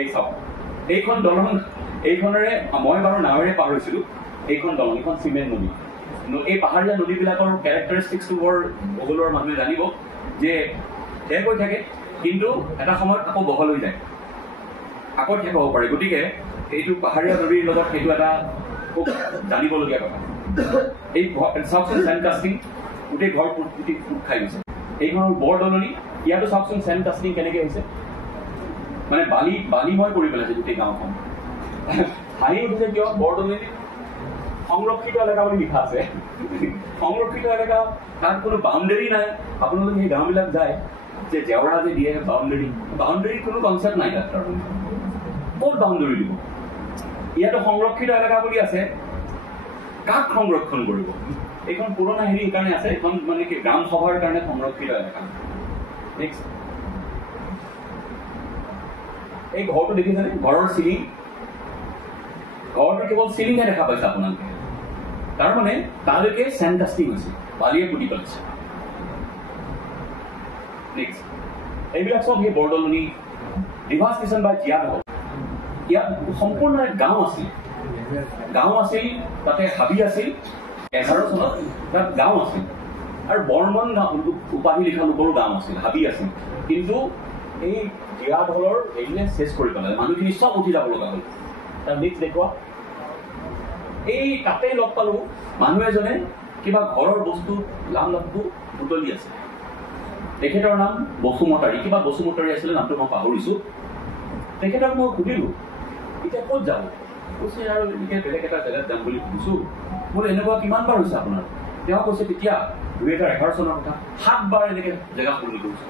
এই চাওক এইখন দলং এইখনেৰে মই বাৰু নাৱেৰে পাৰ হৈছিলোঁ এইখন দলং এইখন চিমেণ্ট নদী এই পাহাৰীয়া নদীবিলাকৰ কেৰেক্টাৰিষ্টিক্সটো বৰ বহলৰ মানুহে জানিব যে ঠেক হৈ থাকে কিন্তু এটা সময়ত আকৌ বহল হৈ যায় আকৌ ঠেক হ'ব পাৰে গতিকে এইটো পাহাৰীয়া নদীৰ লগত সেইটো এটা খুব জানিবলগীয়া কথা এই চাওকচোন চেণ্ড কাষ্টিং গোটেই ঘৰ গোটেই ফুট খাই গৈছে। এইখন হ'ল বৰদলনি। ইয়াতো চাওকচোন চেণ্ট কাষ্টিং কেনেকৈ হৈছে, মানে বালিময় কৰি পেলাইছে গোটেই গাঁওখন। হাঁহি উঠিছে কিয়? বৰদলনি সংৰক্ষিত এলেকা বুলি লিখা আছে। সংৰক্ষিত এলেকা, তাত কোনো বাউণ্ডেৰী নাই। আপোনালোকে সেই গাঁওবিলাক যায় যে জেওৰা যে দিয়ে বাউণ্ডেৰীৰ কোনো কনচেপ্ট নাই তাত। ক'ত বাউণ্ডেৰী দিব? ইয়াতো সংৰক্ষিত এলেকা বুলি আছে, কাক সংৰক্ষণ কৰিব? এইখন পুৰণা হেৰি কাৰণে আছে, এইখন মানে কি গ্ৰাম সভাৰ কাৰণে সংৰক্ষিত এলেকা। নেক্সট, এই ঘৰটো দেখিছেনে? ঘৰৰ চিলিং, ঘৰটো কেৱল চিলিংহে দেখা পাইছে আপোনালোকে। তাৰমানে তালৈকে চেণ্ট কাষ্টিং হৈছে, বালিয়ে পুতি পেলাইছে। নেক্সট, এইবিলাক চব সেই বৰদলনি ডিভাষ্টেশ্যন বা জীয়া হওক। ইয়াত সম্পূৰ্ণ গাঁও আছিল, তাতে হাবি আছিল। 11 চনত তাত গাঁও আছিল, আৰু বৰ্মন উপাধি লিখা লোকৰো গাঁও আছিল, হাবি আছিল। কিন্তু এই জীয়া দলৰ হেৰিয়ে চেছ কৰি পেলালে, মানুহখিনি চব উঠি যাব লগা হ'ল। তাৰ নেক্সট দেখুৱা, এই তাতেই লগ পালো মানুহ এজনে কিবা ঘৰৰ বস্তু লামটো বুটলি আছে। তেখেতৰ নাম বসুমতাৰী, কিবা বসুমতাৰী আছিলে, নামটো মই পাহৰিছো। তেখেতক মই সুধিলো এতিয়া ক'ত যাব? কৈছে আৰু এনেকৈ বেলেগ এটা জেগাত যাম বুলি সুধিছো। মোৰ এনেকুৱা কিমান বাৰ হৈছে আপোনাৰ? তেওঁ কৈছে তেতিয়া 2011 চনৰ কথা, 7 বাৰ এনেকৈ জেগা সলনি কৰিছো।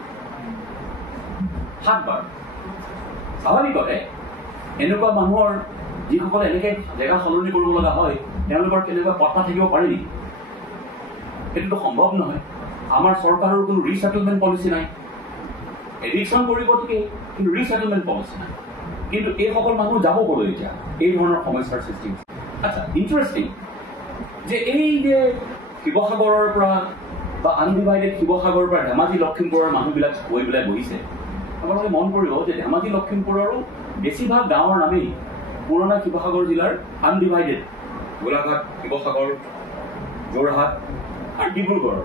7 বাৰ। স্বাভাৱিকতে এনেকুৱা মানুহৰ যিসকলে এনেকৈ জেগা সলনি কৰিব লগা হয়, তেওঁলোকৰ কেনেকুৱা কথা থাকিব পাৰে নেকি? সেইটোতো সম্ভৱ নহয়। আমাৰ চৰকাৰৰ কোনো ৰিছেটেলমেণ্ট পলিচি নাই। এডিকশ্যন কৰিব ঠিকেই, কিন্তু ৰিছেটেলমেণ্ট পলিচি নাই। কিন্তু এইসকল মানুহ যাব ক'লৈ এতিয়া? এই ধৰণৰ সমস্যাৰ সৃষ্টি হৈছে। আচ্ছা, ইণ্টাৰেষ্টিং যে এই যে শিৱসাগৰৰ পৰা বা আনডিভাইডেড শিৱসাগৰৰ পৰা ধেমাজি লখিমপুৰৰ মানুহবিলাক গৈ পেলাই বহিছে। আপোনালোকে মন কৰিব যে ধেমাজি লখিমপুৰৰো বেছিভাগ গাঁৱৰ নামেই পুৰণা শিৱসাগৰ জিলাৰ আনডিভাইডেড, গোলাঘাট, শিৱসাগৰ, যোৰহাট আৰু ডিব্ৰুগড়,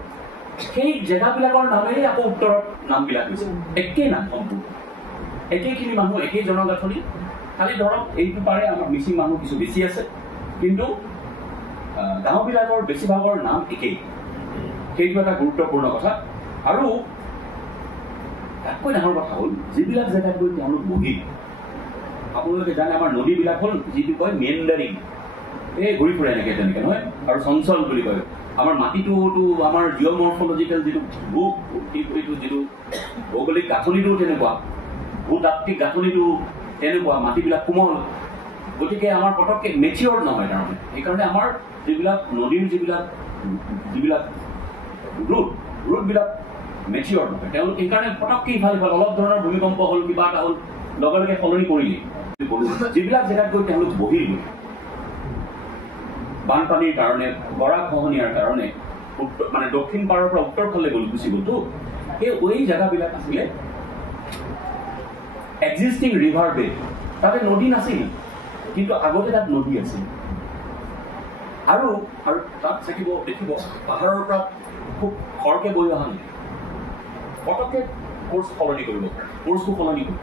সেই জেগাবিলাকৰ নামেই আকৌ উত্তৰত নামবিলাক হৈছে একেই নাম, সম্পূৰ্ণ একেইখিনি মানুহ, একেই জনগাঁথনি। খালি ধৰক এইটো পাৰে আমাৰ মিচিং মানুহ কিছু বেছি আছে, কিন্তু গাঁওবিলাকৰ বেছিভাগৰ নাম একেই। সেইটো এটা গুৰুত্বপূৰ্ণ কথা। আৰু তাতকৈ ডাঙৰ কথা হ'ল যিবিলাক জেগাত গৈ তেওঁলোক বহিল, আপোনালোকে জানে আমাৰ নদীবিলাক হ'ল যিটো কয় মেণ্ডাৰিং, এই ঘূৰি ফুৰে এনেকৈ তেনেকৈ নহয়, আৰু চঞ্চল বুলি কয়। আমাৰ মাটিটোতো আমাৰ জিঅ'মৰ্ফলজিকেল যিটো এইটো যিটো ভৌগোলিক গাঁথনিটো তেনেকুৱা, ভূতাত্ত্বিক গাঁথনিটো তেনেকুৱা, মাটিবিলাক কোমল, গতিকে আমাৰ পটককৈ মেচিয়ৰ্ড নহয় তাৰমানে। সেইকাৰণে আমাৰ যিবিলাক নদীৰ যিবিলাক ৰুটবিলাক মেচিয়ৰ্ড নহয়, তেওঁলোক সেইকাৰণে পটককৈ ইফাল অলপ ধৰণৰ ভূমিকম্প হ'ল, কিবা এটা হ'ল, লগে লগে সলনি কৰিলেই। যিবিলাক জেগাত গৈ তেওঁলোক বহিল, বানপানীৰ কাৰণে, গৰাখহনীয়াৰ কাৰণে মানে দক্ষিণ পাৰৰ পৰা উত্তৰ ফালে গুচি গ'লতো, সেই জেগাবিলাক আছিলে এক্সিষ্টিং ৰিভাৰ বেড। তাতে নদী নাছিল, কিন্তু আগতে তাত নদী আছিল। আৰু তাত দেখিব পাহাৰৰ পৰা খুব খৰকৈ বৈ অহা নদী, পটককৈ কোৰ্চ সলনি কৰিব পাৰে, কোৰ্চটো সলনি কৰিব,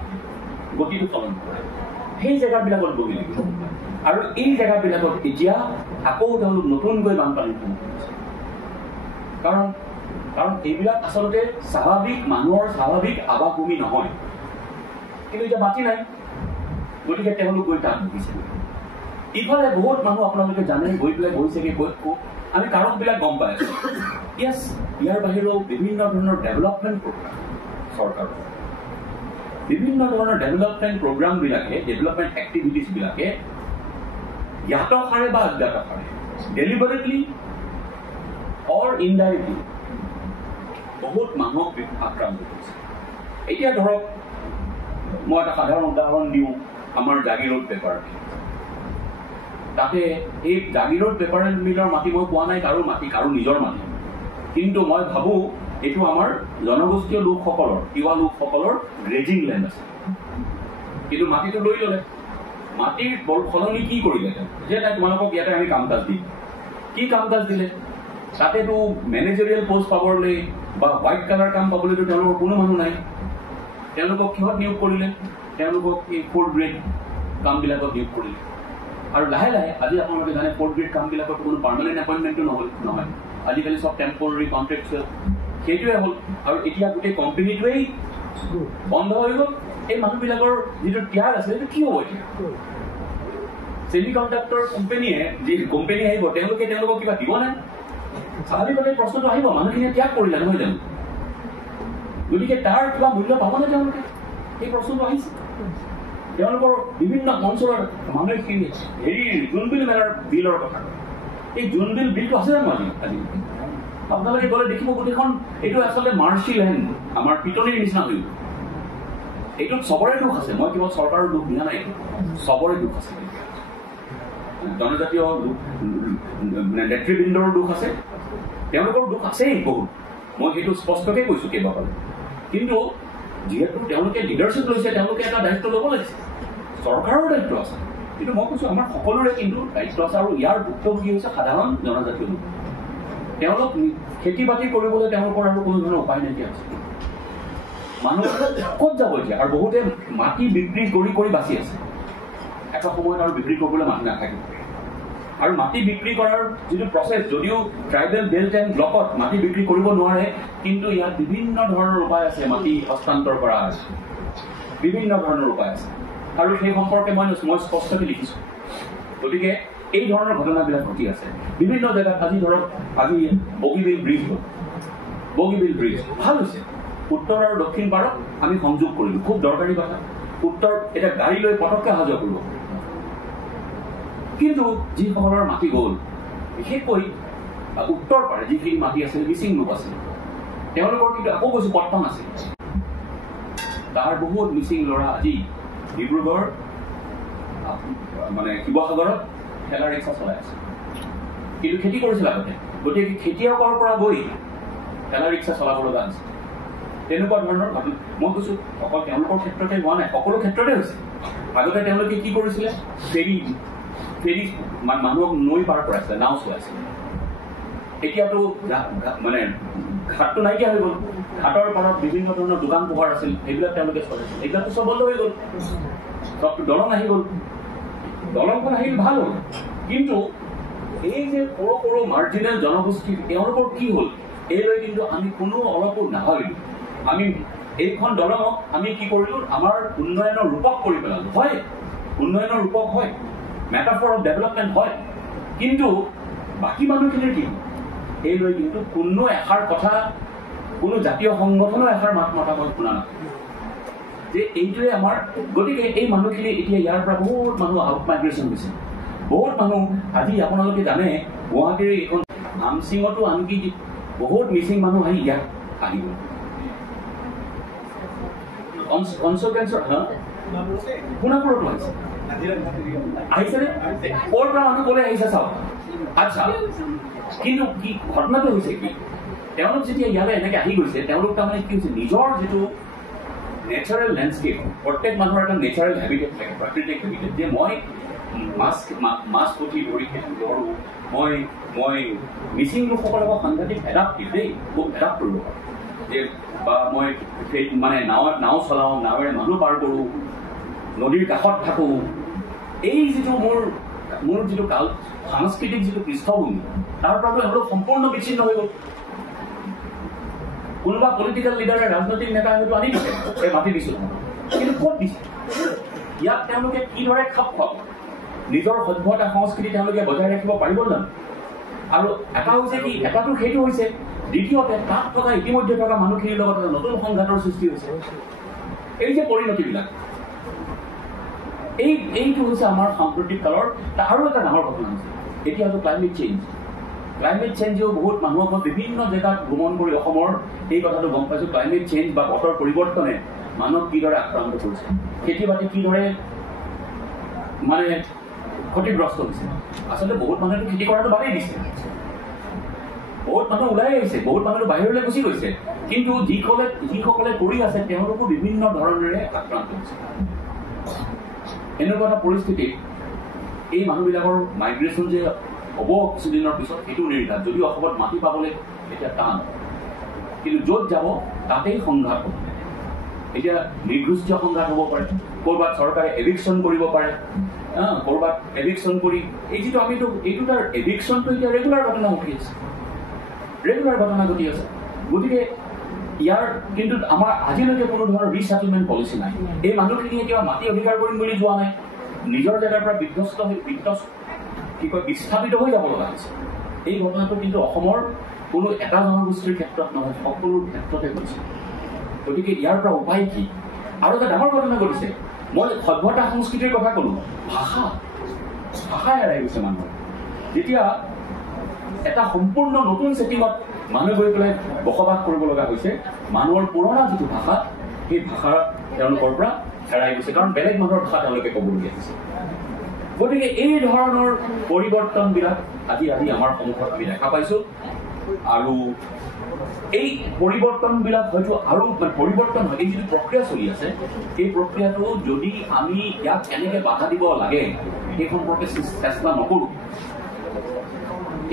গতিটো সলনি কৰে। সেই জেগাবিলাকত বহি লাগিব। আৰু এই জেগাবিলাকত এতিয়া আকৌ তেওঁলোক নতুনকৈ বানপানীৰ সন্মুখীন হৈছে। কাৰণ এইবিলাক আচলতে মানুহৰ স্বাভাৱিক আৱাসভূমি নহয়, কিন্তু এতিয়া মাটি নাই, গতিকে তেওঁলোক গৈ তাত বহিছে। ইফালে বহুত মানুহ আপোনালোকে জানে গৈ পেলাই বহিছেগৈ ক'ত আমি কাৰকবিলাক গম পাই আছো। ইয়াৰ বাহিৰেও বিভিন্ন ধৰণৰ ডেভেলপমেণ্ট প্ৰগ্ৰাম চৰকাৰৰ, বিভিন্ন ধৰণৰ ডেভেলপমেণ্ট প্ৰগ্ৰামবিলাকে, ডেভেলপমেণ্ট এক্টিভিটিছবিলাকে জ্ঞাত হাৰে বা অজ্ঞাত হাৰে, ডেলিভাৰেটলি অৰ ইনডাইৰেক্টলি বহুত মানুহক আক্ৰান্ত কৰিছে। এতিয়া ধৰক মই এটা সাধাৰণ উদাহৰণ দিওঁ, আমাৰ জাগিৰোড পেপাৰ। তাতে এই জাগিৰোড পেপাৰ মিলৰ মাটি মই পোৱা নাই, কাৰো নিজৰ মাটি, কিন্তু মই ভাবোঁ এইটো আমাৰ জনগোষ্ঠীয় লোকসকলৰ, তিৱা লোকসকলৰ গ্ৰেজিং লেণ্ড আছে। কিন্তু মাটিটো লৈ ল'লে, মাটিৰ সলনি কি কৰিলে যে নাই তোমালোকক ইয়াতে আমি কাম কাজ দিম। কি কাম কাজ দিলে? তাতেতো মেনেজেৰিয়েল পষ্ট পাবলৈ বা হোৱাইট কালাৰ কাম পাবলৈতো তেওঁলোকৰ কোনো মানুহ নাই। তেওঁলোকক কিহত নিয়োগ কৰিলে? তেওঁলোকক এই 4th গ্ৰেড কামবিলাকত নিয়োগ কৰিলে। আৰু লাহে লাহে আজি আপোনালোকে জানে 4th গ্ৰেড কামবিলাকত কোনো পাৰ্মানেণ্ট এপইণ্টমেণ্টটো নহয়, আজিকালি সব টেম্পৰাৰী কণ্ট্ৰেক্টুৱেল সেইটোৱে হ'ল আৰু এতিয়া গোটেই কোম্পানীটোৱেই বন্ধ হৈ গ'ল এই মানুহবিলাকৰ যিটো ত্যাগ আছে সেইটো কি হ'ব এতিয়া ছেমি কণ্ডাক্টৰ কোম্পানীয়ে যি কোম্পানী আহিব তেওঁলোকে তেওঁলোকক কিবা দিব নাই স্বাভাৱিকতে প্ৰশ্নটো আহিব মানুহখিনিয়ে ত্যাগ কৰিলে নহয় জানো গতিকে তাৰ কিবা মূল্য পাবনে তেওঁলোকে এই প্ৰশ্নটো আহিছে তেওঁলোকৰ বিভিন্ন অঞ্চলৰ মানুহে হেৰি জোনবিল মেলাৰ বিলৰ কথা এই জোনবিল বিলটো আছে জানো আজি আপোনালোকে গ'লে দেখিব গোটেইখন এইটো আচলতে মাৰ্চি লেণ্ড আমাৰ পিটনিৰ নিচিনা হৈ গ'ল এইটোত চবৰে দুখ আছে মই কেৱল চৰকাৰৰ দুখ দিয়া নাই চবৰে দুখ আছে জনজাতীয় নেতৃবৃন্দৰ দুখ আছে তেওঁলোকৰ দুখ আছেই বহুত মই সেইটো স্পষ্টকৈ কৈছোঁ কেইবাবাৰো কিন্তু যিহেতু তেওঁলোকে লিডাৰশ্বিপ লৈছে তেওঁলোকে এটা দায়িত্ব ল'ব লাগিছে চৰকাৰৰ দায়িত্ব আছে কিন্তু মই কৈছোঁ আমাৰ সকলোৰে কিন্তু দায়িত্ব আছে আৰু ইয়াৰ ভুক্তভোগী হৈছে সাধাৰণ জনজাতীয় লোক তেওঁলোক খেতি বাতি কৰিবলৈ তেওঁলোকৰ আৰু কোনো ধৰণৰ উপায় নাইকিয়া আছে মানুহ ক'ত যাব এতিয়া আৰু বহুতে মাটি বিক্ৰী কৰি কৰি বাচি আছে এটা সময়ত আৰু বিক্ৰী কৰিবলৈ মাটি নাথাকে আৰু মাটি বিক্ৰী কৰাৰ যিটো প্ৰচেছ যদিও ট্ৰাইবেল বেল্ট এণ্ড ব্লকত মাটি বিক্ৰী কৰিব নোৱাৰে কিন্তু ইয়াত বিভিন্ন ধৰণৰ উপায় আছে মাটি হস্তান্তৰ কৰা আছে বিভিন্ন ধৰণৰ উপায় আছে আৰু সেই সম্পৰ্কে মই স্পষ্টকৈ লিখিছোঁ গতিকে এই ধৰণৰ ঘটনাবিলাক ঘটি আছে বিভিন্ন জেগাত আজি ধৰক আজি বগীবিল ব্ৰিজ হ'ল বগীবিল ব্ৰিজ ভাল হৈছে উত্তৰ আৰু দক্ষিণ পাৰত আমি সংযোগ কৰিলোঁ খুব দৰকাৰী কথা উত্তৰ এতিয়া গাড়ী লৈ পটককৈ অহা যোৱা কৰিব কিন্তু যিসকলৰ মাটি গ'ল বিশেষকৈ উত্তৰ পাৰে যিখিনি মাটি আছিল মিচিং লোক আছিল তেওঁলোকৰ কিন্তু আকৌ কৈছোঁ পট্টন আছিল তাৰ বহুত মিচিং ল'ৰা আজি ডিব্ৰুগড় মানে শিৱসাগৰত ঠেলা ৰিক্সা চলাই আছে কিন্তু খেতি কৰিছিল আগতে গতিকে খেতিয়কৰ পৰা গৈ ঠেলা ৰিক্সা চলাব লগা হৈছে তেনেকুৱা ধৰণৰ মই কৈছোঁ অকল তেওঁলোকৰ ক্ষেত্ৰতে হোৱা নাই সকলো ক্ষেত্ৰতে হৈছে আগতে তেওঁলোকে কি কৰিছিলে ফেৰী মানুহক নৈ পাৰ কৰাইছিলে নাও চলাইছিলে এতিয়াতো মানে ঘাটটো নাইকিয়া হৈ গ'ল ঘাটৰ পাৰত বিভিন্ন ধৰণৰ দোকান পোহাৰ আছিল সেইবিলাক তেওঁলোকে চলাইছিল এইবিলাকতো চব বন্ধ হৈ গ'ল চবটো দলং আহি গ'ল দলংখন আহিল ভাল হ'ল কিন্তু এই যে সৰু সৰু মাৰ্জিনেল জনগোষ্ঠী তেওঁলোকৰ কি হ'ল এই লৈ কিন্তু আমি কোনো অলপো নাভাবিলোঁ আমি এইখন দলঙক আমি কি কৰিলোঁ আমাৰ উন্নয়নৰ ৰূপক কৰি পেলালোঁ হয় উন্নয়নৰ ৰূপক হয় মেটাফৰ অফ ডেভেলপমেণ্ট হয় কিন্তু বাকী মানুহখিনিৰ কি এই লৈ কিন্তু কোনো এষাৰ কথা কোনো জাতীয় সংগঠনৰ এষাৰ মাত মতা মই শুনা নাই যে এইটোৱে আমাৰ গতিকে এই মানুহখিনি এতিয়া ইয়াৰ পৰা বহুত মানুহ আউট মাইগ্ৰেশ্যন হৈছে বহুত মানুহ আজি আপোনালোকে জানে গুৱাহাটীৰ এইখন নামচিঙতো আনকি বহুত মিচিং মানুহ আহি ইয়াত আহিব কনচিকুৱেঞ্চৰ সোণাপুৰতো আহিছে আহিছেনে ক'ৰ পৰা মানুহ ক'লে আহিছে চাওক আচ্ছা কিন্তু কি ঘটনাটো হৈছে কি তেওঁলোক যেতিয়া ইয়ালৈ এনেকৈ আহি গৈছে তেওঁলোক তাৰমানে কি হৈছে নিজৰ যিটো নেচাৰেল লেণ্ডস্কেপ প্ৰত্যেক মানুহৰ এটা নেচাৰেল হেবিটেট থাকে প্ৰাকৃতিক হেবিটেট যে মই মাছ পুঠি ধৰি খেতি কৰোঁ মই মিচিং লোকসকলক সাংঘাতিক এডাপ্টিভ দেই খুব এডাপ্ট কৰিব পাৰোঁ যে বা মই মানে নাও চলাওঁ নাৱেৰে মানুহ পাৰ কৰোঁ নদীৰ কাষত থাকোঁ এই যিটো মোৰ যিটো সাংস্কৃতিক যিটো পৃষ্ঠভূমি তাৰ পৰা অলপ সম্পূৰ্ণ বিচ্ছিন্ন হৈ গ'ল কোনোবা পলিটিকেল লিডাৰে ৰাজনৈতিক নেতা হয়তো আনি দিছে এই মাতি দিছোঁ কিন্তু ক'ত দিছে ইয়াত তেওঁলোকে কিদৰে খাপ খুৱাব নিজৰ সভ্যতা সংস্কৃতি তেওঁলোকে বজাই ৰাখিব পাৰিব জানো আৰু এটা হৈছে কি এটাটো সেইটো হৈছে দ্বিতীয়তে তাত থকা ইতিমধ্যে থকা মানুহখিনিৰ লগত এটা নতুন সংঘাতৰ সৃষ্টি হৈছে এই যে পৰিণতিবিলাক এইটো হৈছে আমাৰ সাম্প্ৰতিক কালৰ আৰু এটা ডাঙৰ ঘটনা হৈছে এতিয়াতো ক্লাইমেট চেঞ্জেও বহুত মানুহক বিভিন্ন জেগাত ভ্ৰমণ কৰি অসমৰ এই কথাটো গম পাইছোঁ ক্লাইমেট চেঞ্জ বা বতৰ পৰিৱৰ্তনে মানুহক কিদৰে আক্ৰান্ত কৰিছে খেতি বাতি কিদৰে মানে ক্ষতিগ্ৰস্ত হৈছে আচলতে বহুত মানুহেতো খেতি কৰাটো বাদেই দিছে বহুত মানুহ ওলাই আহিছে বহুত মানুহ বাহিৰলৈ গুচি গৈছে কিন্তু যিসকলে কৰি আছে তেওঁলোকো বিভিন্ন ধৰণেৰে আক্ৰান্ত হৈছে এনেকুৱা এটা পৰিস্থিতিত এই মানুহবিলাকৰ মাইগ্ৰেশ্যন যে হ'ব কিছুদিনৰ পিছত সেইটো নিৰ্ধাৰণ যদিও অসমত মাটি পাবলৈ এতিয়া টান কিন্তু য'ত যাব তাতেই সংঘাত হ'ব এতিয়া নিৰ্ঘোষ্ঠীয় সংঘাত হ'ব পাৰে ক'ৰবাত চৰকাৰে এভিকশ্যন কৰিব পাৰে ক'ৰবাত এভিকশ্যন কৰি এই যিটো আমিতো এইটো তাৰ এভিকশ্যনটো এতিয়া ৰেগুলাৰ ঘটনা ঘটি আছে ৰেগুলাৰ ঘটনা ঘটি আছে। গতিকে ইয়াৰ কিন্তু আমাৰ আজিলৈকে কোনো ধৰণৰ ৰিছেটেলমেণ্ট পলিচি নাই। এই মানুহখিনিয়ে কিবা মাটি অধিকাৰ কৰিম বুলি যোৱা নাই, নিজৰ জেগাৰ পৰা বিস্থাপিত হৈ যাব লগা হৈছে। এই ঘটনাটো কিন্তু অসমৰ কোনো এটা জনগোষ্ঠীৰ ক্ষেত্ৰত নহয়, সকলো ক্ষেত্ৰতে ঘটিছে। গতিকে ইয়াৰ পৰা উপায় কি? আৰু এটা ডাঙৰ ঘটনা ঘটিছে, মই সভ্যতা সংস্কৃতিৰ কথা ক'লো, ভাষা হেৰাই গৈছে মানুহৰ। যেতিয়া এটা সম্পূৰ্ণ নতুন ছেটিঙত মানুহ গৈ পেলাই বসবাস কৰিব লগা হৈছে, মানুহৰ পুৰণা যিটো ভাষা, সেই ভাষা তেওঁলোকৰ পৰা হেৰাই গৈছে, কাৰণ বেলেগ মানুহৰ ভাষা তেওঁলোকে ক'বলগীয়া হৈছে। গতিকে এই ধৰণৰ পৰিৱৰ্তনবিলাক আজি আমাৰ সন্মুখত আমি দেখা পাইছো। আৰু এই পৰিৱৰ্তনবিলাক হয়তো আৰু পৰিৱৰ্তন হয়, এই যিটো প্ৰক্ৰিয়া চলি আছে, এই প্ৰক্ৰিয়াটো যদি আমি ইয়াক কেনেকৈ বাধা দিব লাগে সেই সম্পৰ্কে চেষ্টা নকৰোঁ,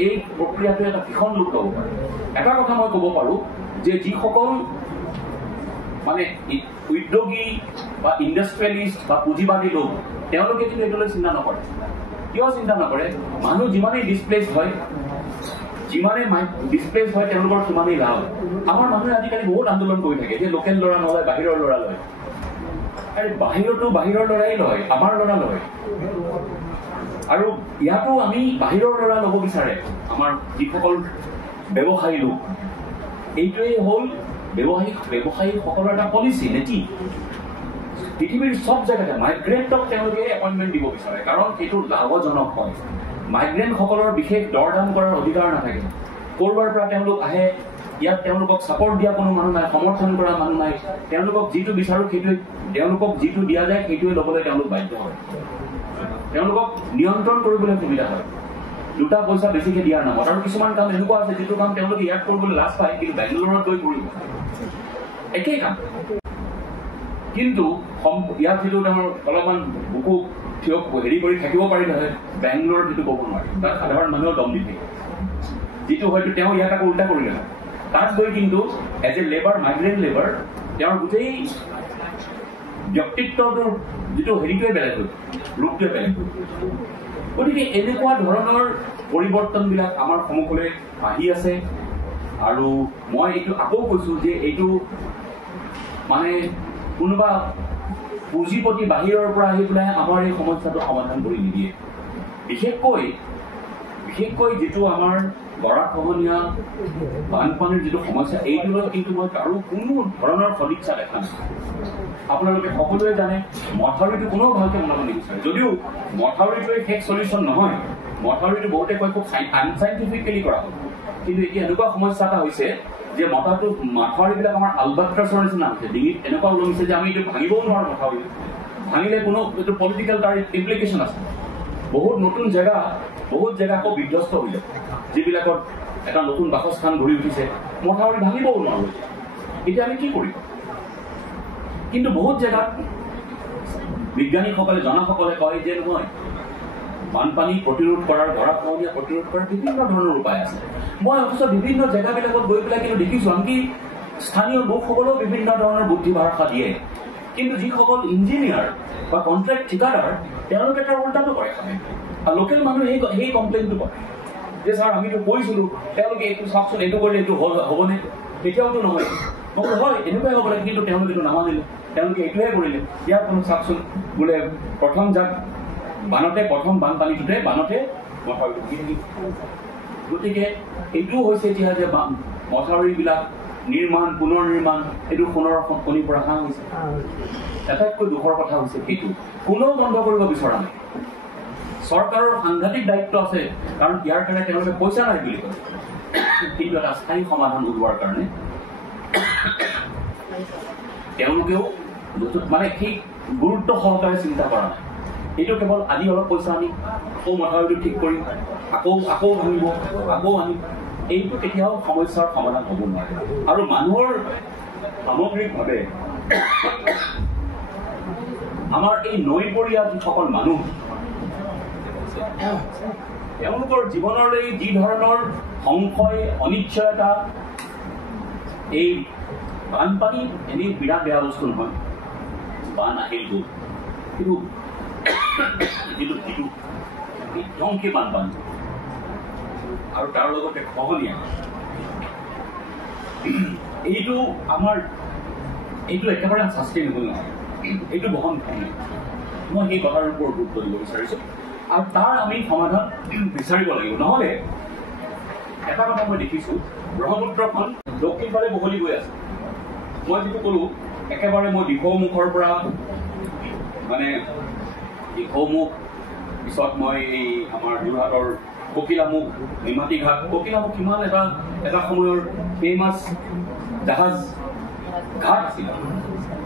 এই প্ৰক্ৰিয়াটো এটা ভীষণ ৰূপ ল'ব পাৰে। এটা কথা মই ক'ব পাৰোঁ যে যিসকল মানে উদ্যোগী বা ইণ্ডাষ্ট্ৰিয়েলিষ্ট বা পুঁজিবাদী লোক, তেওঁলোকে কিন্তু এইটোলৈ চিন্তা নকৰে। কিয় চিন্তা নকৰে? মানুহ যিমানেই ডিছপ্লেচ হয়, তেওঁলোকৰ সিমানেই লাভ। আমাৰ মানুহে আজিকালি বহুত আন্দোলন কৰি থাকে যে লোকেল ল'ৰা নলয়, বাহিৰৰ ল'ৰা লয়। আৰে বাহিৰতো বাহিৰৰ ল'ৰাই লয়, আমাৰ ল'ৰা লয়। আৰু ইয়াতো আমি বাহিৰৰ ল'ৰা ল'ব বিচাৰে আমাৰ যিসকল ব্যৱসায়ী লোক। এইটোৱেই হ'ল ব্যৱসায়ীসকলৰ এটা পলিচি, নীতি। পৃথিৱীৰ চব জেগাতে মাইগ্ৰেণ্টক তেওঁলোকে এপইণ্টমেণ্ট দিব বিচাৰে, কাৰণ এইটো লাভজনক হয়। মাইগ্ৰেণ্টসকলৰ বিশেষ দৰ দাম কৰাৰ অধিকাৰ নাথাকে। ক'ৰবাৰ পৰা তেওঁলোক আহে, ইয়াত তেওঁলোকক ছাপৰ্ট দিয়া কোনো মানুহ নাই, সমৰ্থন কৰা মানুহ নাই। তেওঁলোকক যিটো বিচাৰোঁ সেইটোৱে, তেওঁলোকক যিটো দিয়া যায় সেইটোৱে ল'বলৈ তেওঁলোক বাধ্য হয়। তেওঁলোকক নিয়ন্ত্ৰণ কৰিবলৈ সুবিধা হয়, দুটা পইচা বেছিকৈ দিয়াৰ নামত। আৰু কিছুমান কাম এনেকুৱা আছে যিটো কাম তেওঁলোকে ইয়াত কৰিবলৈ লাজ পায়, কিন্তু বেংগলোৰত গৈ কৰিব একেই কাম। কিন্তু ইয়াত যিটো তেওঁৰ অলপমান বুকু হেৰি কৰি থাকিব পাৰিলে হয়, বেংগলোৰত যিটো ক'ব নোৱাৰি, তাত সাধাৰণ মানুহৰ দম দি থাকে, যিটো হয়তো তেওঁ ইয়াত আকৌ উল্টা কৰিলে হয়। তাত গৈ কিন্তু as a labour, migrant labour, তেওঁৰ গোটেই ব্যক্তিত্বটোৰ যিটো হেৰিটোৱে বেলেগ হৈ, ৰূপটোৱে বেলেগ হৈ। গতিকে এনেকুৱা ধৰণৰ পৰিৱৰ্তনবিলাক আমাৰ সন্মুখলৈ আহি আছে। আৰু মই এইটো আকৌ কৈছোঁ যে এইটো মানে কোনোবা পুঁজিপতি বাহিৰৰ পৰা আহি পেলাই আমাৰ এই সমস্যাটো সমাধান কৰি নিদিয়ে। বিশেষকৈ যিটো আমাৰ গৰাখহনীয়া বানপানীৰ যিটো সমস্যা, এইটোলৈ কিন্তু মই আৰু কোনো ধৰণৰ সদিচ্ছা দেখা নাই। আপোনালোকে সকলোৱে জানে মথাউৰিটো কোনেও ভালকৈ বনাব নিবিচাৰে, যদিও মথাউৰিটোৱে শেষ চলিউশ্যন নহয়। মথাউৰিটো বহুতে কয় খুব আনচাইণ্টিফিকেলি কৰা হ'ল, কিন্তু এতিয়া এনেকুৱা সমস্যা এটা হৈছে যে মাথাউৰিবিলাক আমাৰ আলবাট্ৰাছৰ নিচিনা হৈছে, ডিঙিত এনেকুৱা ওলমিছে যে আমি এইটো ভাঙিবও নোৱাৰোঁ। মথাউৰি ভাঙিলে কোনো এইটো পলিটিকেল তাৰ ইমপ্লিকেশ্যন আছে। বহুত জেগা আকৌ বিধ্বস্ত হৈ যায়, যিবিলাকত এটা নতুন বাসস্থান গঢ়ি উঠিছে, মথাউৰি ভাঙিবও নোৱাৰোঁ। এতিয়া আমি কি কৰিম? কিন্তু বহুত জেগাত বিজ্ঞানীসকলে, জনাসকলে কয় যে নহয়, বানপানী প্ৰতিৰোধ কৰাৰ, গৰাখহনীয়া প্ৰতিৰোধ কৰাৰ বিভিন্ন ধৰণৰ উপায় আছে। মই অথচ বিভিন্ন জেগাবিলাকত গৈ পেলাই কিন্তু দেখিছোঁ, আনকি স্থানীয় লোকসকলেও বিভিন্ন ধৰণৰ বুদ্ধি ভাষা দিয়ে। কিন্তু যিসকল ইঞ্জিনিয়াৰ বা কণ্ট্ৰেক্ট ঠিকাদাৰ, তেওঁলোকে তাৰ উল্টাটো কৰে। আৰু লোকেল মানুহে সেই কমপ্লেইনটো কৰে যে ছাৰ আমিতো কৈছিলোঁ, তেওঁলোকে এইটো চাওকচোন, এইটো কৰিলে এইটো হ'বনে? তেতিয়াওতো নহয়। মই বোলো হয়, এনেকুৱাই হ'ব লাগে, কিন্তু তেওঁলোকে এইটো নামানিলে, তেওঁলোকে এইটোহে কৰিলে। ইয়াৰ কোনো চাওকচোন, বোলে প্ৰথম বানপানীটোতে বানতে মথাউৰি ঢুকি থাকিব। গতিকে এইটোও হৈছে এতিয়া যে মথাউৰিবিলাক পুনৰ নিৰ্মাণ, এইটো সোণৰ কণীৰ পৰা হাঁহ হৈছে। আটাইতকৈ দুখৰ কথা হৈছে সেইটো কোনেও বন্ধ কৰিব বিচৰা নাই। চৰকাৰৰ সাংঘাতিক দায়িত্ব আছে, কাৰণ ইয়াৰ কাৰণে তেওঁলোকে পইচা নাই বুলি কয়, কিন্তু এটা স্থায়ী সমাধান উলিওৱাৰ কাৰণে তেওঁলোকেও মানে সেই গুৰুত্ব সহকাৰে চিন্তা কৰা নাই। এইটো কেৱল আজি অলপ পইচা আনি আকৌ মথাউৰিটো ঠিক কৰিম, আকৌ ভাঙিব, আকৌ আনিম, এইটো কেতিয়াও সমস্যাৰ সমাধান হ'ব নোৱাৰে। আৰু মানুহৰ সামগ্ৰিকভাৱে আমাৰ এই নৈপৰীয়া যিসকল মানুহ, তেওঁলোকৰ জীৱনলৈ যি ধৰণৰ সংশয়, অনিশ্চয়তা, এই বানপানী এনেই বিৰাট বেয়া বস্তু নহয়। বান আহিল গ'ল, কিন্তু যিটো বিধ্বংসী বানপানী আৰু তাৰ লগতে খহনীয়া, এইটো আমাৰ এইটো একেবাৰে ছাষ্টেইনেবল নহয়, এইটো বহনক্ষম নহয়। মই সেই কথাৰ ওপৰত গুৰুত্ব দিব বিচাৰিছোঁ আৰু তাৰ আমি সমাধান বিচাৰিব লাগিব। নহ'লে এটা কথা মই দেখিছোঁ, ব্ৰহ্মপুত্ৰখন দক্ষিণ ফালে বহলি গৈ আছে। মই যিটো ক'লোঁ একেবাৰে মই দিখৌমুখৰ পৰা মানে দিখৌমুখ, পিছত মই এই আমাৰ যোৰহাটৰ ককিলামুখ, নিমাতী ঘাট। ককিলামুখ কিমান এটা সময়ৰ ফেমাছ জাহাজ ঘাট আছিল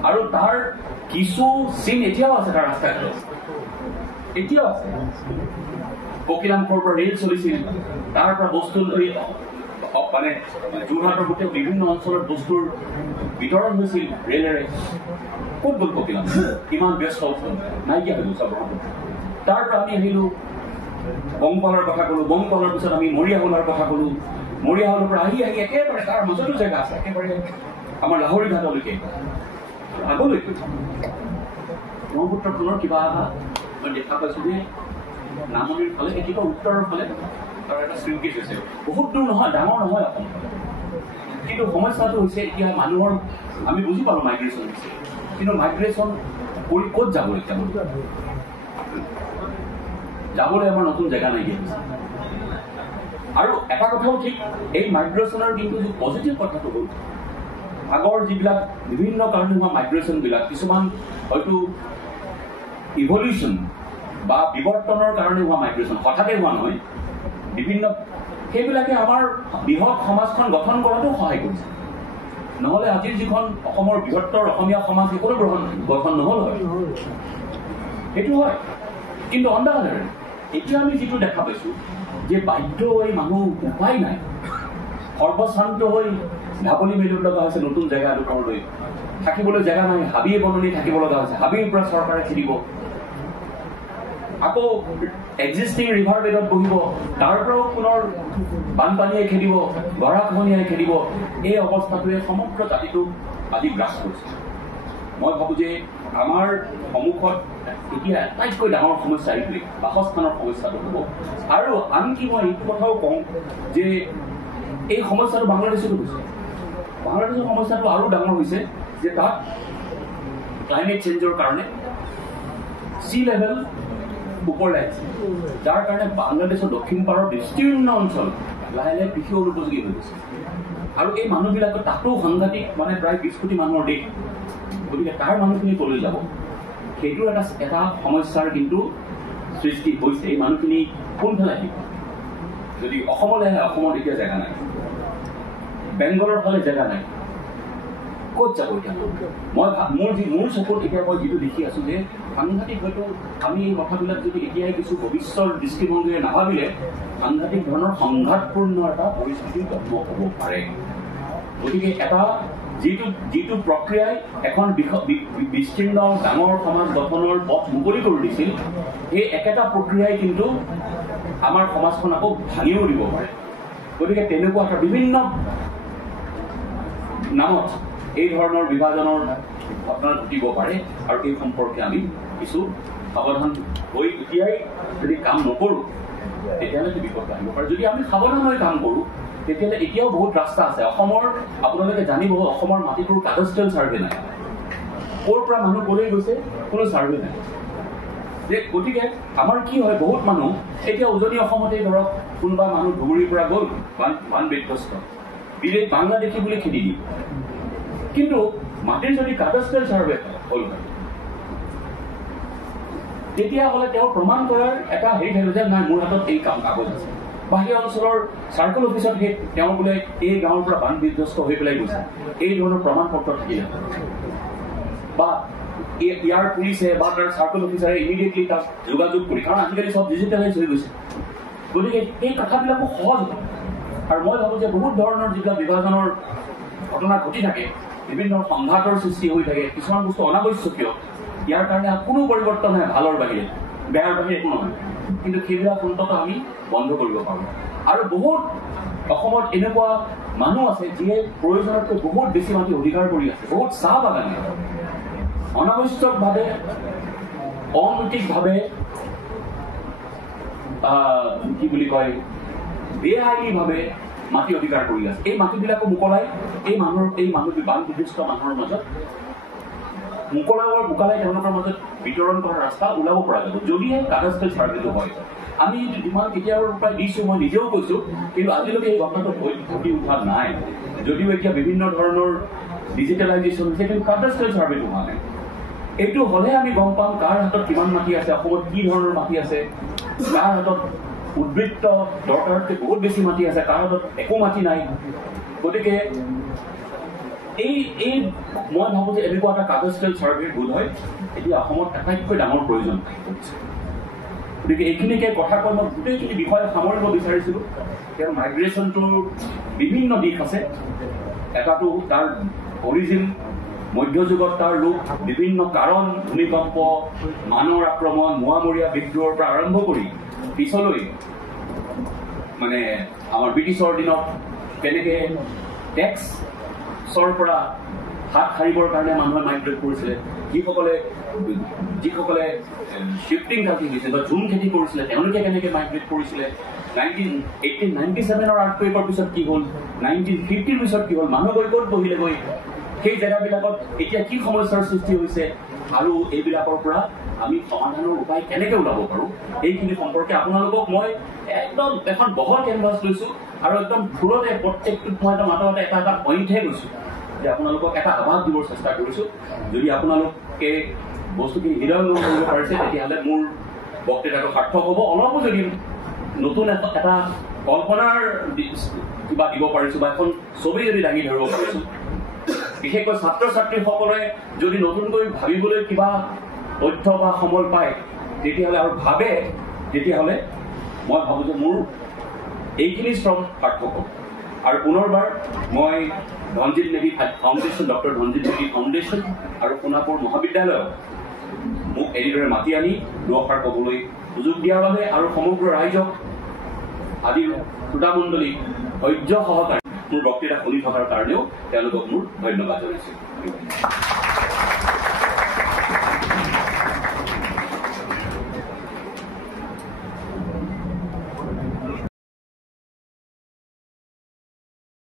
আৰু তাৰ কিছু চিন এতিয়াও আছে, তাৰ ৰাস্তাঘাটত এতিয়াও আছে। ককিলামুখৰ পৰা ৰেল চলিছিল, তাৰ পৰা বস্তু মানে যোৰহাটৰ গোটেই বিভিন্ন অঞ্চলত বস্তুৰ বিতৰণ হৈছিল ৰেলেৰে। ক'ত গ'ল ককিলামুখ? ইমান ব্যস্ত নাইকিয়া হৈ গ'ল চব। তাৰ পৰা আমি আহিলোঁ বংপালৰ কথা ক'লোঁ, বংপালৰ পিছত আমি মৰিয়াহোলাৰ কথা ক'লোঁ, মৰিয়াহোলাৰ পৰা আহি একেবাৰে তাৰ মাজতো জেগা আছে, একেবাৰে আমাৰ লাহৰী ঘাটলৈকে আগলৈকে ব্ৰহ্মপুত্ৰখনৰ কিবা এটা মই দেখা পাইছোঁ যে নামনিৰ ফালে একেবাৰে উত্তৰৰ ফালে তাৰ এটা শ্ৰিংকেজ হৈছে। বহুত দূৰ নহয়, ডাঙৰ নহয় অসম, কিন্তু সমস্যাটো হৈছে এতিয়া মানুহৰ আমি বুজি পালোঁ মাইগ্ৰেশ্যন হৈছে, কিন্তু মাইগ্ৰেশ্যন কৰি ক'ত যাব? এতিয়া যাবলৈ আমাৰ নতুন জেগা নাইকিয়া হৈছে। আৰু এটা কথাও ঠিক, এই মাইগ্ৰেশ্যনৰ কিন্তু যি পজিটিভ কথাটো হ'ল, আগৰ যিবিলাক বিভিন্ন কাৰণে হোৱা মাইগ্ৰেশ্যনবিলাক কিছুমান হয়তো ইভলিউশ্যন বা বিৱৰ্তনৰ কাৰণে হোৱা মাইগ্ৰেশ্যন, হঠাতে হোৱা নহয়, বিভিন্ন সেইবিলাকে আমাৰ বৃহৎ সমাজখন গঠন কৰাতো সহায় কৰিছে। নহ'লে আজিৰ যিখন অসমৰ বৃহত্তৰ অসমীয়া সমাজ সেইখনো গঠন নহ'ল হয়, সেইটো হয়। কিন্তু অন্ধাৰে এতিয়া আমি যিটো দেখা পাইছোঁ যে বাধ্য হৈ মানুহ উপায় নাই, সৰ্বশ্ৰান্ত হৈ ঢাপলি মেলিব লগা হৈছে নতুন জেগা এডোখৰলৈ, থাকিবলৈ জেগা নাই, হাবি বননি থাকিব লগা হৈছে, হাবিৰ পৰা চৰকাৰে খেদিব, আকৌ এক্সিষ্টিং ৰিভাৰ বেডত বহিব, তাৰ পৰাও পুনৰ বানপানীয়ে খেদিব, গৰাখহনীয়াই খেদিব। এই অৱস্থাটোৱে সমগ্ৰ জাতিটোক আজি গ্ৰাস কৰিছে। মই ভাবোঁ যে আমাৰ সন্মুখত এতিয়া আটাইতকৈ ডাঙৰ সমস্যা এইটোৱে, বাসস্থানৰ সমস্যাটো হ'ব। আৰু আনকি মই এইটো কথাও কওঁ যে এই সমস্যাটো বাংলাদেশতো হৈছে। বাংলাদেশৰ সমস্যাটো আৰু ডাঙৰ হৈছে যে তাত ক্লাইমেট চেঞ্জৰ কাৰণে চি লেভেল ওপৰলৈ আহিছে, যাৰ কাৰণে বাংলাদেশৰ দক্ষিণ পাৰৰ বিস্তীৰ্ণ অঞ্চল লাহে লাহে কৃষি অনুপযোগী হৈ গৈছে। আৰু এই মানুহবিলাকৰ তাতো সাংঘাতিক মানে প্ৰায় 20 কোটি মানুহৰ দেশ, গতিকে তাৰ মানুহখিনি ক'লৈ যাব? সেইটো এটা সমস্যাৰ কিন্তু সৃষ্টি হৈছে। এই মানুহখিনি কোনফালে আহিব? যদি অসমলৈ আহে, অসমত এতিয়া জেগা নাই, বেংগলৰ ফালে জেগা নাই, ক'ত যাব এতিয়া? মোৰ চকুত এতিয়া মই যিটো দেখি আছোঁ যে সাংঘাতিক, হয়তো আমি এই কথাবিলাক যদি এতিয়াই কিছু ভৱিষ্যৰ দৃষ্টিভংগীৰে নাভাবিলে সাংঘাতিক ধৰণৰ সংঘাতপূৰ্ণ এটা পৰিস্থিতিৰ জন্ম হ'ব পাৰে। গতিকে এটা যিটো প্ৰক্ৰিয়াই এখন বিস্তীৰ্ণ ডাঙৰ সমাজ গঠনৰ পথ মুকলি কৰি দিছিল, সেই একেটা প্ৰক্ৰিয়াই কিন্তু আমাৰ সমাজখন আকৌ ভাঙিও দিব পাৰে। গতিকে তেনেকুৱা এটা বিভিন্ন নামত এই ধৰণৰ বিভাজনৰ ঘটনা ঘটিব পাৰে। আৰু এই সম্পৰ্কে আমি কিছু সাৱধান হৈ এতিয়াই যদি কাম নকৰোঁ তেতিয়াহ'লে বিপদ আহিব পাৰে। যদি আমি সাৱধান হৈ কাম কৰোঁ তেতিয়াহ'লে এতিয়াও বহুত ৰাস্তা আছে। অসমৰ আপোনালোকে জানিব, অসমৰ মাটিটোৰ কাগজটেল চাৰ্ভে নাই, ক'ৰ পৰা মানুহ ক'লৈ গৈছে কোনো চাৰ্ভে নাই। গতিকে আমাৰ কি হয়, বহুত মানুহ এতিয়া উজনি অসমতে ধৰক কোনোবা মানুহ ধুবুৰীৰ পৰা গ'ল, বান বিধ্বস্ত, বিদেশ বাংলাদেশী বুলি খেদি দিব। কিন্তু মাটিৰ যদি কাগজটেল চাৰ্ভে হ'ল তেতিয়াহ'লে তেওঁ প্ৰমাণ কৰাৰ এটা হেৰি থাকিব যে নাই, মোৰ হাতত এই কাগজ আছে। বাহিৰা অঞ্চলৰ চাৰ্কল অফিচত তেওঁ বোলে এই গাঁৱৰ পৰা বান বিধ্বস্ত হৈ পেলাই গৈছে, এই ধৰণৰ প্ৰমাণ পত্ৰ থাকিলে, বা ইয়াৰ পুলিচে বা তাৰ চাৰ্কল অফিচাৰে ইমিডিয়েটলি তাক যোগাযোগ কৰি, কাৰণ আজিকালি চব ডিজিটেলাইজ হৈ গৈছে। গতিকে এই কথাবিলাকো সহজ হয়। আৰু মই ভাবোঁ যে বহুত ধৰণৰ যিবিলাক বিভাজনৰ ঘটনা ঘটি থাকে, বিভিন্ন সংঘাতৰ সৃষ্টি হৈ থাকে, কিছুমান বস্তু অনাৱশ্যকীয়, ইয়াৰ কাৰণে কোনো পৰিৱৰ্তন নাই ভালৰ বাহিৰে, বেয়াৰ বাহিৰে একো নহয়, কিন্তু সেইবিলাক অন্ততঃ আমি বন্ধ কৰিব পাৰোঁ। আৰু বহুত অসমত এনেকুৱা মানুহ আছে যিয়ে প্ৰয়োজনতকৈ বহুত বেছি মাটি অধিকাৰ কৰি আছে। বহুত চাহ বাগানে অনাৱশ্যকভাৱে, অনৈতিকভাৱে, কি বুলি কয়, বেআইনীভাৱে মাটি অধিকাৰ কৰি আছে। এই মাটিবিলাকো মোকলাই এই মানুহ বান বিশিষ্ট মানুহৰ মাজত মোকলাই তেওঁলোকৰ মাজত বিতৰণ কৰাৰ ৰাস্তা ওলাব পৰা যাব যদিহে কাগজটো চাৰ্ভেটো হয়। আমি যিমান কেতিয়াৰ পৰাই দিছোঁ, মই নিজেও কৈছোঁ, কিন্তু আজিলৈকে এই ঘটনাটো ঘটি উঠা নাই। যদিও এতিয়া বিভিন্ন ধৰণৰ ডিজিটেলাইজেশ্যন হৈছে, কিন্তু কাগজটো চাৰ্ভেটো হোৱা নাই। এইটো হ'লে আমি গম পাম কাৰ হাতত কিমান মাটি আছে, অসমত কি ধৰণৰ মাটি আছে, কাৰ হাতত উদ্বৃত্ত দৰকাৰতকৈ বহুত বেছি মাটি আছে, কাৰ হাতত একো মাটি নাই। গতিকে এই মই ভাবোঁ যে এনেকুৱা এটা কাগজটেল চাৰ্ভেৰ বোধ হয় এতিয়া অসমত আটাইতকৈ ডাঙৰ প্ৰয়োজন হৈছে। গতিকে এইখিনিকে কথা কৈ মই গোটেইখিনি বিষয় সামৰিব বিচাৰিছিলোঁ। তেওঁ মাইগ্ৰেশ্যনটোৰ বিভিন্ন দিশ আছে। এটাটো তাৰ অৰিজিন, মধ্যযুগত তাৰ লোক, বিভিন্ন কাৰণ, ভূমিকম্প, মানৰ আক্ৰমণ, মোৱামৰীয়া বিদ্ৰোহৰ পৰা আৰম্ভ কৰি পিছলৈ মানে আমাৰ ব্ৰিটিছৰ দিনত কেনেকৈ টেক্সৰ পৰা হাত সাৰিবৰ কাৰণে মানুহে মাইগ্ৰেট কৰিছিলে, যিসকলে শ্বিফটিং কাটি গৈছে বা ঝুম খেতি কৰিছিলে তেওঁলোকে কেনেকৈ মাইগ্ৰেট কৰিছিলে, 1897 আৰ্থকুৱেকৰ পিছত কি হ'ল, 1950 পিছত কি হ'ল, মানুহ গৈ ক'ত বহিলে গৈ, সেই জেগাবিলাকত এতিয়া কি সমস্যাৰ সৃষ্টি হৈছে আৰু এইবিলাকৰ পৰা আমি সমাধানৰ উপায় কেনেকৈ ওলাব পাৰোঁ, এইখিনি সম্পৰ্কে আপোনালোকক মই একদম এখন বহল কেনভাছ লৈছোঁ আৰু একদম থুৰতে প্ৰত্যেকটোত মই মাতে এটা পইণ্টহে গৈছোঁ যে আপোনালোকক এটা আভাস দিবৰ চেষ্টা কৰিছোঁ। যদি আপোনালোকে বস্তুখিনি হৃদয়ংগম কৰিব পাৰিছে তেতিয়াহ'লে মোৰ বক্তৃতাটো সাৰ্থক হ'ব। অলপো যদি নতুন এটা কল্পনাৰ কিবা দিব পাৰিছোঁ বা এখন ছবি যদি দাঙি ধৰিব পাৰিছোঁ, বিশেষকৈ ছাত্ৰ ছাত্ৰীসকলে যদি নতুনকৈ ভাবিবলৈ কিবা তথ্য বা সমল পায় তেতিয়াহ'লে আৰু ভাবে, তেতিয়াহ'লে মই ভাবোঁ যে মোৰ এইখিনি শ্ৰম সাৰ্থক হ'ব। আৰু পুনৰবাৰ মই Dhanjit navy foundation, doctor Dhanjit navy foundation আৰু সোণাপুৰ মহাবিদ্যালয়ক মোক এনেদৰে মাতি আনি দুআষাৰ ক'বলৈ সুযোগ দিয়াৰ বাবে আৰু সমগ্ৰ ৰাইজক আদি শ্ৰোতামণ্ডলীক ধৈৰ্য সহকাৰে মোৰ বক্তৃতা শুনি থকাৰ কাৰণেও তেওঁলোকক মোৰ ধন্যবাদ জনাইছোঁ।